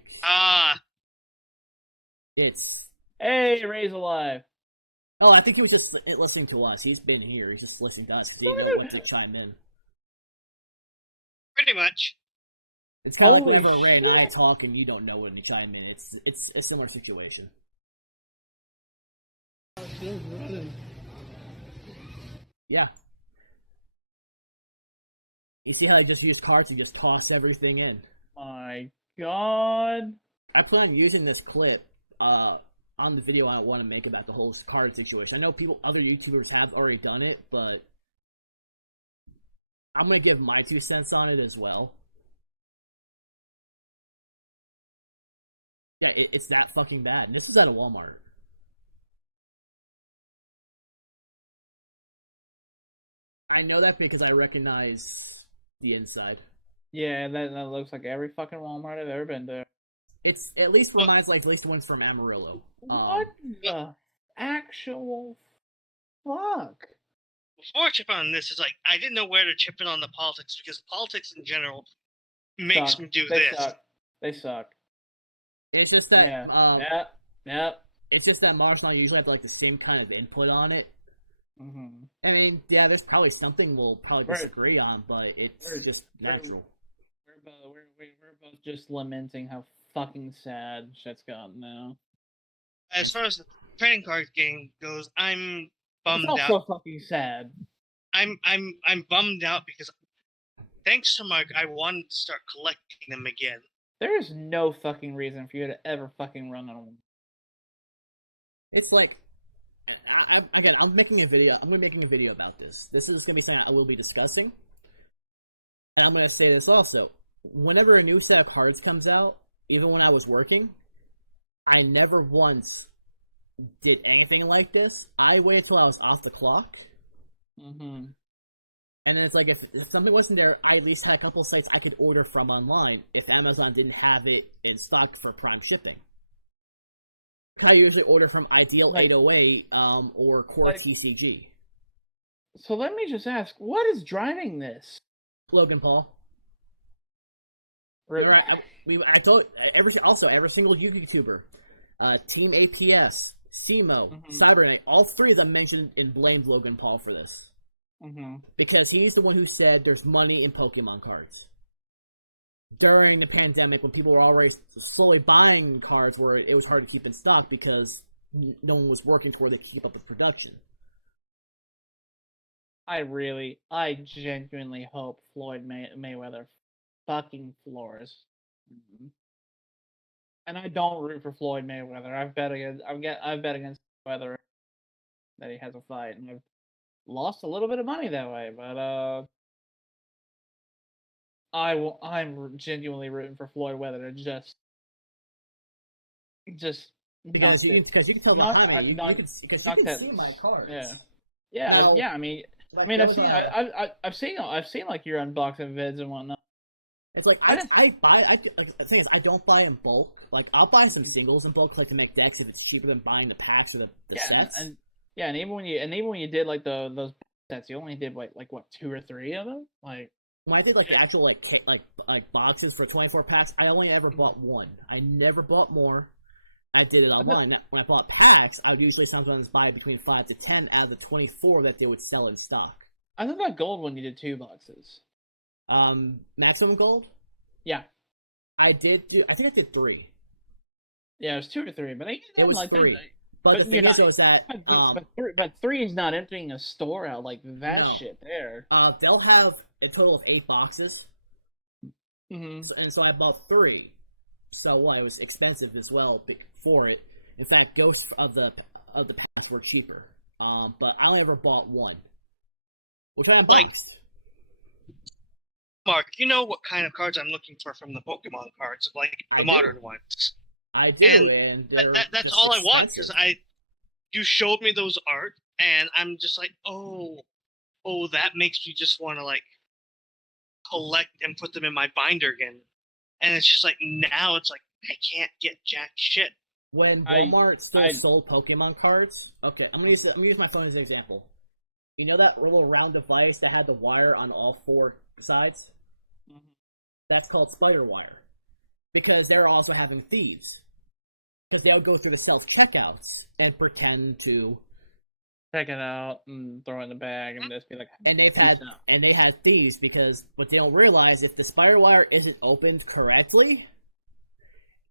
it's Ray's alive. Oh, I think he was just listening to us. He's been here. He's just listening to us. He didn't know what to chime in. Pretty much. It's kind of Holy like whenever Ray and I shit. talk and you don't know when you chime in. It's a similar situation. Yeah. You see how they just use cards and just toss everything in. My God. I plan on using this clip on the video I want to make about the whole card situation. I know other YouTubers have already done it, but I'm gonna give my 2 cents on it as well. Yeah, it's that fucking bad. And this is at a Walmart. I know that because I recognize the inside. Yeah, that looks like every fucking Walmart I've ever been to. It's at least reminds like at least one from Amarillo. What the actual fuck? Before I chip on this, is like I didn't know where to chip in on the politics because politics in general makes Suck. me do They this. Suck. They suck. It's just that Yeah. it's just that Mars not usually have like the same kind of input on it. Mm-hmm. I mean, yeah, there's probably something we'll probably disagree on, but it's just natural. We're both just lamenting how fucking sad shit's gotten now. As far as the trading card game goes, I'm bummed It's out. also fucking sad. I'm bummed out because thanks to Mark, I wanted to start collecting them again. There is no fucking reason for you to ever fucking run on them. It's like, again, I'm making a video. I'm gonna be making a video about this. This is gonna be something I will be discussing, and I'm gonna say this also. Whenever a new set of cards comes out, even when I was working, I never once did anything like this. I waited till I was off the clock. Mm-hmm. And then it's like, if something wasn't there, I at least had a couple of sites I could order from online if Amazon didn't have it in stock for Prime shipping. I usually order from Ideal 808 or Quartz CCG. So let me just ask, what is driving this? Logan Paul. Remember, I told every single YouTuber, Team APS, Steamo, Cyberknight, all 3 of them mentioned and blamed Logan Paul for this. Mm-hmm. Because he's the one who said there's money in Pokemon cards. During the pandemic, when people were already slowly buying cards where it was hard to keep in stock because no one was working toward it to keep up with production. I genuinely hope Floyd Mayweather fucking floors. Mm-hmm. And I don't root for Floyd Mayweather. I've bet against Mayweather that he has a fight, and I've lost a little bit of money that way. But I'm genuinely rooting for Floyd Mayweather to just because you can tell behind me, because you can see my cards. Yeah. Now, I mean, I've seen like your unboxing vids and whatnot. It's like the thing is, I don't buy in bulk. Like, I'll buy some singles in bulk, like to make decks if it's cheaper than buying the packs or the sets. And even when you did like those sets, you only did like what, 2 or 3 of them? Like, when I did like the actual like boxes for 24 packs, I only ever bought 1. I never bought more. I did it online. When I bought packs, I would usually sometimes buy between 5 to 10 out of the 24 that they would sell in stock. I thought that gold one you did 2 boxes. Maximum gold? Yeah. I think I did 3. Yeah, it was 2 or 3, but it was like 3. That. But the thing is that but 3 is not emptying a store out like that shit there. They'll have a total of 8 boxes. Mm-hmm. And so I bought 3. So it was expensive as well for it. In fact, ghosts of the past were cheaper. But I only ever bought 1, which I unboxed. Mark, you know what kind of cards I'm looking for from the Pokemon cards, like the modern ones. I do, and that's all I want, because you showed me those art, and I'm just like, oh, that makes me just want to like collect and put them in my binder again. And it's just like, now it's like I can't get jack shit. When Walmart still sold Pokemon cards, okay, I'm gonna use my phone as an example. You know that little round device that had the wire on all 4 sides? Mm-hmm. That's called spider wire. Because they're also having thieves. Because they'll go through the self-checkouts and pretend to check it out and throw it in the bag and just be like, And they've "Peace had out." and they had thieves because what they don't realize, if the spider wire isn't opened correctly,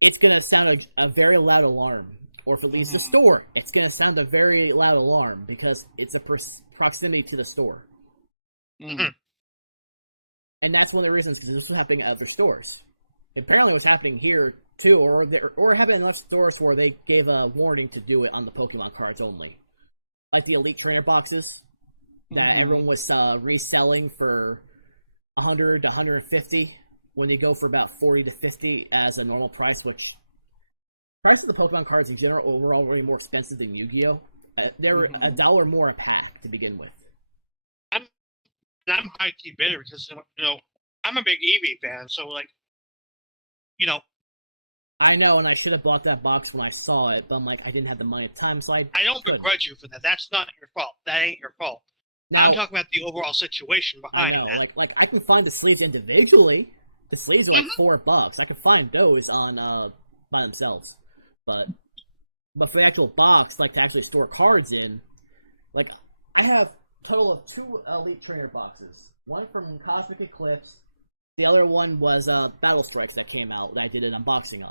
it's gonna sound a very loud alarm. Or if it leaves the store, it's gonna sound a very loud alarm because it's a proximity to the store. Mm. And that's one of the reasons this is happening at other stores. Apparently, what's happening here too, or happening in other stores where they gave a warning to do it on the Pokemon cards only, like the Elite Trainer boxes that everyone was reselling for 100 to 150 when they go for about 40 to 50 as a normal price, which price of the Pokemon cards in general were already more expensive than Yu-Gi-Oh. They were $1 more a pack to begin with. I'm high key bitter because I'm a big Eevee fan, so like, I know, and I should have bought that box when I saw it, but I'm like, I didn't have the money at the time, so I don't begrudge you for that. That's not your fault. That ain't your fault. Now, I'm talking about the overall situation behind that. Like I can find the sleeves individually. The sleeves are like $4. I can find those on by themselves, but for the actual box, like to actually store cards in, like I have a total of 2 Elite Trainer boxes. One from Cosmic Eclipse. The other one was Battle Strikes that came out that I did an unboxing on.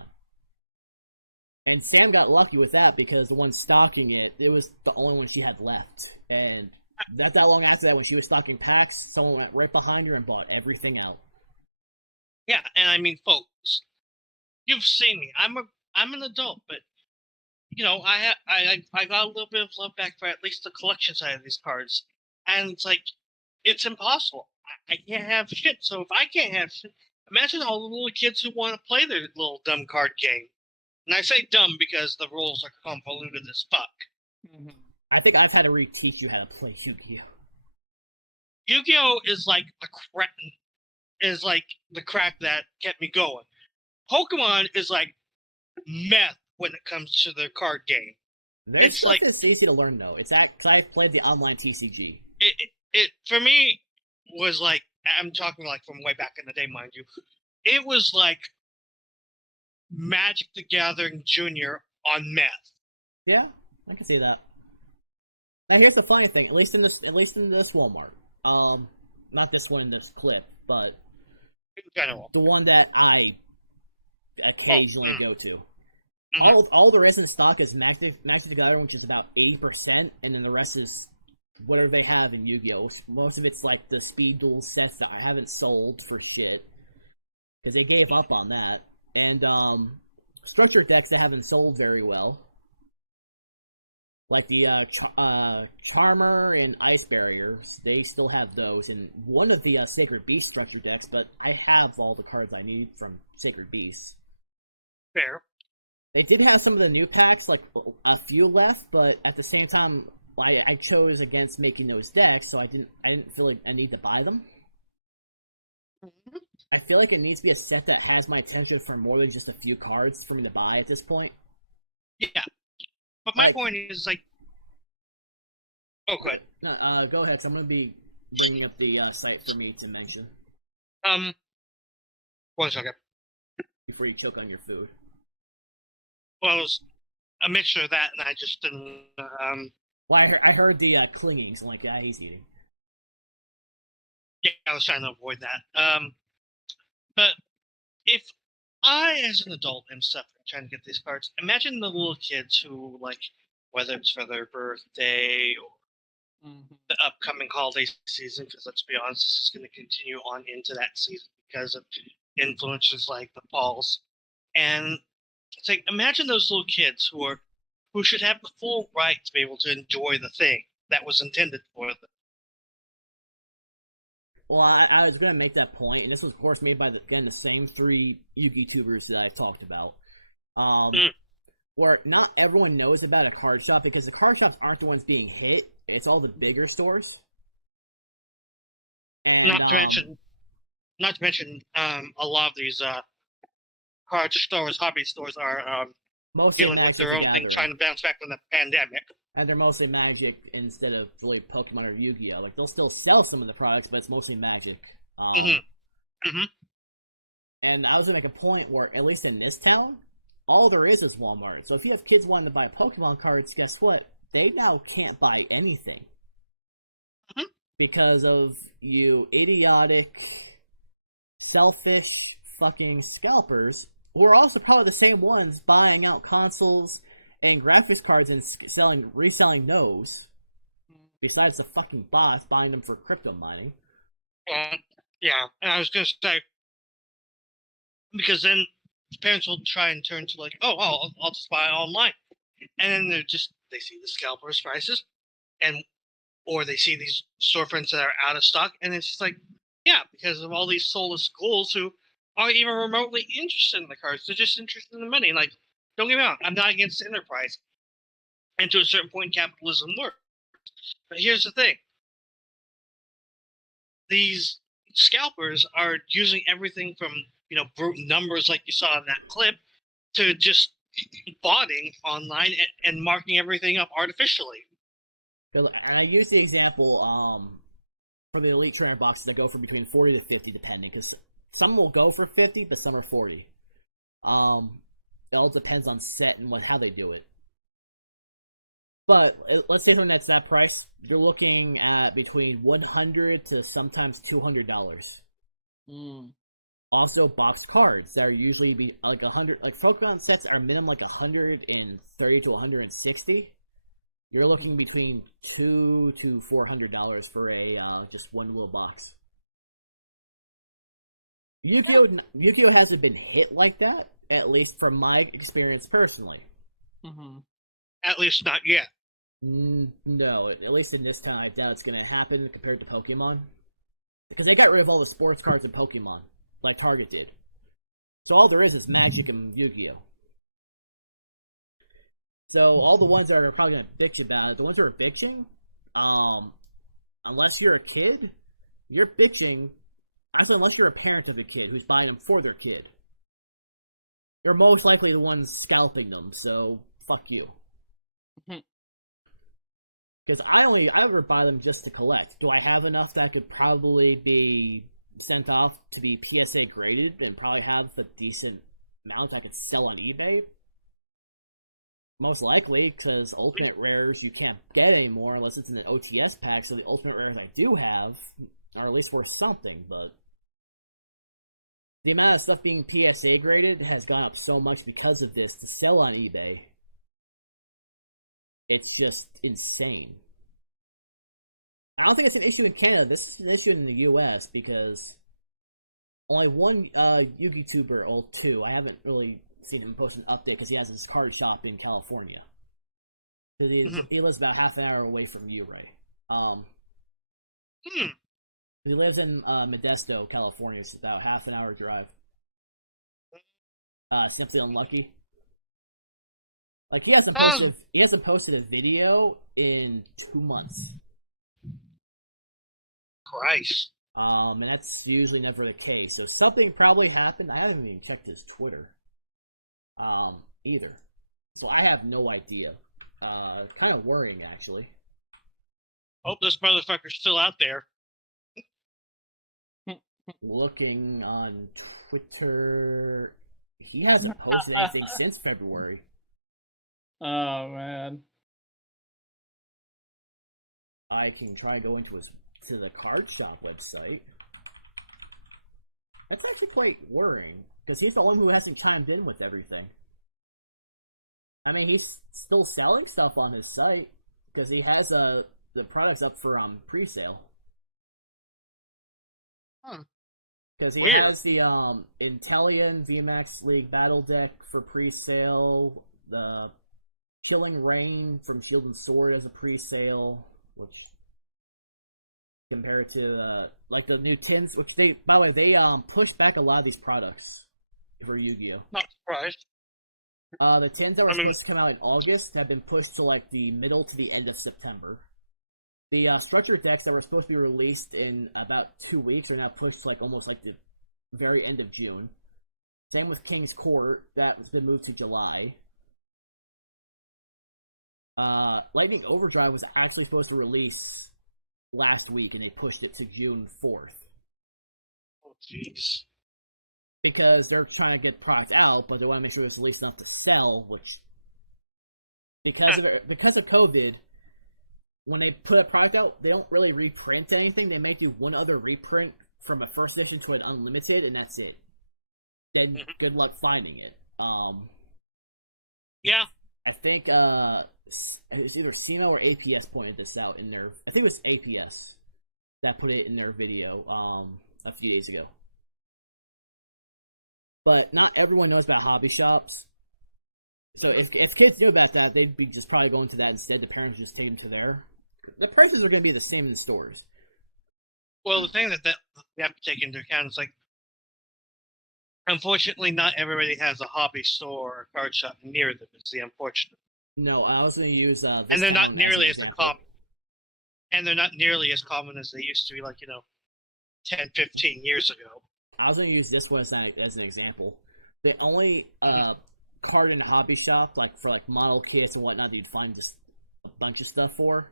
And Sam got lucky with that because the one stocking it was the only one she had left. And not that long after that, when she was stocking packs, someone went right behind her and bought everything out. Yeah, and I mean, folks, you've seen me. I'm an adult, but I got a little bit of love back for at least the collection side of these cards, and it's like it's impossible. I can't have shit. So if I can't have shit, imagine all the little kids who want to play their little dumb card game. And I say dumb because the rules are convoluted as fuck. I think I've had to reteach you how to play Yu-Gi-Oh. Yu-Gi-Oh is like the crack that kept me going. Pokemon is like meth when it comes to the card game. It's like it's easy to learn though. I've played the online TCG. It for me was like, I'm talking like from way back in the day, mind you. It was like Magic the Gathering Junior on meth. Yeah, I can see that. Now here's the funny thing, at least in this Walmart. Not this one in this clip, but in general. The one that I occasionally go to. All there is in stock is Magic the Gathering, which is about 80%, and then the rest is whatever they have in Yu-Gi-Oh! Most of it's like the speed duel sets that I haven't sold for shit, because they gave up on that. And structured decks that haven't sold very well, like the Charmer and Ice Barriers, they still have those. And one of the Sacred Beast structured decks, but I have all the cards I need from Sacred Beasts. Fair. They did have some of the new packs, like a few left, but at the same time, I chose against making those decks, so I didn't feel like I need to buy them. I feel like it needs to be a set that has my attention for more than just a few cards for me to buy at this point. Yeah, but my point is like, oh, go ahead. No, go ahead. So I'm gonna be bringing up the site for me to mention. 1 second. Before you choke on your food. Well, it was a mixture of that, and I just didn't. Well, I heard the clinging, so I'm like, yeah, he's eating. Yeah, I was trying to avoid that. But if I, as an adult, am suffering trying to get these cards, imagine the little kids who, like, whether it's for their birthday or the upcoming holiday season, because let's be honest, this is going to continue on into that season because of influences like the falls. And it's like, imagine those little kids who should have the full right to be able to enjoy the thing that was intended for them. Well, I was going to make that point, and this was, of course, made by, the same 3 Yu-Gi tubers that I've talked about. Where not everyone knows about a card shop, because the card shops aren't the ones being hit, it's all the bigger stores. And, not to mention, a lot of these card stores, hobby stores are dealing with their own thing, trying to bounce back from the pandemic. And they're mostly Magic instead of really Pokemon or Yu-Gi-Oh! Like, they'll still sell some of the products, but it's mostly Magic. And I was going to make a point where, at least in this town, all there is Walmart. So if you have kids wanting to buy Pokemon cards, guess what? they now can't buy anything. Mhm. Because of you idiotic, selfish fucking scalpers, who are also probably the same ones buying out consoles and graphics cards and reselling those. Besides the fucking boss buying them for crypto mining. Yeah, and I was gonna say, because then parents will try and turn to like, oh, I'll just buy it online, and then they see the scalpers prices, or they see these storefronts that are out of stock, and it's just like, yeah, because of all these soulless ghouls who aren't even remotely interested in the cards, they're just interested in the money. Like, don't get me wrong, I'm not against the enterprise, and to a certain point, capitalism works. But here's the thing: these scalpers are using everything from brute numbers like you saw in that clip to just botting online and marking everything up artificially. And I use the example for the Elite Trainer boxes that go for between 40 to 50 depending, because some will go for 50, but some are 40. It all depends on set and how they do it. But let's say something that's that price, you're looking at between $100 to sometimes $200. Also, box cards that are usually like 100. Like Pokemon sets are minimum like 130 to 160. You're looking between $200 to $400 for a just one little box. Yu-Gi-Oh hasn't been hit like that, at least from my experience personally. At least not yet. No, at least in this time, I doubt it's going to happen compared to Pokemon. Because they got rid of all the sports cards in Pokemon, like Target did. So all there is Magic and Yu-Gi-Oh! So all the ones that are probably going to bitch about it, the ones that are bitching, unless you're a kid, you're bitching. Actually, unless you're a parent of a kid who's buying them for their kid. You're most likely the ones scalping them, so fuck you. Because I would buy them just to collect. Do I have enough that could probably be sent off to be PSA graded and probably have a decent amount I could sell on eBay? Most likely, because Ultimate Rares you can't get anymore unless it's in an OTS pack, so the Ultimate Rares I do have are at least worth something, but the amount of stuff being PSA graded has gone up so much because of this to sell on eBay. It's just insane. I don't think it's an issue in Canada. This is an issue in the U.S. because only one YouTuber, or two, I haven't really seen him post an update because he has his card shop in California. So he lives about half an hour away from you, Ray. He lives in Modesto, California. It's about half an hour drive. Simply unlucky. Like he hasn't posted a video in 2 months. Christ. And that's usually never the case. So something probably happened. I haven't even checked his Twitter. Either. So I have no idea. Kind of worrying, actually. Hope this motherfucker's still out there. Looking on Twitter, he hasn't posted anything since February. Oh, man. I can try going to the card shop website. That's actually quite worrying, because he's the one who hasn't chimed in with everything. I mean, he's still selling stuff on his site, because he has the products up for pre-sale. Because he has the Intellion VMAX League Battle Deck for pre-sale, the Killing Rain from Shield and Sword as a pre-sale, which compared to like the new tins, which they, by the way, they pushed back a lot of these products for Yu-Gi-Oh. Not surprised. The tins that were supposed to come out in August have been pushed to like the middle to the end of September. The structure decks that were supposed to be released in about 2 weeks are now pushed to like almost like the very end of June. Same with King's Court, that was been moved to July. Lightning Overdrive was actually supposed to release last week, and they pushed it to June 4th. Oh, jeez. Because they're trying to get products out, but they want to make sure it's at least enough to sell, which because of COVID, when they put a product out, they don't really reprint anything. They may do one other reprint from a first edition to an unlimited, and that's it. Then good luck finding it. Yeah. I think it was either SEMA or APS pointed this out in their. I think it was APS that put it in their video a few days ago. But not everyone knows about hobby shops. So if kids knew about that, they'd be just probably going to that instead. The parents just take them to there. The prices are going to be the same in the stores. Well, the thing that you have to take into account is, like, unfortunately, not everybody has a hobby store or card shop near them. It's the unfortunate. No, I was going to use. And they're not nearly as common. And they're not nearly as common as they used to be, like, 10, 15 years ago. I was going to use this one as an example. The only card in a hobby shop, like for model kits and whatnot, that you'd find just a bunch of stuff for,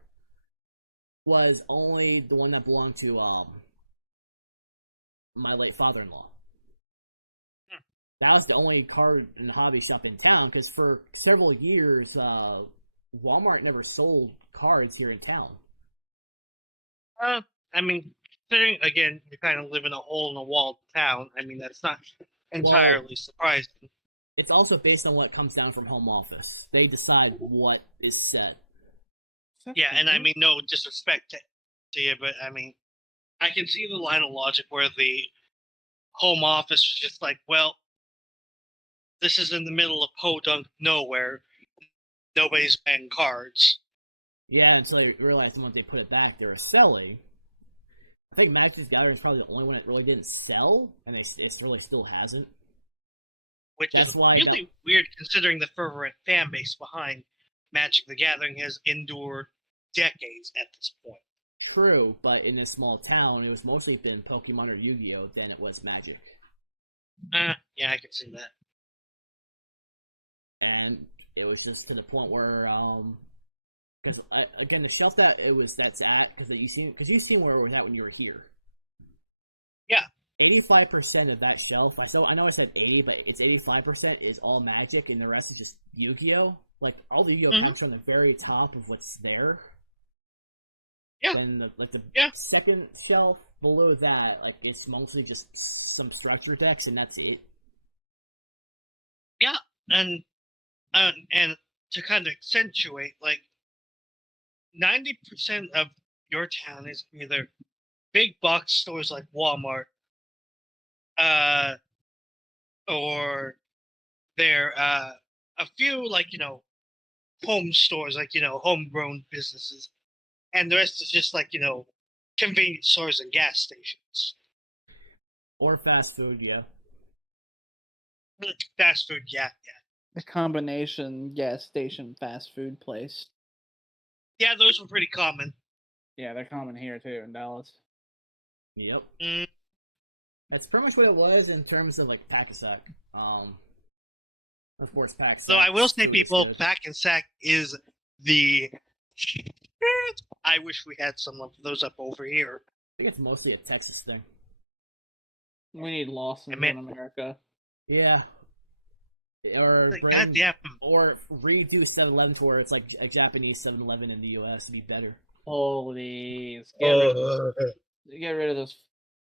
was only the one that belonged to my late father-in-law. That was the only card in the hobby shop in town, because for several years, Walmart never sold cards here in town. I mean, considering, again, you kind of live in a hole-in-the-wall town, I mean, that's not entirely surprising. It's also based on what comes down from home office. They decide what is said. Yeah, and I mean, no disrespect to you, but I mean, I can see the line of logic where the home office is just like, well, this is in the middle of podunk nowhere. Nobody's buying cards. Yeah, until they realized once they put it back, they were selling. I think Magic the Gathering is probably the only one that really didn't sell, and it really still hasn't. Which is really weird, considering the fervent fan base behind Magic the Gathering has endured decades at this point. True, but in a small town, it was mostly been Pokemon or Yu-Gi-Oh! Than it was Magic. Yeah, I can see that. And it was just to the point where, because again, the shelf that's at, because you've seen where it was at when you were here. Yeah. 85% of that shelf, I know I said 80, but it's 85% is all Magic, and the rest is just Yu-Gi-Oh! Like, all the Yu-Gi-Oh! Packs are on the very top of what's there. Yeah. And the second shelf below that, like, it's mostly just some structure decks, and that's it. Yeah, and to kind of accentuate, like, 90% of your town is either big box stores like Walmart, or there a few, like, home stores, like, homegrown businesses, and the rest is just, like, convenience stores and gas stations. Or fast food, yeah. Fast food, yeah. A combination gas station fast food place. Yeah, those were pretty common. Yeah, they're common here too in Dallas. Yep. Mm. That's pretty much what it was in terms of, like, Pack-a-Sack. Of course, Pack-a-Sack. So I will say, people, Pack-a-Sack is the... I wish we had some of those up over here. I think it's mostly a Texas thing. We need Lawson's in America. Yeah. Or redo 7-Eleven where it's like a Japanese 7-Eleven in the US to be better. Please. Get rid of those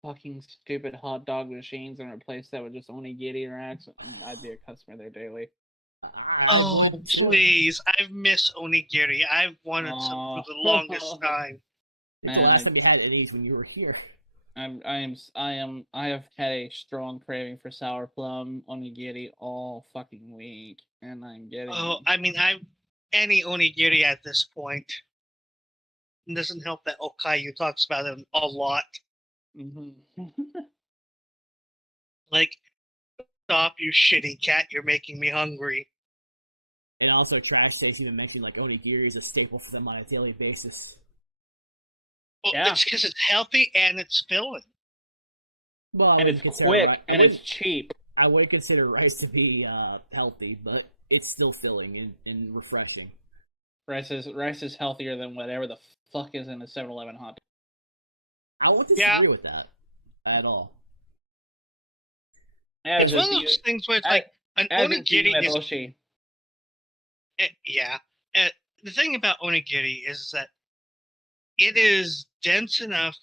fucking stupid hot dog machines and replace that with just onigiri racks. I'd be a customer there daily. Oh, please. I've missed onigiri. I've wanted some for the longest time. Man, the last time you had these when you were here. I have had a strong craving for sour plum onigiri all fucking week, and I'm getting. Oh, I mean, any onigiri at this point. It doesn't help that Okayu talks about it a lot. Mm-hmm. Like, stop, you shitty cat! You're making me hungry. And also, Trash Stays even mentioned like onigiri is a staple for them on a daily basis. Well, yeah. It's because it's healthy and it's filling. Well, and it's quick and it's cheap. I would consider rice to be healthy, but it's still filling and refreshing. Rice is healthier than whatever the fuck is in a 7-Eleven hot dog. I won't disagree with that at all. It's one of those things where it's like an onigiri is... Yeah. the thing about onigiri is that it is dense enough,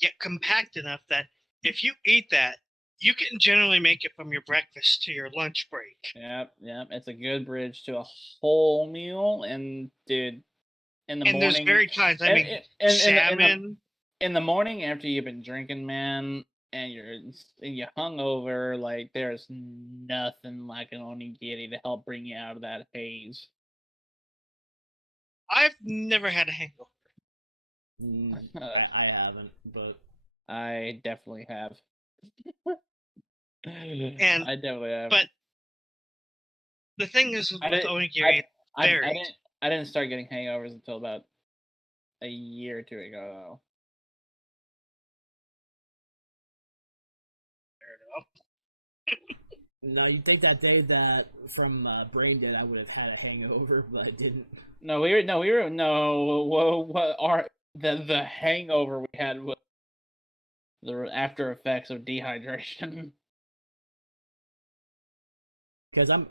yet compact enough that if you eat that, you can generally make it from your breakfast to your lunch break. Yep. It's a good bridge to a whole meal, and dude, in the And there's morning, very times, I mean, and salmon. in the morning after you've been drinking, man, and you're hungover, like there's nothing like an onigiri to help bring you out of that haze. I've never had a hangover. I haven't, but I definitely have. And I definitely have. but the thing is with onigiri, I didn't start getting hangovers until about a year or two ago. no, you'd think that day that from Brain Dead I would have had a hangover, but I didn't. The hangover we had was the after effects of dehydration. Because I'm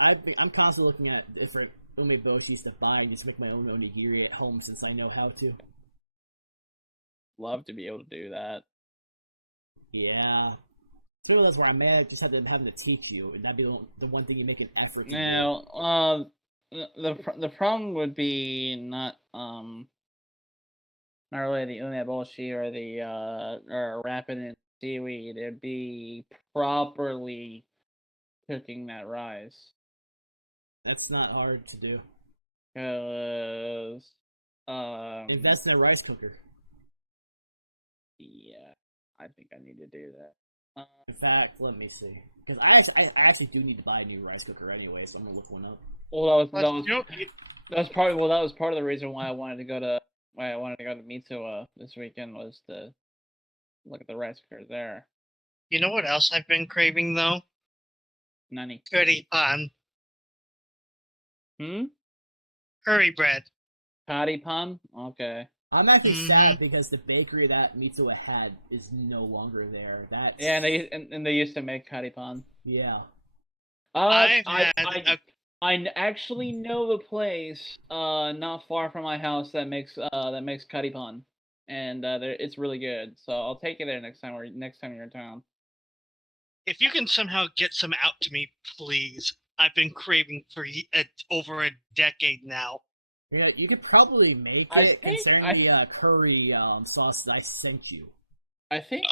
constantly looking at different umeboshis to buy and just make my own onigiri at home since I know how to. Love to be able to do that. Yeah. It's one of those where I'm mad just having to teach you, and that'd be the one thing you make an effort to Now, the problem would be not really the umeboshi or the or wrapping it in seaweed. It'd be properly cooking that rice. That's not hard to do. Cause invest in a rice cooker. Yeah, I think I need to do that. In fact, let me see. Because I actually do need to buy a new rice cooker anyway, so I'm gonna look one up. Well, that was part of the reason why I wanted to go to Mitsuwa this weekend, was to look at the rice cookers there. You know what else I've been craving though? Nani? Curry pan. Curry bread. Curry pan? Okay. I'm actually sad because the bakery that Mitsuwa had is no longer there. And they used to make curry pan. Yeah. I actually know the place not far from my house that makes curry pan, and it's really good. So I'll take you there next time you're in town. If you can somehow get some out to me, please. I've been craving for over a decade now. Yeah, you could probably make it considering the curry sauce that I sent you. I think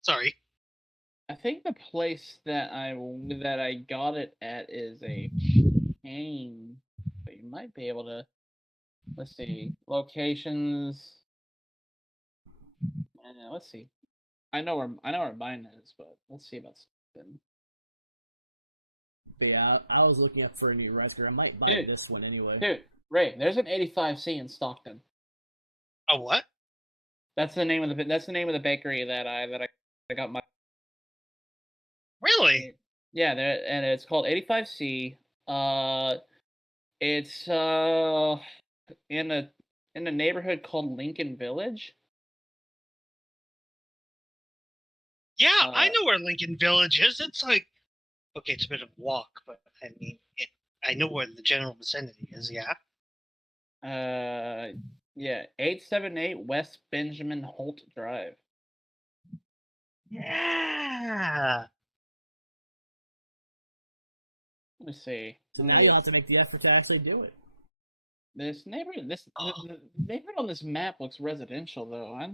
sorry. I think the place that I got it at is a chain, but you might be able to. Let's see, locations. Let's see. I know where mine is, but let's see about something. But yeah, I was looking up for a new rice cooker. I might buy this one anyway. Dude, Ray, there's an 85C in Stockton. A what? That's the name of the bakery that I got my. Really? Yeah, and it's called 85C. It's in a neighborhood called Lincoln Village. Yeah, I know where Lincoln Village is. It's like, okay, it's a bit of a walk, but I mean, I know where the general vicinity is. Yeah. Yeah, 878 West Benjamin Holt Drive. Yeah. Let me see. So now you'll have to make the effort to actually do it. The neighborhood on this map looks residential though, huh?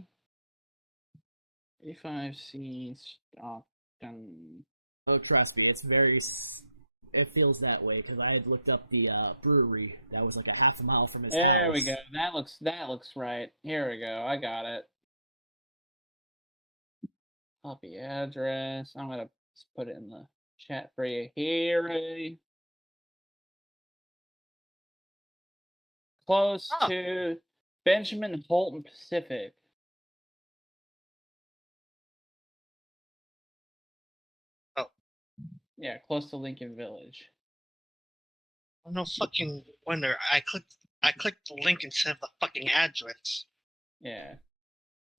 85C Stockton. Oh, trust me, it feels that way because I had looked up the brewery that was like a half a mile from his house. There we go. That looks right. Here we go. I got it. Copy address. I'm gonna just put it in the chat for you here. Close to Benjamin Holton Pacific. Oh. Yeah, close to Lincoln Village. No fucking wonder. I clicked the link instead of the fucking address. Yeah.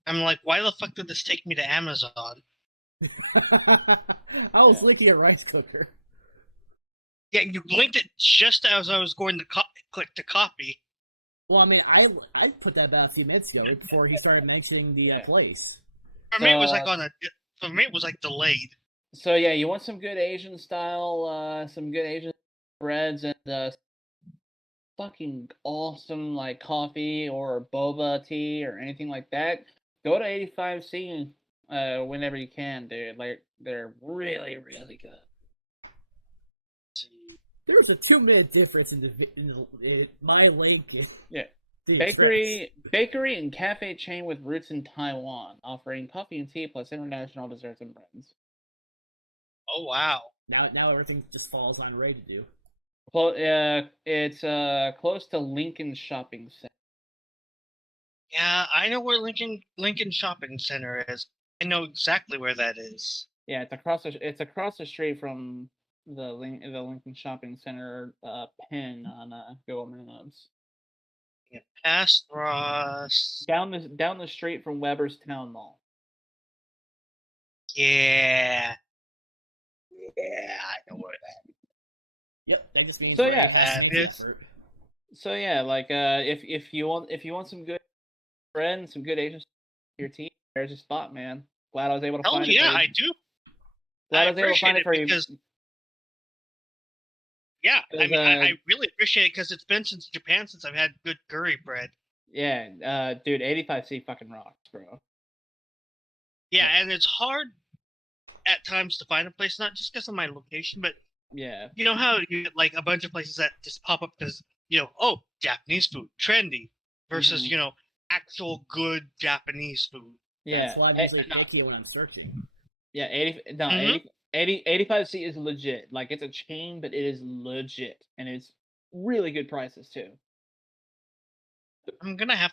I'm like, why the fuck did this take me to Amazon? I was linking a rice cooker. Yeah, you blinked it just as I was going to click to copy. Well, I mean, I put that about a few minutes ago before he started mentioning the place. For me, it was like For me, it was like delayed. So yeah, you want some good Asian style, some good Asian breads and fucking awesome like coffee or boba tea or anything like that. Go to 85C whenever you can, dude. Like they're really really good. There's a 2-minute difference in my link. Yeah. Bakery and cafe chain with roots in Taiwan, offering coffee and tea plus international desserts and breads. Oh wow! Now everything just falls on Ray to do. Well, it's close to Lincoln Shopping Center. Yeah, I know where Lincoln Shopping Center is. I know exactly where that is. Yeah, it's across the street from the Lincoln Shopping Center pin on Google Maps. Yeah, past Ross. Down the street from Weber's Town Mall. Yeah. Yeah, I know where that is. Yep, that just means so yeah, effort. So yeah, like if you want some good bread and some good Asian your tea, there's a spot, man. Glad I was able to find it. Yeah, I do. Glad I was able to find it for you. Yeah, I mean, I really appreciate it because it's been since Japan since I've had good curry bread. Yeah, dude, 85C fucking rocks, bro. Yeah, and it's hard at times to find a place, not just because of my location, but yeah, you know how you get like a bunch of places that just pop up because oh, Japanese food, trendy, versus actual good Japanese food. Yeah, that's why I'm usually picky when I'm searching. Yeah, 85C is legit. Like it's a chain, but it is legit, and it's really good prices too. I'm gonna have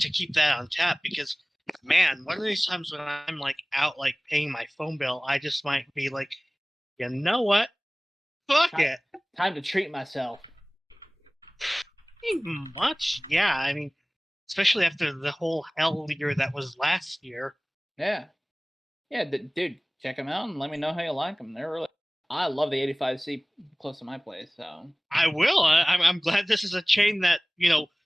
to keep that on tap because, man, one of these times when I'm like out like paying my phone bill, I just might be like, you know what? Fuck it. Time to treat myself. Pretty much, yeah. I mean, especially after the whole hell year that was last year. Yeah, dude, check them out and let me know how you like them. They're really. I love the 85C close to my place, so I will. I'm glad this is a chain that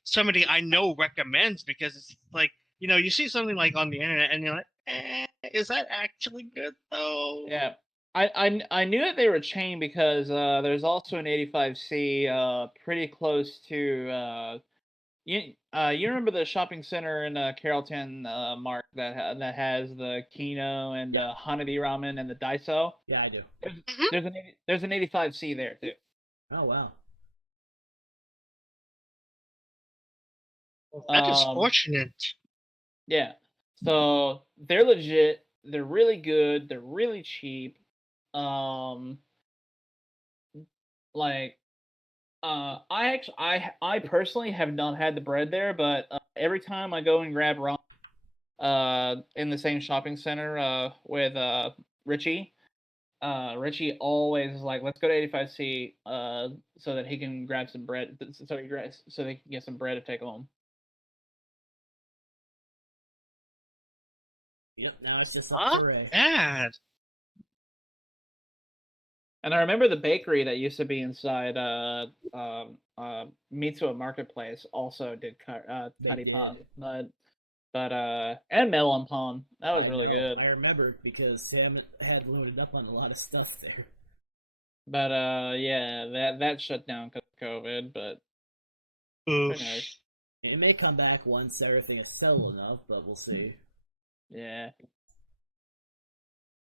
somebody I know recommends because it's like you see something like on the internet and you're like, is that actually good though? Yeah. I knew that they were a chain because there's also an 85C pretty close to you remember the shopping center in Carrollton, Mark, that has the Kino and Hanadi Ramen and the Daiso? Yeah, I do. There's an 85C there too. Oh wow. That is fortunate. Yeah. So they're legit. They're really good. They're really cheap. I personally have not had the bread there, but every time I go and grab ramen in the same shopping center with Richie, Richie always is like, let's go to 85C so that he can grab some bread, so they can get some bread to take home. Yep, now it's just up to Ray. Bad. And I remember the bakery that used to be inside Mitsuo Marketplace also did curry pop, but and melon palm. That was really good. I remember because Sam had loaded up on a lot of stuff there. But yeah, that shut down because of COVID. But who knows? It may come back once everything is settled enough, but we'll see. Yeah.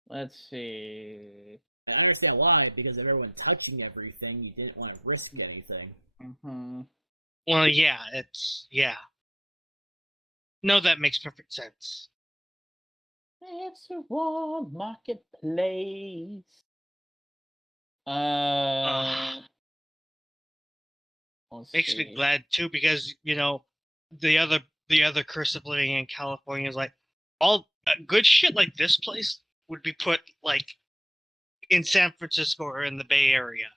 Let's see. I understand why, because of everyone touching everything, you didn't want to risk anything. Mm-hmm. Well, yeah. No, that makes perfect sense. It's a warm marketplace. Makes me glad too because the other curse of living in California is like all good shit like this place would be put like in San Francisco or in the Bay Area.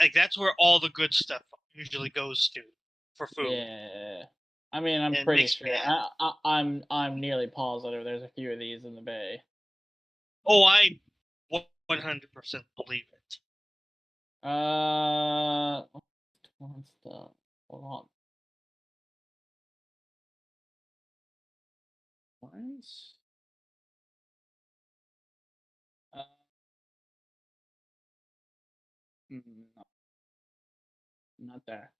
Like that's where all the good stuff usually goes to for food. Yeah, I mean, I'm pretty sure. I'm nearly positive there's a few of these in the Bay. Oh, I 100% believe it. What's the hold on? Lines? No, not there.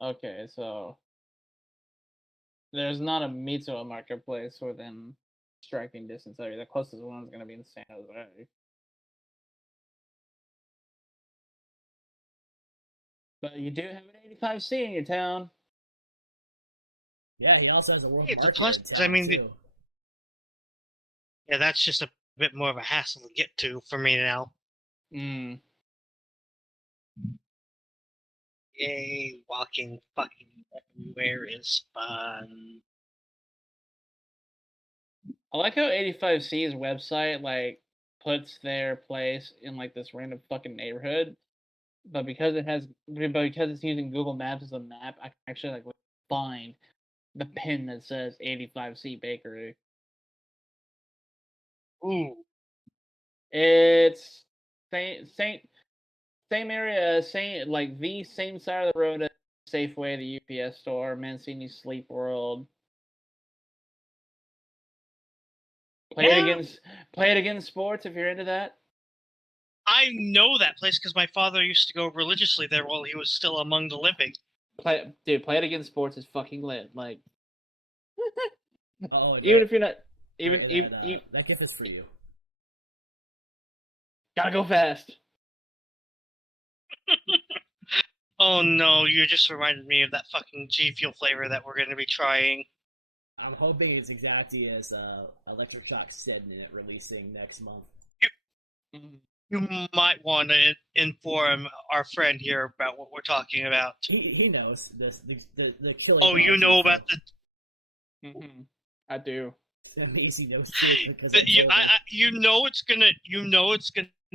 Okay, so there's not a Mitsuo marketplace within striking distance area. The closest one is going to be in San Jose. But you do have an 85C in your town. Yeah, he also has a world It's a market plus. in town, I mean, too. yeah, that's just a bit more of a hassle to get to for me now. Mm. Yay, walking fucking everywhere is fun. I like how 85C's website like puts their place in like this random fucking neighborhood, but because it's using Google Maps as a map, I can actually like find the pin that says 85C Bakery. Ooh. It's same area, same like the same side of the road as Safeway, the UPS store, Mancini Sleep World. Play it against sports if you're into that. I know that place because my father used to go religiously there while he was still among the living. Play it against sports is fucking lit. Like, Oh, even if you're not, that gift is for you. Gotta go fast. Oh no, you just reminded me of that fucking G Fuel flavor that we're going to be trying. I'm hoping it's exactly as Electric Shock said in it, releasing next month. You might want to inform our friend here about what we're talking about. He knows the killing. Oh, you know about the. Mm-hmm. I do. Amazing knows too because you know it's gonna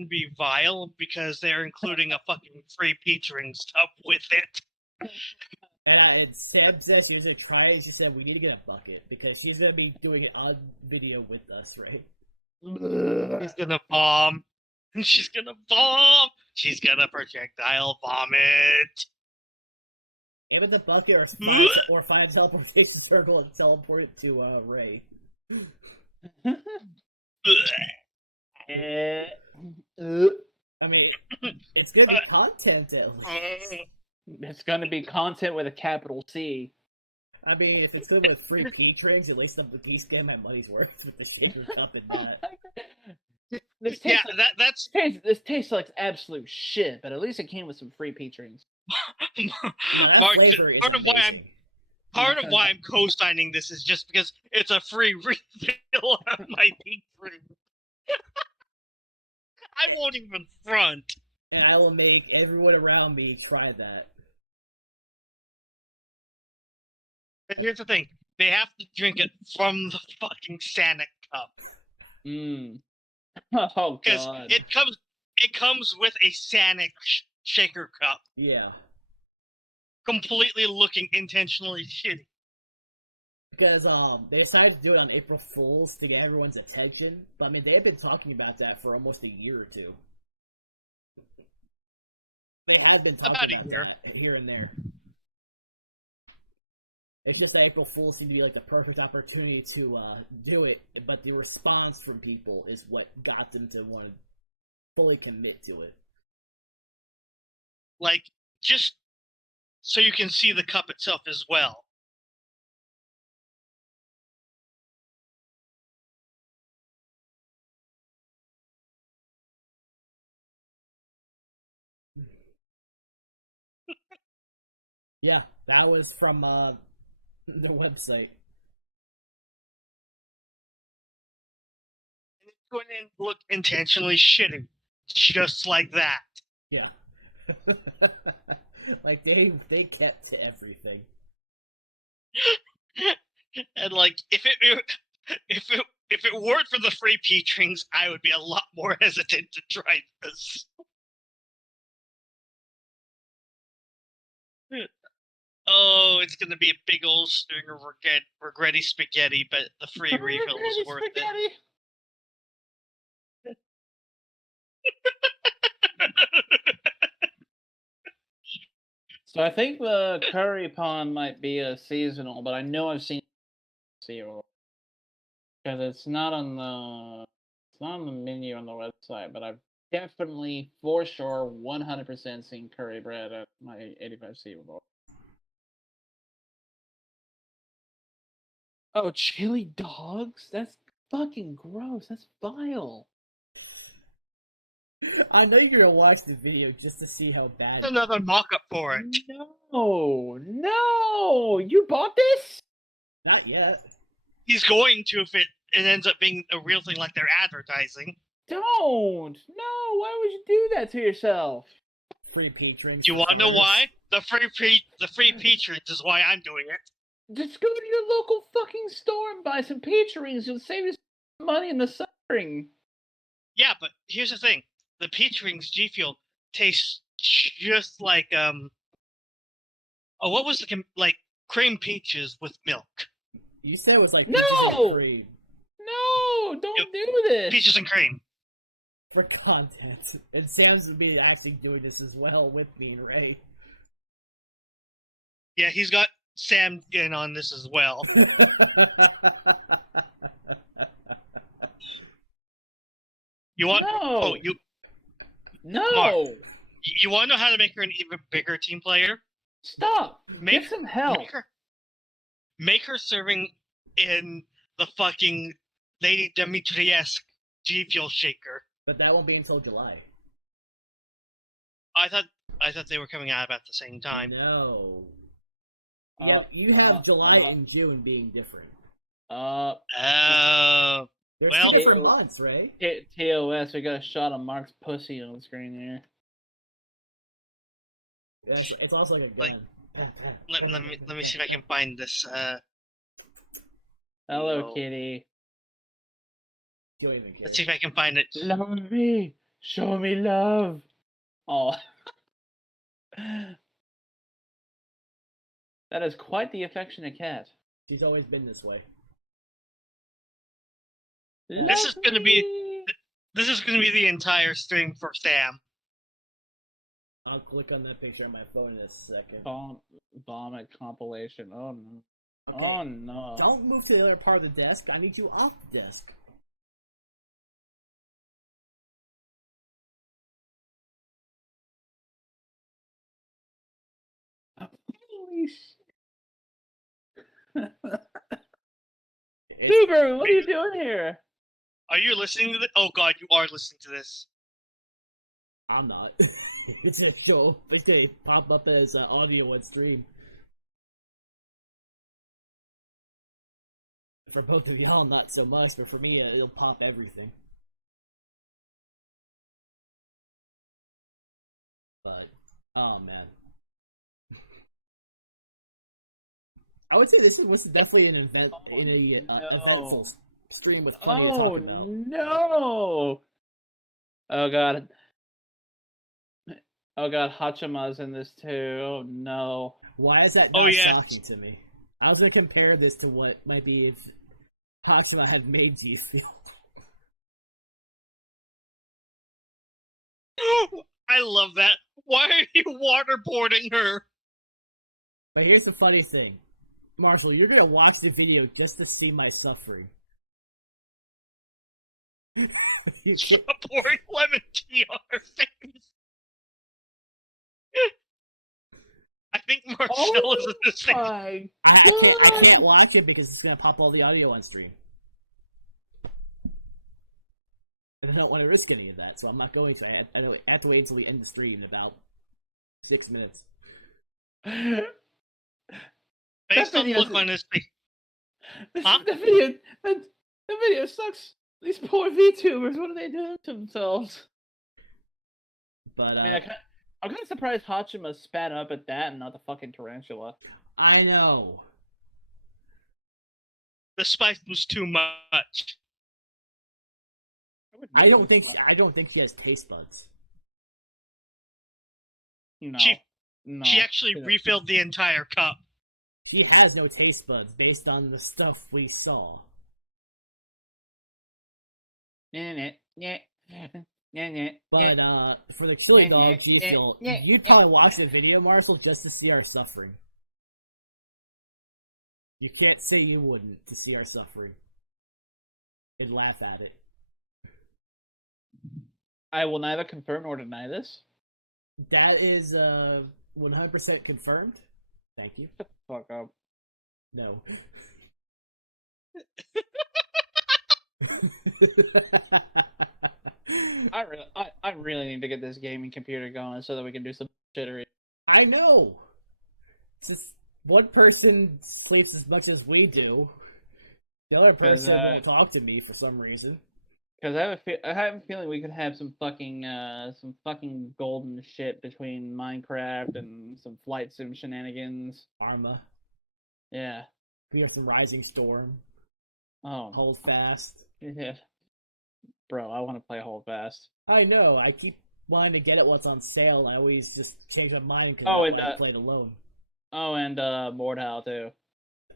be vile because they're including a fucking free featuring stuff with it. And Sam says he was gonna try it. He said we need to get a bucket because he's gonna be doing it on video with us, right? He's gonna bomb. She's gonna bomb. She's gonna projectile vomit. Aim at the bucket or find teleportation circle and teleport it to Ray. I mean, it's gonna be content at least. It's gonna be content with a capital C. I mean, if it's good with free P-Trings, at least I'm at least getting my money's worth with the Saber Cup and that. This tastes like absolute shit, but at least it came with some free P-Trings. Mark, part of why I'm co-signing this is just because it's a free refill of my P-Tring. I won't even front. And I will make everyone around me try that. And here's the thing. They have to drink it from the fucking Sanic cup. Oh, because God. it comes with a Sanic shaker cup. Yeah. Completely looking intentionally shitty. Because they decided to do it on April Fools to get everyone's attention. But I mean, they had been talking about that for almost a year or two. They had been talking about that here and there. It's just that April Fools seemed to be like the perfect opportunity to do it, but the response from people is what got them to want to fully commit to it. Like, just so you can see the cup itself as well. Yeah, that was from the website. And it's going to look intentionally shitty. Just like that. Yeah. Like, they kept to everything. And, like, if it weren't for the free P-Trings, I would be a lot more hesitant to try this. Oh, it's gonna be a big old string of regretty spaghetti, but the free refill is worth it. So I think the curry pond might be a seasonal, but I know I've seen cereal because it's not on the menu on the website. But I've definitely, for sure, 100% seen curry bread at my 85 cereal. Oh, chili dogs? That's fucking gross. That's vile. I know you're gonna watch the video just to see how bad. Another mock-up for it. No, you bought this? Not yet. He's going to if it ends up being a real thing like they're advertising. Don't. No, why would you do that to yourself? Free patrons. You want to know why? The free patrons is why I'm doing it. Just go to your local fucking store and buy some peach rings. You'll save yourself money in the suffering. Yeah, but here's the thing: the peach rings G Fuel tastes just like what was the like cream peaches with milk? You said it was like No! cream No, don't do this. Peaches and cream. for content, and Sam's been actually doing this as well with me and Ray. Yeah, he's got Sam in on this as well. You want? No. Oh, No. Mark. You want to know how to make her an even bigger team player? Stop. Make Get some help. Make her serving in the fucking Lady Dimitrescu G Fuel shaker. But that won't be until July. I thought they were coming out about the same time. No. Yeah, you have July and June being different. There's well, two different months, right? TOS, we got a shot of Mark's pussy on the screen here. It's also like a gun. Like, let me see if I can find this. Hello, no. kitty. Don't even care. Let's see if I can find it. Love me. Show me love. Oh. That is quite the affectionate cat. She's always been this way. This is gonna be the entire stream for Sam. I'll click on that picture on my phone in a second. Vomit compilation. Oh no. Okay. Oh no. Don't move to the other part of the desk. I need you off the desk. Holy shit. Subaru, what are you doing here? Are you listening to this? Oh god, you are listening to this. I'm not. It's gonna pop up as audio on stream. For both of y'all, not so much, but for me, it'll pop everything. But, oh man. I would say this was definitely an event, eventful stream with plenty to talk about. No! Oh god. Oh god, Hachima's in this too. Oh no. Why is that Oh, not yes. shocking to me? I was gonna compare this to what might be if Hachima had made G Steel. I love that. Why are you waterboarding her? But here's the funny thing. Marcel, you're gonna watch the video just to see my suffering. Stop pouring lemon tea on her face. I think Marcel is in this thing. My I can't watch it because it's gonna pop all the audio on stream. And I don't want to risk any of that, so I'm not going to. I have to wait until we end the stream in about 6 minutes. Based on the look on his face. Huh? The video sucks. These poor VTubers, what are they doing to themselves? But I mean, I'm kind of surprised Hachima spat up at that and not the fucking tarantula. I know. The spice was too much. I don't think she has taste buds. No. No. She actually refilled the entire cup. She has no taste buds based on the stuff we saw. Yeah. But for the silly dogs, you'd probably watch the video, Marcel, just to see our suffering. You can't say you wouldn't to see our suffering. And laugh at it. I will neither confirm nor deny this. That is 100% confirmed. Thank you. Shut the fuck up. No. I really need to get this gaming computer going so that we can do some shittery. I know. Just one person sleeps as much as we do. The other person won't talk to me for some reason. Because I have a feeling we could have some fucking golden shit between Minecraft and some flight sim shenanigans. Arma. Yeah. We have some Rising Storm. Oh. Hold Fast. Yeah. Bro, I want to play Hold Fast. I know. I keep wanting to get it once on sale. I always just change my mind because I play it alone. Oh, and Mordhau too.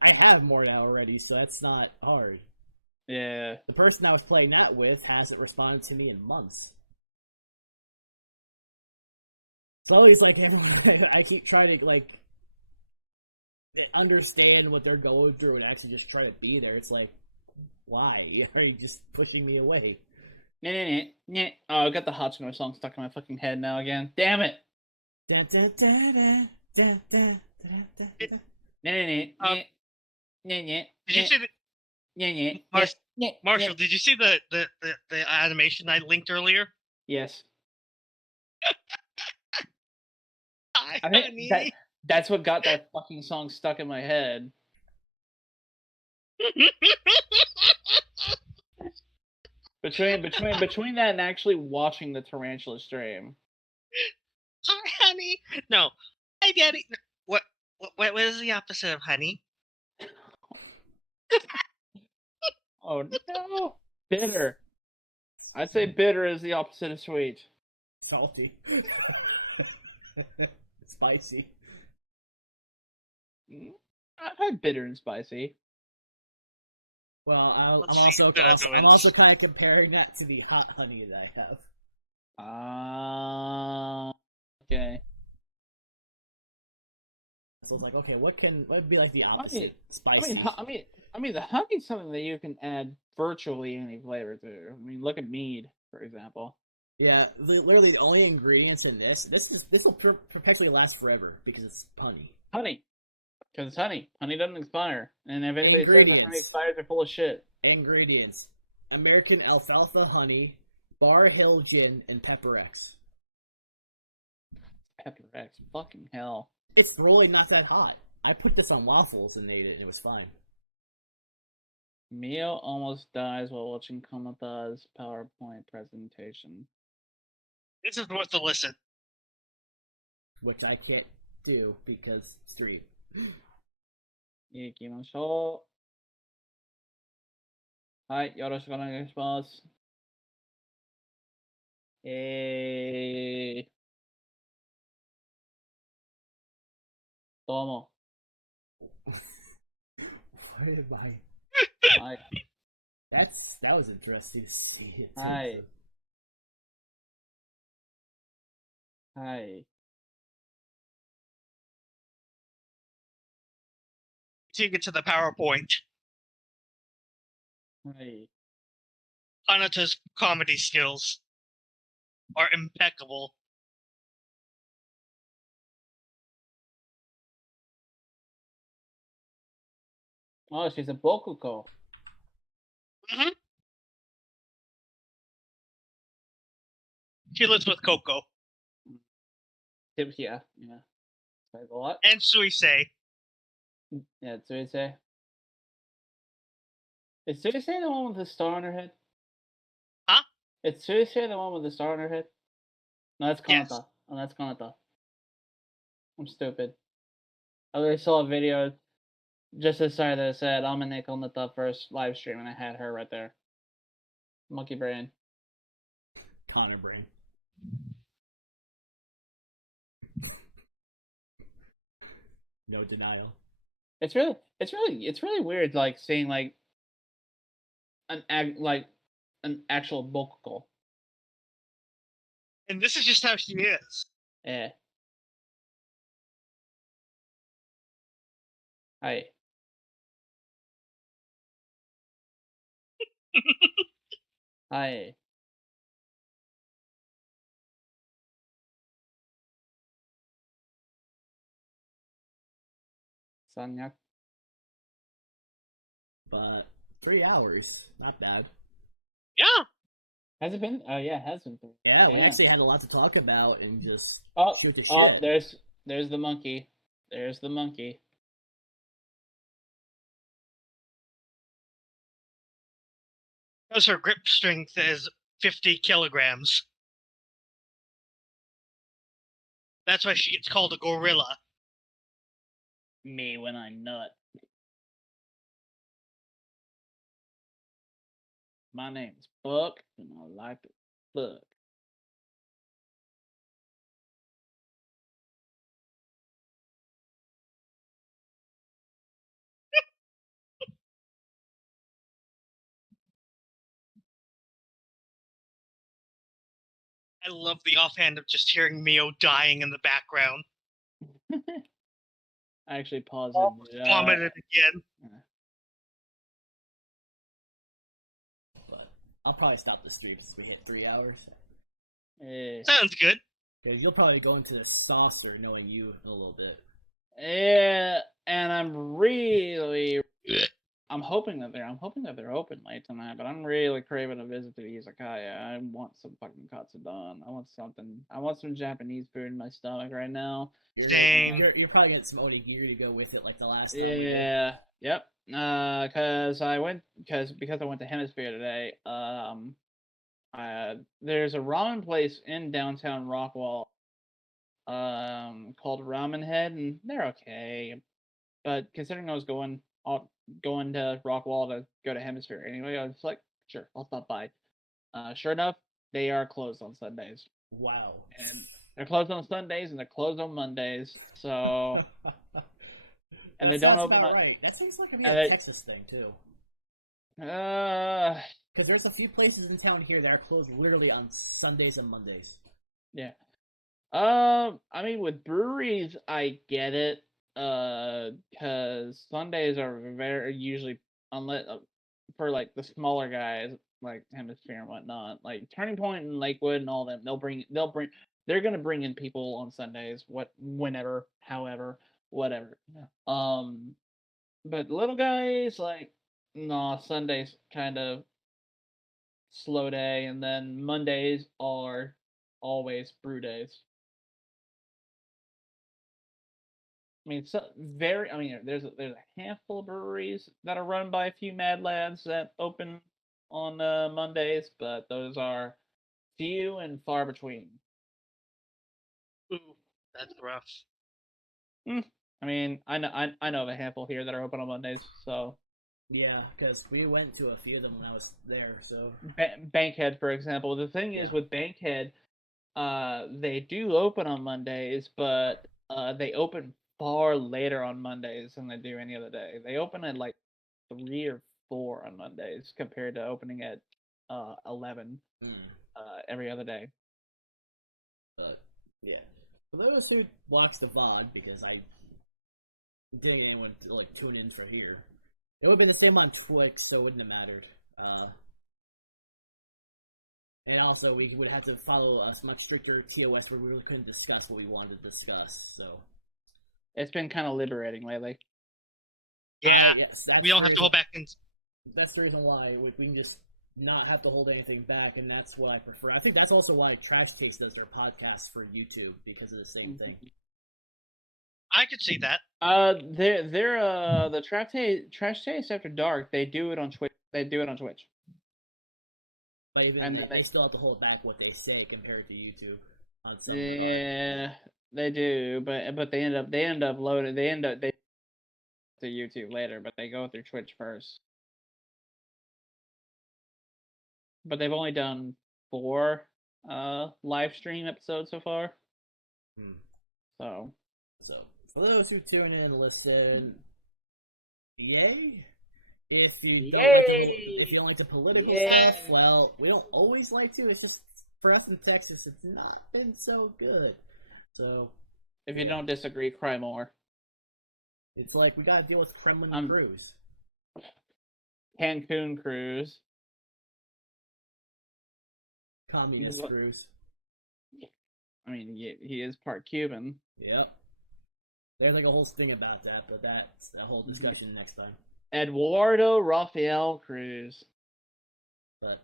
I have Mordhau already, so that's not hard. Yeah. The person I was playing that with hasn't responded to me in months. So always like I keep trying to like understand what they're going through and actually just try to be there. It's like, why are you just pushing me away? Oh, I got the Hatsune song stuck in my fucking head now again. Damn it! Did you see the Marshall? Did you see the animation I linked earlier? Yes. I think that's what got that fucking song stuck in my head. Between that and actually watching the Tarantula stream. Hi, honey. No. Hi, daddy. What is the opposite of honey? Oh no. Bitter. I'd say bitter is the opposite of sweet. Salty. Spicy. I've had bitter and spicy. Well, I'm also kind of comparing that to the hot honey that I have. Okay. So it's like, okay, what would be like the opposite? Spicy. I mean, the honey's something that you can add virtually any flavor to. I mean, look at mead, for example. Yeah, literally the only ingredients in this will perpetually last forever because it's honey. Honey. Because it's honey. Honey doesn't expire. And if anybody says that honey expires, they're full of shit. Ingredients. American alfalfa honey, Bar Hill gin, and Pepper X. Pepper X. Fucking hell. It's really not that hot. I put this on waffles and ate it, and it was fine. Mio almost dies while watching Komata's PowerPoint presentation. This is worth a listen. Which I can't do because stream. 行きましょう。はい、よろしくお願いします。どうも。はい。That was interesting to see. はい。はい。Take it to the PowerPoint. はい。 Anata's comedy skills are impeccable. Oh, she's a Bokuko. Mm-hmm. She lives with Coco. Yeah. Like what? And Suisei. Yeah, Suisei. Is Suisei the one with the star on her head? Huh? Is Suisei the one with the star on her head? No, that's Kanata. Yes. Oh, that's Kanata. I'm stupid. I literally saw a video just as sorry that it said I'm a Nick on the first live stream and I had her right there. Monkey brain. Connor brain. No denial. It's really weird, like seeing like an actual Bokuko. And this is just how she is. Eh. Hi. Hi. Sanyak. But 3 hours, not bad. Yeah. Has it been? Oh yeah, it has been. Yeah, we Damn. actually had a lot to talk about and just Oh, shoot the oh, shit. there's the monkey. There's the monkey. Because her grip strength is 50 kilograms. That's why she gets called a gorilla. Me when I nut. My name's Buck, and I like to fuck. I love the offhand of just hearing Mio dying in the background. I actually paused it. Vomited again. But I'll probably stop the stream since we hit 3 hours. Sounds good. Because you'll probably go into the saucer knowing you in a little bit. Yeah, and I'm hoping that they're open late tonight, but I'm really craving a visit to Izakaya. I want some fucking katsudon. I want some Japanese food in my stomach right now. Same. You're probably getting some onigiri to go with it like the last time. Yeah. Yep. Because I went to Hemisphere today. There's a ramen place in downtown Rockwall. Called Ramen Head, and they're okay. But considering I was going to Rockwall to go to Hemisphere anyway, I was like, sure, I'll stop by. Sure enough, they are closed on Sundays. Wow. And they're closed on Sundays and they're closed on Mondays. So and they don't open up. Right. That seems like a real Texas thing too. Because there's a few places in town here that are closed literally on Sundays and Mondays. Yeah. I mean, with breweries, I get it. Because Sundays are very usually unless for like the smaller guys like Hemisphere and whatnot, like Turning Point and Lakewood and all them. They're gonna bring in people on Sundays, whenever, however, whatever. But little guys like, nah, Sundays kind of slow day, and then Mondays are always brew days. I mean, there's a handful of breweries that are run by a few mad lads that open on Mondays, but those are few and far between. Ooh, that's rough. I mean, I know of a handful here that are open on Mondays, so. Yeah, because we went to a few of them when I was there. So Bankhead, for example. The thing is with Bankhead, they do open on Mondays, but they open far later on Mondays than they do any other day. They open at like 3 or 4 on Mondays compared to opening at 11 every other day. But yeah, for those who watch the VOD, because I didn't get anyone to like tune in for here, it would have been the same on Twitch, so it wouldn't have mattered. And also, we would have to follow a much stricter TOS where we really couldn't discuss what we wanted to discuss. So it's been kind of liberating lately. Yeah, yes, we don't have to hold back. That's the reason why we can just not have to hold anything back, and that's what I prefer. I think that's also why Trash Taste does their podcast for YouTube, because of the same thing. I could see that. They're the Trash Taste After Dark. They do it on Twitch. But even they still have to hold back what they say compared to YouTube. On some they do, but they end up loading. They to YouTube later, but they go through Twitch first. But they've only done 4 live stream episodes so far. So for those who tune in and listen, yay! If you don't like the political stuff, well, we don't always like to. It's just for us in Texas, it's not been so good. So If you don't disagree, cry more. it's like we gotta deal with Kremlin Cruise. Cancun cruise. Communist cruise. I mean, he is part Cuban. Yep. There's like a whole thing about that, but that's a whole discussion next time. Eduardo Rafael Cruz. But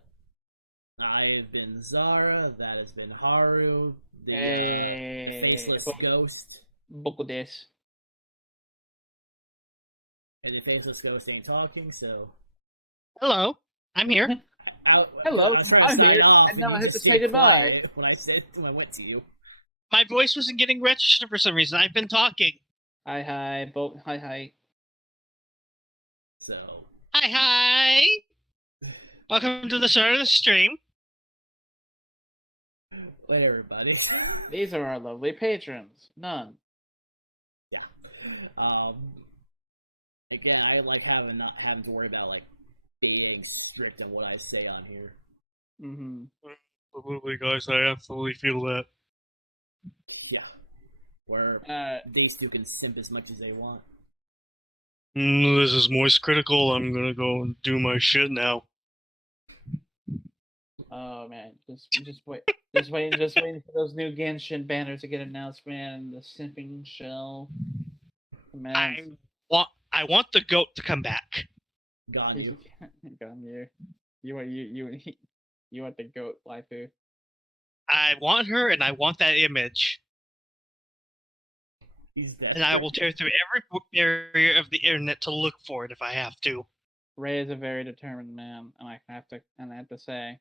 I've been Zara, that has been Haru, the faceless ghost. Boco des. And the faceless ghost ain't talking, so... Hello, I'm here. Hello, I'm here, and now I have to say goodbye. When I went to you. My voice wasn't getting registered for some reason. I've been talking. Hi. Hi. So... Hi. Welcome to the start of the stream. Hey, everybody. These are our lovely patrons. None. Yeah. Again, I like not having to worry about like being strict on what I say on here. Mm-hmm. Absolutely, guys. I absolutely feel that. Yeah. Where these two can simp as much as they want. This is Moist Critical. I'm gonna go and do my shit now. Oh man, just wait, just waiting for those new Genshin banners to get announced, man. And the simping shell. Man, I want the goat to come back. Gone you. Gone you. You want the goat, waifu. I want her, and I want that image. And I will tear through every area of the internet to look for it if I have to. Ray is a very determined man, and I have to say.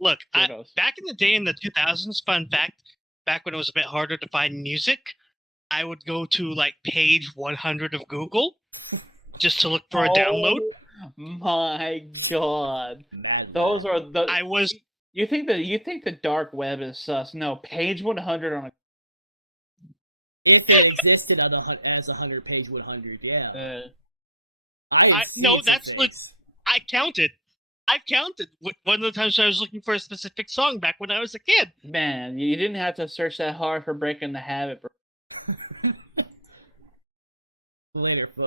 Look, back in the day in the 2000s, fun fact, back when it was a bit harder to find music, I would go to like page 100 of Google just to look for a download. My God, those are the. You think the dark web is sus? No, page 100 on a. If it existed as 100 page 100, yeah. No, that's I counted. I've counted one of the times I was looking for a specific song back when I was a kid. Man, you didn't have to search that hard for breaking the habit, bro. Later, folks.